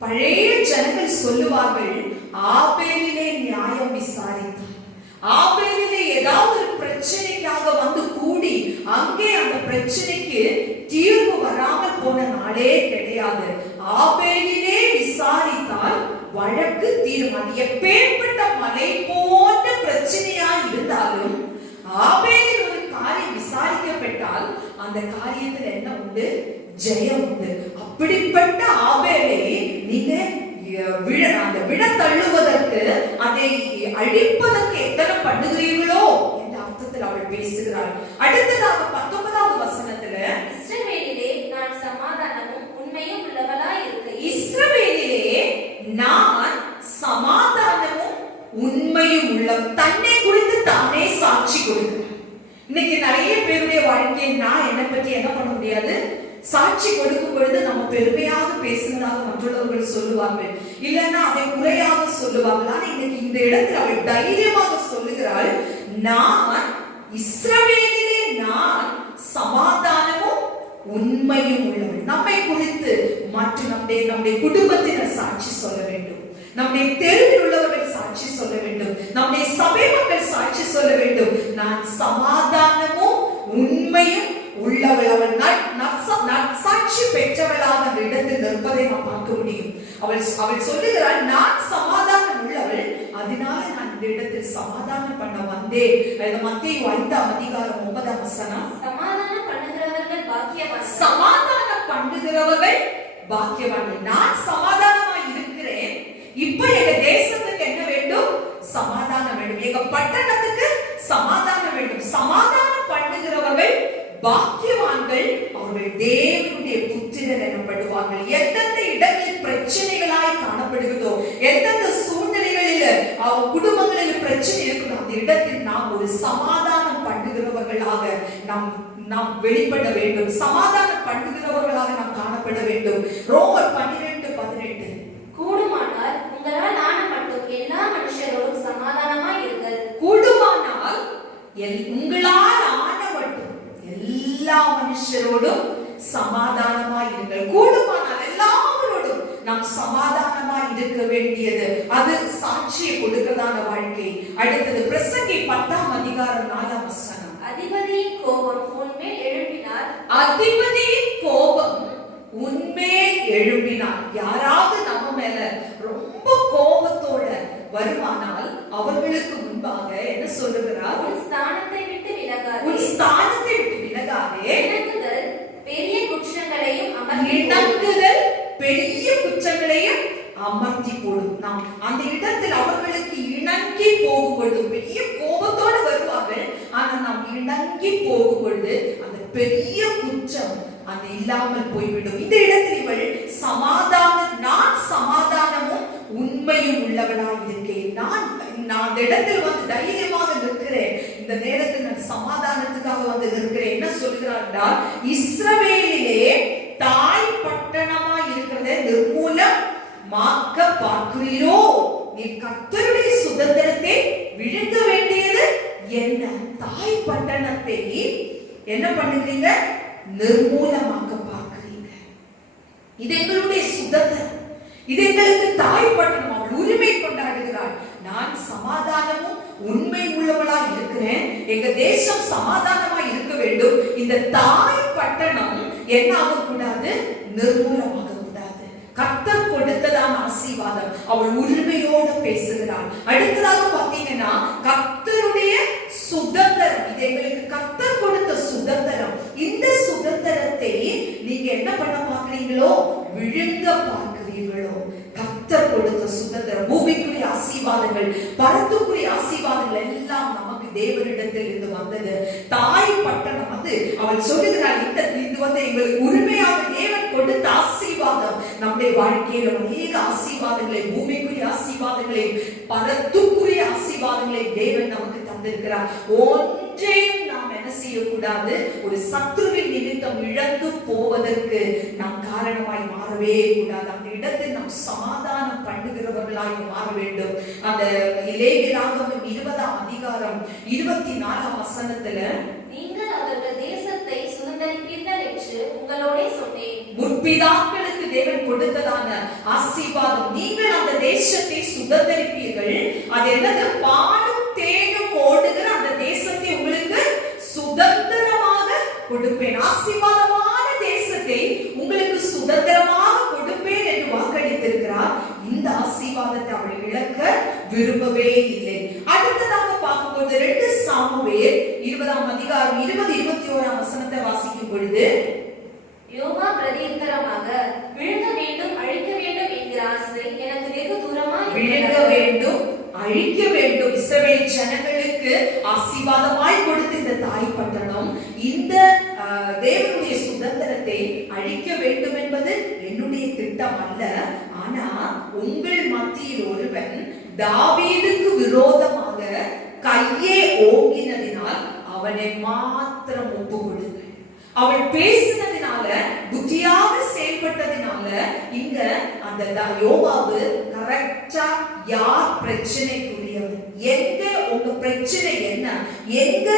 பழைய ஜனங்கள் சொல்லுவார்கள், ஆபேலிலே நியாயம் விசாரித்தார். ஆபேலிலே ஏதாவது ஒரு பிரச்சனைக்காக வந்து கூடி அங்கே அந்த பிரச்சனைக்கு தீர்வு வராமல் போன நாளே கிடையாது. ஆபேலிலே விசாரித்தால் வழக்கு தீரும். அது எப்பேற்பட்ட மலை போன்ற பிரச்சனையா இருந்தாலும் ஆபேலில் ஒரு காரியம் விசாரிக்கப்பட்டால் அந்த காரியத்தில் என்ன உண்டு? ஜெயம் உண்டு. அப்படிப்பட்ட ஆபேலை நீங்க அந்த விட தள்ளுவதற்கு, அதை அழிப்பதற்கு எத்தனை பண்ணுகிறீர்களோ என்ற அர்த்தத்தில் அவள் பேசுகிறாள். அடுத்ததாக 19வது வசனத்துல, இஸ்ரவேலிலே நான் சமாதானமும் உண்மையும் உள்ளவளாய் இருக்கிறேன். இஸ்ரவேலிலே நான் சமாதானமும் உண்மையும் உள்ள, தன்னை குறித்து தானே சாட்சி கொடுக்கிறார். இன்னைக்கு நிறைய பேருடைய வாழ்க்கையை நான் என்னை பற்றி என்ன பண்ண முடியாது? சாட்சி கொடுக்கும் பொழுது நம்ம பெருமையாக பேசுவதாக மற்றவர்கள் சொல்லுவார்கள், இல்லைன்னா அதை குறையாக சொல்லுவார்கள். ஆனா இன்னைக்கு இந்த இடத்தில் அவள் தைரியமாக சொல்லுகிறாள், நான் இஸ்ரவேலிலே நான் சமாதானமும் உண்மையும் உள்ளவள். நம்மை குறித்து மற்றும் நம்முடைய குடும்பத்தினர் சாட்சி சொல்ல வேண்டும், நம்முடைய தெருவில் உள்ளவர்கள் சாட்சி சொல்ல வேண்டும், நம்முடைய சபை மக்கள் சாட்சி சொல்ல வேண்டும். நான் சமாதானமும் உண்மையும் உள்ளவள். அவள் நற்சாட்சி பெற்றவளாக அந்த இடத்தில் நிற்பதை நாம் பார்க்க முடியும். அவள் சொல்லுகிறாள், நான் சமாதானம் உள்ளவள், அதனால நான் இந்த இடத்தில் சமாதானம் பண்ண வந்தேன். மத்தேயு 5ஆம் அதிகாரம் 9ஆம் வசனம். சமாதானம் பண்ணுகிறவர்கள் பாக்கியவான்கள். சமாதானம் பண்ணுகிறவர்கள் பாக்கியவான்கள். நான் சமாதானமாய் இருக்கிறேன். இப்ப எங்க தேசத்துக்கு என்ன வேண்டும்? சமாதானம் வேண்டும். எங்க பட்டணத்துக்கு சமாதானம் வேண்டும். சமாதானம் பண்ணுகிறவர்கள் பாக்கியவான்கள், அவர்கள் தேவனுடைய புத்திரர் எனப்படுவார்கள். எந்தெந்த இடங்களில் பிரச்சனைகளாய் காணப்படுகிறதோ, எந்தெந்த சூழ்நிலைகளில் அவர் குடும்பங்களில் பிரச்சனை இருக்கிறதோ, அந்த இடத்தில் நாம் ஒரு சமாதானம் பண்ணுகிறவர்களாக நாம் வெளிப்பட வேண்டும். சமாதானம் பண்ணுகிறவர்களாக நாம் காணப்பட வேண்டும். ரோமர் 12:18. கூடுமானால் உங்களால் ஆன மட்டும் எல்லா மனுஷரோடும் சமாதானமாய் இருங்கள். கூடுமானால் உங்களால் ஆன மட்டும் எல்லா மனுஷரோடும் சமாதானமாய் இருங்கள். கூடுமானால் எல்லாரோடும் நாம் சமாதானமாய் இருக்க வேண்டியது, அது சாட்சியை கொடுக்கிறதான வாழ்க்கை. அடுத்தது பிரசங்கி 10ஆம் அதிகாரம் 4ஆம் வசனம். அதிபதியின் கோபம் உன்மேல் எழும்பினார். அதிபதியின் கோபம் உன்மேல் எழும்பினார். யாராவது நம்ம மேல ரொம்ப கோபத்தோட வருமானால் அவர்களுக்கு முன்பாக என்ன சொல்லுகிறார்? உன் ஸ்தானத்தை விட்டு விலகாதே. உன் ஸ்தானத்தை விட்டு விலகாதே. இணங்குதல் பெரிய குற்றங்களையும் அமர்த்தி போடும். நாம் அந்த இடத்தில் அவர்களுக்கு இணங்கி போகும்பொழுது, பெரிய கோபத்தோடு வருவார்கள், ஆனா நாம் இணங்கி போகும்பொழுது அந்த பெரிய குற்றம் அது இல்லாமல் போய்விடும். இந்த இடத்தில் இவள் நான் சமாதானமும் உண்மையும் உள்ளவளாய் இருக்கேன். நான் அந்த இடத்தில் வந்து தைரியமாக நிற்கிறேன். இந்த நேரத்தில் நான் சமாதானத்துக்காக வந்து நிற்கிறேன். என்ன சொல்கிறார்? இஸ்ரவேலிலே தாய் பட்டணமா இருக்கிறதை நிர்மூலமாக்க பார்க்கிறீரோ? நீ கர்த்தருடைய சுதந்திரத்தை விழுங்க வேண்டியது என்ன? தாய் பட்டணத்தை என்ன பண்ணுகிறீங்க? நிர்மூலமாக்க பார்க்கிறீங்க. இது எங்களுடைய சுதந்திரம், இது எங்களுக்கு தாய் பட்டணம். அவள் உரிமை கொண்டாடுகிறாள். நான் சமாதானமும் உண்மை உள்ளவளா இருக்கிறேன். எங்க தேசம் சமாதானமா இருக்க வேண்டும். இந்த தாய் பட்டணம் என்ன ஆகக்கூடாது? நிர்மூலமாக கூடாது. கர்த்தர் கொடுத்ததான ஆசீர்வாதம். அவள் உரிமையோடு பேசுகிறாள். அடுத்ததாக பாத்தீங்கன்னா கர்த்தருடைய சுதந்திரம், இது எங்களுக்கு கர்த்தர் கொடுத்த சுதந்திரம். இந்த சுதந்திரத்தை நீங்க என்ன பண்ண பார்க்கிறீங்களோ, விழுங்க பார்க்கிறீர்களோ? கர்த்தர் கொடுத்த சுதந்திரம், பூமிக்குரிய ஆசீர்வாதங்கள், பரத்துக்குரிய ஆசீர்வாதங்கள் எல்லாம் நமக்கு தேவனிடத்தில் இருந்து வந்தது. தாய் பட்டணம் வந்து அவள் சொல்லுகிறாள், இது வந்து எங்களுக்கு உரிமையாக தேவன் கொடுத்த ஆசீர்வாதம். நம்முடைய வாழ்க்கையில அநேக ஆசீர்வாதங்களை, பூமிக்குரிய ஆசீர்வாதங்களை, பரத்துக்குரிய ஆசீர்வாதங்களை தேவன் நமக்கு தந்திருக்கிறார். ஒன்றையும் நாம் என்ன செய்யக்கூடாது? ஒரு சத்துருவின் நிமித்தம் இழந்து போவதற்கு நாம் காரணமாய் மாறவே கூடாது. அந்த இடத்தில் நாம் சமாதானம் பண்ணுகிறவர்களாய் மாற வேண்டும். அந்த லேவியராகமம் 20ஆம் அதிகாரம் 24ஆம் வசனத்துல, நீங்கள் அவர்கள் தேசத்தை சுதந்தரிப்பீர்கள் என்று உங்களோடே சொன்னேன். முற்பிதாக்களுக்கு தேவன் கொடுத்ததான ஆசீர்வாதம். நீங்கள் அந்த தேசத்தை சுதந்தரிப்பீர்கள். அது என்னது? பாலும் தேனும் ஓடுகிற அந்த தேசத்தை உங்களுக்கு சுதந்திரமாக கொடுப்பேன். ஆசீர்வாதமான தேசத்தை உங்களுக்கு சுதந்திரமாக கொடுப்பேன் என்று வாக்களித்திருக்கிறார். இந்த ஆசீர்வாதத்தை அவள் இழக்க விரும்பவே இல்லை. அடுத்ததாக பார்க்கும்போது 2 சாமுவேல் 20ஆம் அதிகாரம் 20-21ஆம் வசனத்தை வாசிக்கும் பொழுது, யோவா பிரதியுத்தரமாக, விழுங்க வேண்டும் அழிக்க வேண்டும் என்கிற ஆசை எனக்கு வெகு தூரமாய் விழுங்க வேண்டும் அழிக்க வேண்டும். இஸ்ரவேல் ஜனங்களுக்கு ஆசீர்வாதமாய் கொடுத்த இந்த தாய் பட்டணம் இந்த தேவனுடைய சுதந்திரத்தை அழிக்க வேண்டும் என்பது என்னுடைய திட்டம் அல்ல. ஆனா உங்கள் மத்தியில் ஒருவன் தாவீதுக்கு விரோதமாக கையே ஓங்கினதினால் அவனை மாத்திரம் ஒப்பு கொடுங்கள். அவள் பேசினதினால, புத்தியாக செயல்பட்டதினால இங்க அந்த யோவாபு கரெக்டா யார் பிரச்சனைக்குரியவன், எங்க உங்க பிரச்சனை என்ன, எங்க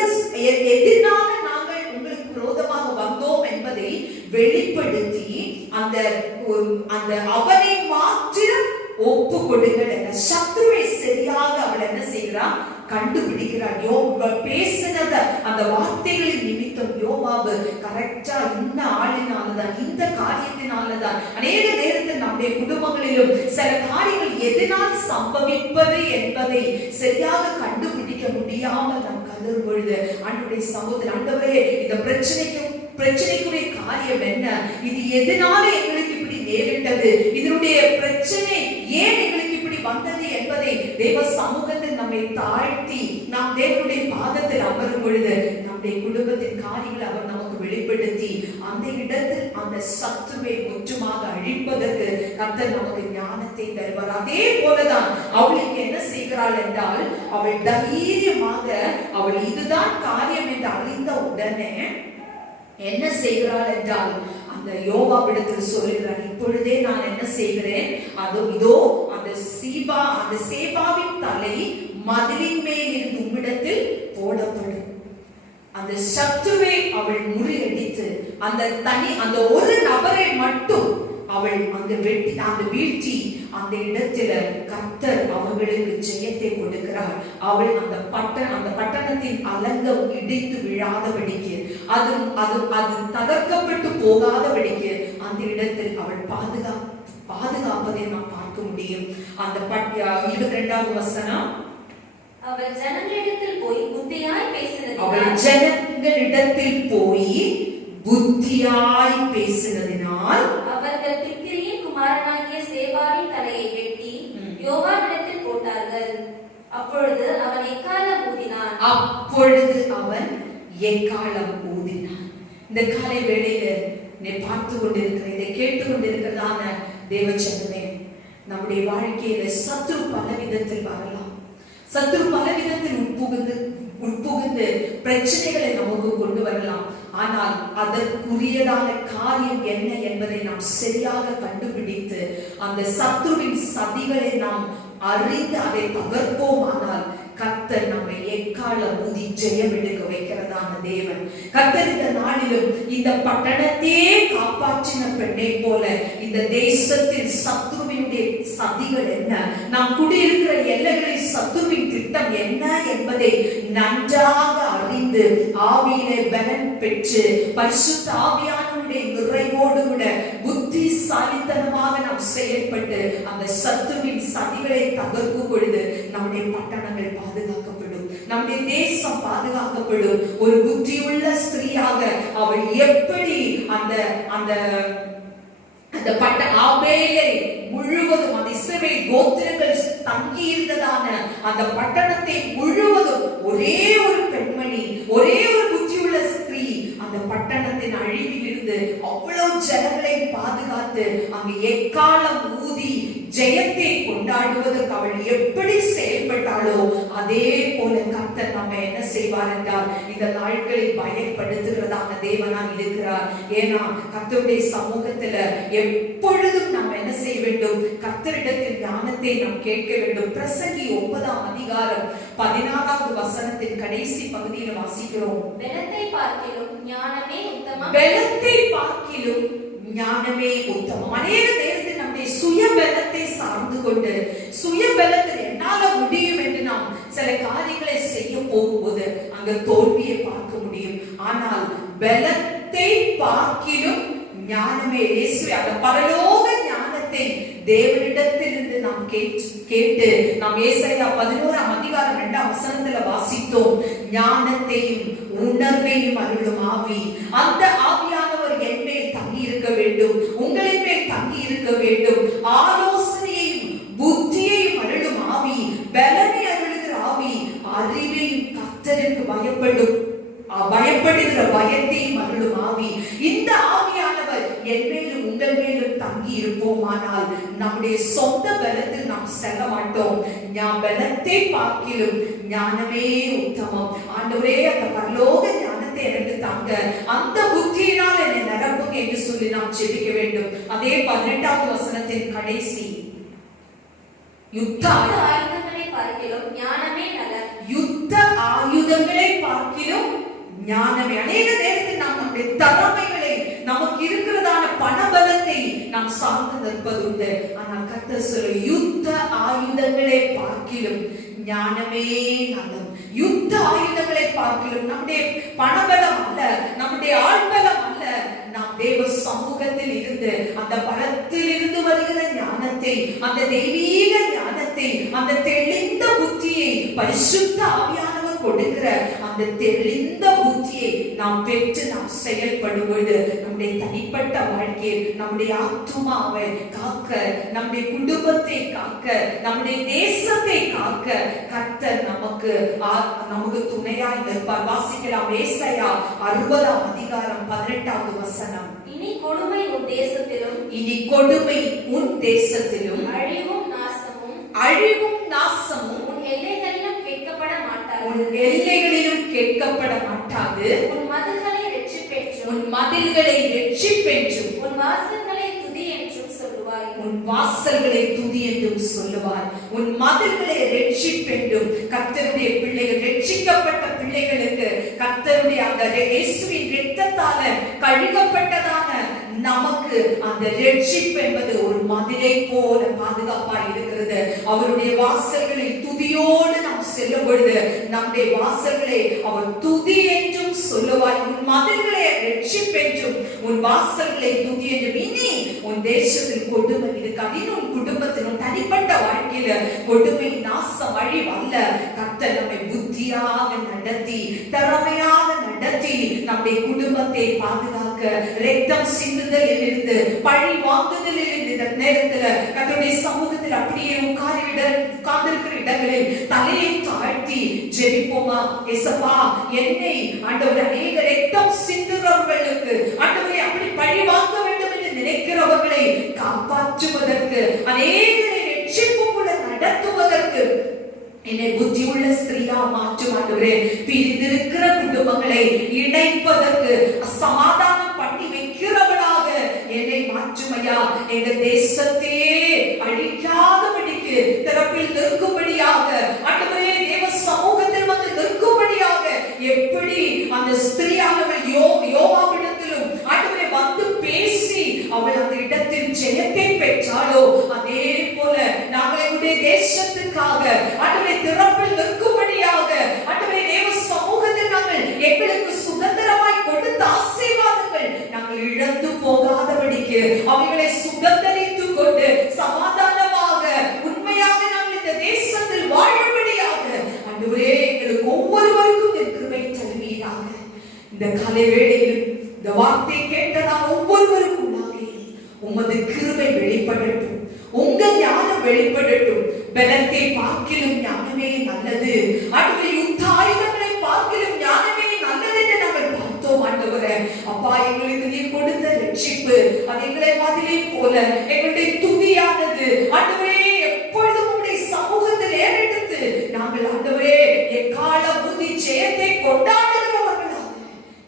எதனால நாங்கள் உங்களுக்கு விரோதமாக வந்தோம் என்பதை வெளிப்படுத்தி அந்த அவனை மாத்திரம் ஒப்பு கொடுங்கள் என்ற சத்துருவை சரியாக அவள் என்ன செய்கிறார்? கண்டுபிடிக்கிறார். பேசினத அந்த வார்த்தைகளின் நிமித்தம் யோவாபு கரெக்டா இந்த ஆளினாலதான், இந்த காரியத்தினாலதான். அநேக நேரத்தில் நம்முடைய குடும்பங்களிலும் சில காரியங்கள் எதனால் சம்பவிப்பது என்பதை சரியாக கண்டுபிடிக்க முடியாமல் நாம் கதறும் பொழுது ஆண்டவருடைய சமூகத்தில், ஆண்டவரே இந்த பிரச்சனைக்குரிய காரியம் என்ன, இது எதனால எங்களுக்கு இப்படி நேரிட்டது, இதனுடைய பிரச்சனை ஏன் எங்களுக்கு இப்படி வந்தது என்பதை தேவ சமூகத்தில் நம்மை தாழ்த்தி நாம் தேவனுடைய பாதத்தில் அமரும் பொழுது நம்முடைய குடும்பத்தின் காரியங்களை அவர் நமக்கு வெளிப்படுத்தி அந்த இடத்தில் அந்த சத்துருவை முற்றுமாக அழிப்பதற்கு கர்த்தர் நமக்கு ஞானத்தை தருவார். அதே போலதான் அவளுக்கு என்ன செய்கிறாள் என்றால், அவள் தைரியமாக அவள் இதுதான் காரியம் என்று அறிந்த உடனே என்ன செய்கிறாள் என்றால், அந்த யோவாவிடத்தில் சொல்லுகிறார், இப்பொழுதே நான் என்ன செய்கிறேன், இதோ அந்த சேபாவின் தலை மதிலின் மேல் இருந்து உம்மிடத்தில் போடப்படும். அந்த சத்துருவை அவள் முறியடித்து அந்த ஒரு நபரை மட்டும் அவள் வீழ்த்தி அந்த இடத்துல கர்த்தர் அவர்களுக்கு ஜெயத்தை கொடுக்கிறார். அவள் அந்த பட்டணத்தின் அலங்கம் இடித்து விழாதபடிக்கு, அது தகர்க்கப்பட்டு போகாதபடிக்கு அந்த இடத்தில் அவள் பாதுகாப்பதை நாம் பார்க்க முடியும். அந்த 22வது வசனம், அவள் ஜனங்களிடத்தில் போய் புத்தியாய் பேசினதினால் அவர்கள் பிக்கிரியின் குமாரனாகிய சேபாவின் தலையை வெட்டி யோவாவிடத்தில் போட்டார்கள். அப்பொழுது அவன் எக்காளம் ஊதினான். இந்த காலை வேளையில நீ பார்த்து கொண்டிருக்கிற, இதை கேட்டுக் கொண்டிருக்கிறதான தேவச்சனமே, நம்முடைய வாழ்க்கையில சத்துரு பல விதத்தில் வரலாம். சத்துரு பல விதத்தில் உட்புகுந்து பிரச்சனைகளை நமக்கு கொண்டு வரலாம். ஆனால் அதற்குரியதான காரியம் என்ன என்பதை நாம் சரியாக கண்டுபிடித்து அந்த சத்துருவின் சதிகளை நாம் அறிந்து அதை தகர்ப்போம். ஆனால் கர்த்தர் நம்மை எக்காலம் ஊதி ஜெயம் எடுக்க வைக்கிறதான தேவன். கர்த்தர் இந்த நாளிலும் இந்த பட்டணத்தையே காப்பாற்றின பெண்ணை போல இந்த தேசத்தில் சத்துருவினுடைய சதிகள் என்ன, நாம் குடியிருக்கிற எல்லைகளில் சத்துருவின் திட்டம் என்ன என்பதை நன்றாக அறிந்து ஆவியிலே பலன் பெற்று பரிசுத்த ஆவியானவருடைய நிறைவோடு கூட புத்திசாலித்தனமாக நாம் செயல்பட்டு அந்த சத்துருவின் சதிகளை தகர்க்கும் பொழுது நம்முடைய பட்டணங்கள் பாதுகாக்கப்படும், நம்முடைய தேசம் பாதுகாக்கப்படும். ஒரு புத்தியுள்ள ஸ்திரீயாக அவள் எப்படி அந்த ஆபேலை முழுவதும் அந்த இஸ்ரவேல் கோத்திரங்கள் தங்கி இருந்ததான அந்த பட்டணத்தை முழுவதும் ஒரே ஒரு பெண்மணி, ஒரே ஒரு புத்தியுள்ள ஸ்திரீ அந்த பட்டணத்தின் அழிவில் இருந்து அவ்வளவு ஜனங்களை பாதுகாத்து அங்கு எக்காலம் ஊதி ஜெயத்தை கொண்டாடுவதற்கு அவள் எப்படி செயல்பட்டாளோ அதே போல கர்த்தர் நம்ம என்ன செய்வார் என்றால் இந்த நாட்களில் பயன்படுத்துகிறதான தேவனாக இருக்கிறார். ஏன்னா கர்த்தருடைய சமூகத்துல எப்பொழுதும் நாம் என்ன செய்ய வேண்டும், கர்த்தரிடத்தில் ஞானத்தை நாம் கேட்க வேண்டும். பிரசங்கி 9ஆம் அதிகாரம் 16வது வசனத்தின் கடைசி பகுதியில் வாசிக்கிறோம், பலத்தை பார்க்கிலும் ஞானமே உத்தமம். பலத்தை பார்க்கிலும் ஞானமே உத்தமம். அநேக கொண்டு சுய பலத்தில் என்னால முடியும் என்று நாம் சில காரியங்களை செய்ய போகும்போது அங்க தோல்வியை பார்க்க முடியும். ஆனால் பலத்தை பார்க்கிலும் ஞானமே இயேசு அந்த பரலோக ஞானத்தை தேவனிடத்திலிருந்து நாம் கேட்டு நாம் ஏசாயா 11ஆம் அதிகாரம் 2ஆம் வசனத்துல வாசித்தோம். ஞானத்தையும் உணர்வையும் அருளும் ஆவி, அந்த ஆவியானவர் என் மேல் தங்கி இருக்க வேண்டும், உங்களின் மேல் தங்கி இருக்க வேண்டும். ஆலோசனையையும் புத்தியையும் அருளும் ஆவி, பலனை அருளுகிற ஆவி, அறிவையும் கர்த்தருக்கு பயப்படுகிற பயத்தையும் அருளும் ஆவி. இந்த ஆவியானவர் என் மேலும் உங்கள் மேலும் தங்கி இருப்போமானால் நம்முடைய சொந்த பலத்தில் நாம் செல்ல மாட்டோம். பலத்தை பார்க்கிலும் ஞானமே உத்தமம். ஆண்டவரே, அந்த பரலோக ஞானத்தை எனக்கு தாங்க, அந்த புத்தியினால் என்னை நிரப்புங்க என்று சொல்லி நாம் ஜெபிக்க வேண்டும். அதே 18வது வசனத்தின் கடைசி, யுத்த ஆயுதங்களை பார்க்கிலும் ஞானமே நலம். யுத்த ஆயுதங்களை பார்க்கிலும் ஞானமே. அநேக நேரத்தில் நாம் நம்முடைய திறமைகளை, நமக்கு இருக்கிறதான பணபலத்தை நாம் சார்ந்து நிற்பதுண்டு. ஆனால் கர்த்தர் சொல்ல, யுத்த ஆயுதங்களை பார்க்கிலும் ஞானமே நலம். யுத்த ஆயுதங்களை பார்க்கிலும் நம்முடைய பணபலம் அல்ல, நம்முடைய ஆள்பலம் அல்ல, நாம் தேவ சமூகத்தில் இருந்து அந்த பலத்தில் இருந்து வருகிற ஞானத்தை, அந்த தெய்வீக ஞானத்தை, அந்த தெளிந்த புத்தியை பரிசுத்த ஆவியானவர் கொடுக்கிற அந்த தெளிந்த புத்தியை நாம் பெற்று நாம் செயல்படும் பொழுது நம்முடைய தனிப்பட்ட வாழ்க்கையை, நம்முடைய ஆத்துமாவை காக்க, நம்முடைய குடும்பத்தை காக்க, நம்முடைய தேசத்தை காக்க கர்த்தர் நமக்கு துணையாய் நிற்பார். வாசிக்கலாம் ஏசாயா 60ஆம் அதிகாரம் 18வது வசனம். இனி கொடுமை உன் தேசத்திலும், இனி கொடுமை உன் தேசத்திலும், அழிவும் நாசமும் உன் எல்லைகளிலும் கேட்கப்பட மாட்டாது. உன் எல்லைகளிலும் கேட்கப்பட மாட்டாது. உன் மதில்களை இரட்சிப்பென்றும், உன் மதில்களை இரட்சிப்பென்றும், உன் வாசல்களை துதி என்றும் சொல்லுவாய். உன் வாசல்களை துதி என்றும் சொல்லுவார். உன் மதில்களை இரட்சிப்பென்றும். கர்த்தருடைய பிள்ளைகள், இரட்சிக்கப்பட்ட பிள்ளைகளுக்கு கர்த்தருடைய அந்த இயேசுவின் இரத்தத்தால கழுகப்பட்டதான நமக்கு அந்த இரட்சிப்பு என்பது ஒரு மதிலை போல பாதுகாப்பா இருக்கிறது. அவருடைய வாசல்களில் துதியோடு நாம் செல்லும் பொழுது நம்முடைய வாசல்களை அவர் துதி என்றும் சொல்லுவாய். உன் மதில்களை இரட்சிப்பு என்றும், உன் வாசல்களை துதி என்றும். இனி உன் தேசத்தில் கொடுமை இருக்காது. இனி உன் குடும்பத்தில், உன் தனிப்பட்ட வாழ்க்கையில கொடுமை, நாசம், அழிவு அல்ல. கர்த்தர் நம்மை புத்தியாக நடத்தி, திறமையாக நடத்தி நம்முடைய குடும்பத்தை பாதுகாக்க, இரத்தம் சிந்துதலில் இருந்து, பழி வாங்குதலில் இருந்து நேரத்துல கர்த்தருடைய சமூகத்தில் அப்படியே உட்கார்ந்திருக்கிற இடங்களில் தலையை தாழ்த்தி ஜெபிப்போமா? ஏசப்பா, என்னை ஆண்டவரே, அநேக இரத்தம் சிந்துகிறவர்களுக்கு ஆண்டவரே, அப்படி பழி வாங்க வேண்டும் என்று நினைக்கிறவர்களை காப்பாற்றுவதற்கு, அநேகரை ரட்சிப்புக்குள்ள நடத்துவதற்கு என்னை புத்தியுள்ள ஸ்திரீயா மாற்றும் ஆண்டவரே. பிரிந்திருக்கிற குடும்பங்களை இணைப்பதற்கு, சமாதானம் பண்ணி வைக்கிறவளாக என்னை மாற்றும் ஐயா. எங்க தேசத்தையே அழிக்காதபடிக்கு திறப்பில் நிற்கும்படியாக ஆண்டவரே, தேவ சமூகத்தில் வந்து நிற்கும்படியாக எப்படி அந்த ஸ்திரீயானவள் யோவாவிடத்திலும் ஆண்டவரே வந்து பேசி அவள் அந்த இடத்தில் ஜெயத்தை பெற்றாளோ, அதே போல நாங்கள் எங்களுடைய தேசத்துக்காக ஆண்டவரே திறப்பில் நிற்கும்படியாக ஆண்டவரே தேவ சமூகத்தில் நாங்கள் எங்களுக்கு சுதந்திரமாய் கொடுத்த ஆசீர்வாதங்கள் நாங்கள் இழந்து போகாதபடிக்கு அவைகளை சுதந்திரித்துக் கொண்டு சமாதானமாக உண்மையாக நாங்கள் இந்த தேசத்தில் வாழும்படியாக ஆண்டவரே எங்களுக்கு ஒவ்வொருவருக்கும் கிருபை தருவீராக. இந்த காலை வேளையில் இந்த வார்த்தை கேட்டதால் ஒவ்வொருவருக்கும் உமது கிருபை வெளிப்படட்டும், உங்க ஞானம் வெளிப்படட்டும். பலத்தை பார்க்கிலும் ஞானமே நல்லது. ஆண்டவரே, யுத்த ஆயுதங்களை பார்க்கிலும் ஞானமே நல்லது என்று நாங்கள் பார்த்தோம் ஆண்டவரே. அப்பா, எங்களுக்கு நீ கொடுத்த ரட்சிப்பு அது எங்களை மதிலை போல எங்களுடைய துதியானது ஆண்டவரே எப்பொழுதும் உம்முடைய சமூகத்தில் ஏறெடுத்து நாங்கள் ஆண்டவரே எக்கால ஊதி ஜெயத்தை கொண்டாடுகிறவர்களாக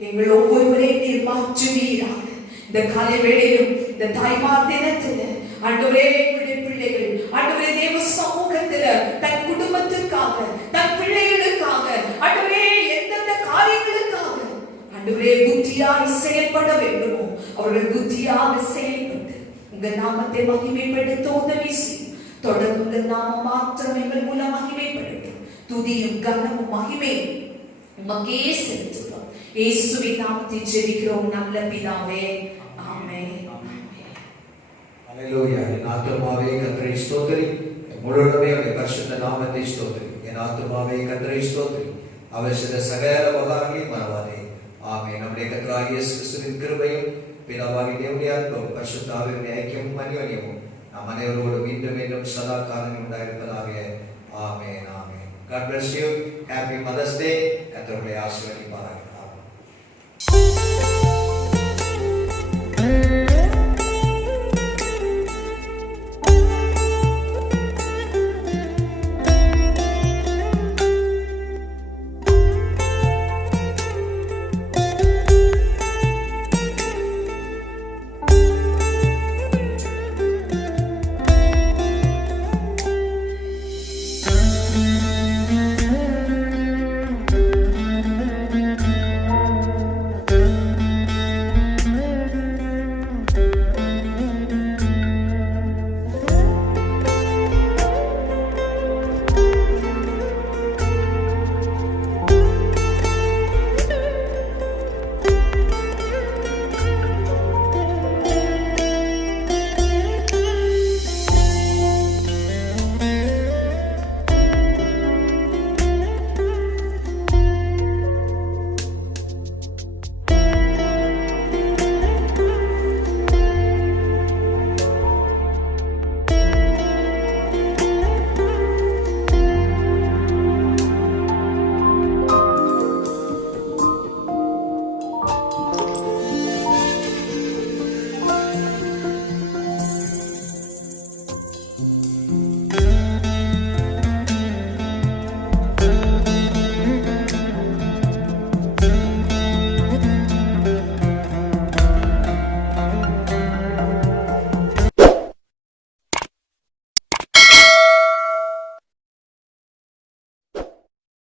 எங்கள் ஒவ்வொருவரை நீர் மாற்றுவீராக. இந்த காலை வேளையிலும் இந்த தாய்மார் தினத்துல ஆண்டவரே எங்களுடைய பிள்ளைகள் ஆண்டவரே தேவ சமூகத்துல தன் குடும்பத்திற்காக, தன் பிள்ளைகளுக்காக ஆண்டவரே எந்தெந்த காரியங்களுக்காக ஆண்டவரே புத்தியாக செயல்பட வேண்டுமோ அவர்கள் புத்தியாக செயல்பட்டு உங்க நாமத்தை மகிமைப்படுத்த உதவி செய்யும். தொடர்ந்து உங்கள் நாமம் மாத்திரம் எங்கள் மூலம் மகிமைப்படட்டும். துதியும் கனமும் மகிமையும் உமக்கே செலுத்துகிறோம். இயேசுவின் நாமத்தில் ஜெபிக்கிறோம் நல்ல பிதாவே, ஆமென். ஹல்லேலூயா. என் ஆத்துமாவே கர்த்தரை ஸ்தோத்திரி, என் முழுவதுமே அவருடைய பரிசுத்த நாமத்தை ஸ்தோத்திரி. என் ஆத்துமாவே கர்த்தரை ஸ்தோத்திரி, அவர் செய்த சகல உபகாரங்களையும் மறவாதே. ஆமென். நம்முடைய கர்த்தராகிய இயேசு கிறிஸ்துவின் கிருபையும் பிதாவாகிய தேவனுடைய அன்பும் பரிசுத்த ஆவியானவருடைய ஐக்கியமும் அன்யோன்யமும் நம் அனைவரோடு மீண்டும் மீண்டும் சதா காலம் உண்டாயிருப்பதாக. ஆமென். ஆமென். God bless you. Happy Mother's Day. கர்த்தர் உங்களை ஆசீர்வதிப்பாராக. ஆமென்.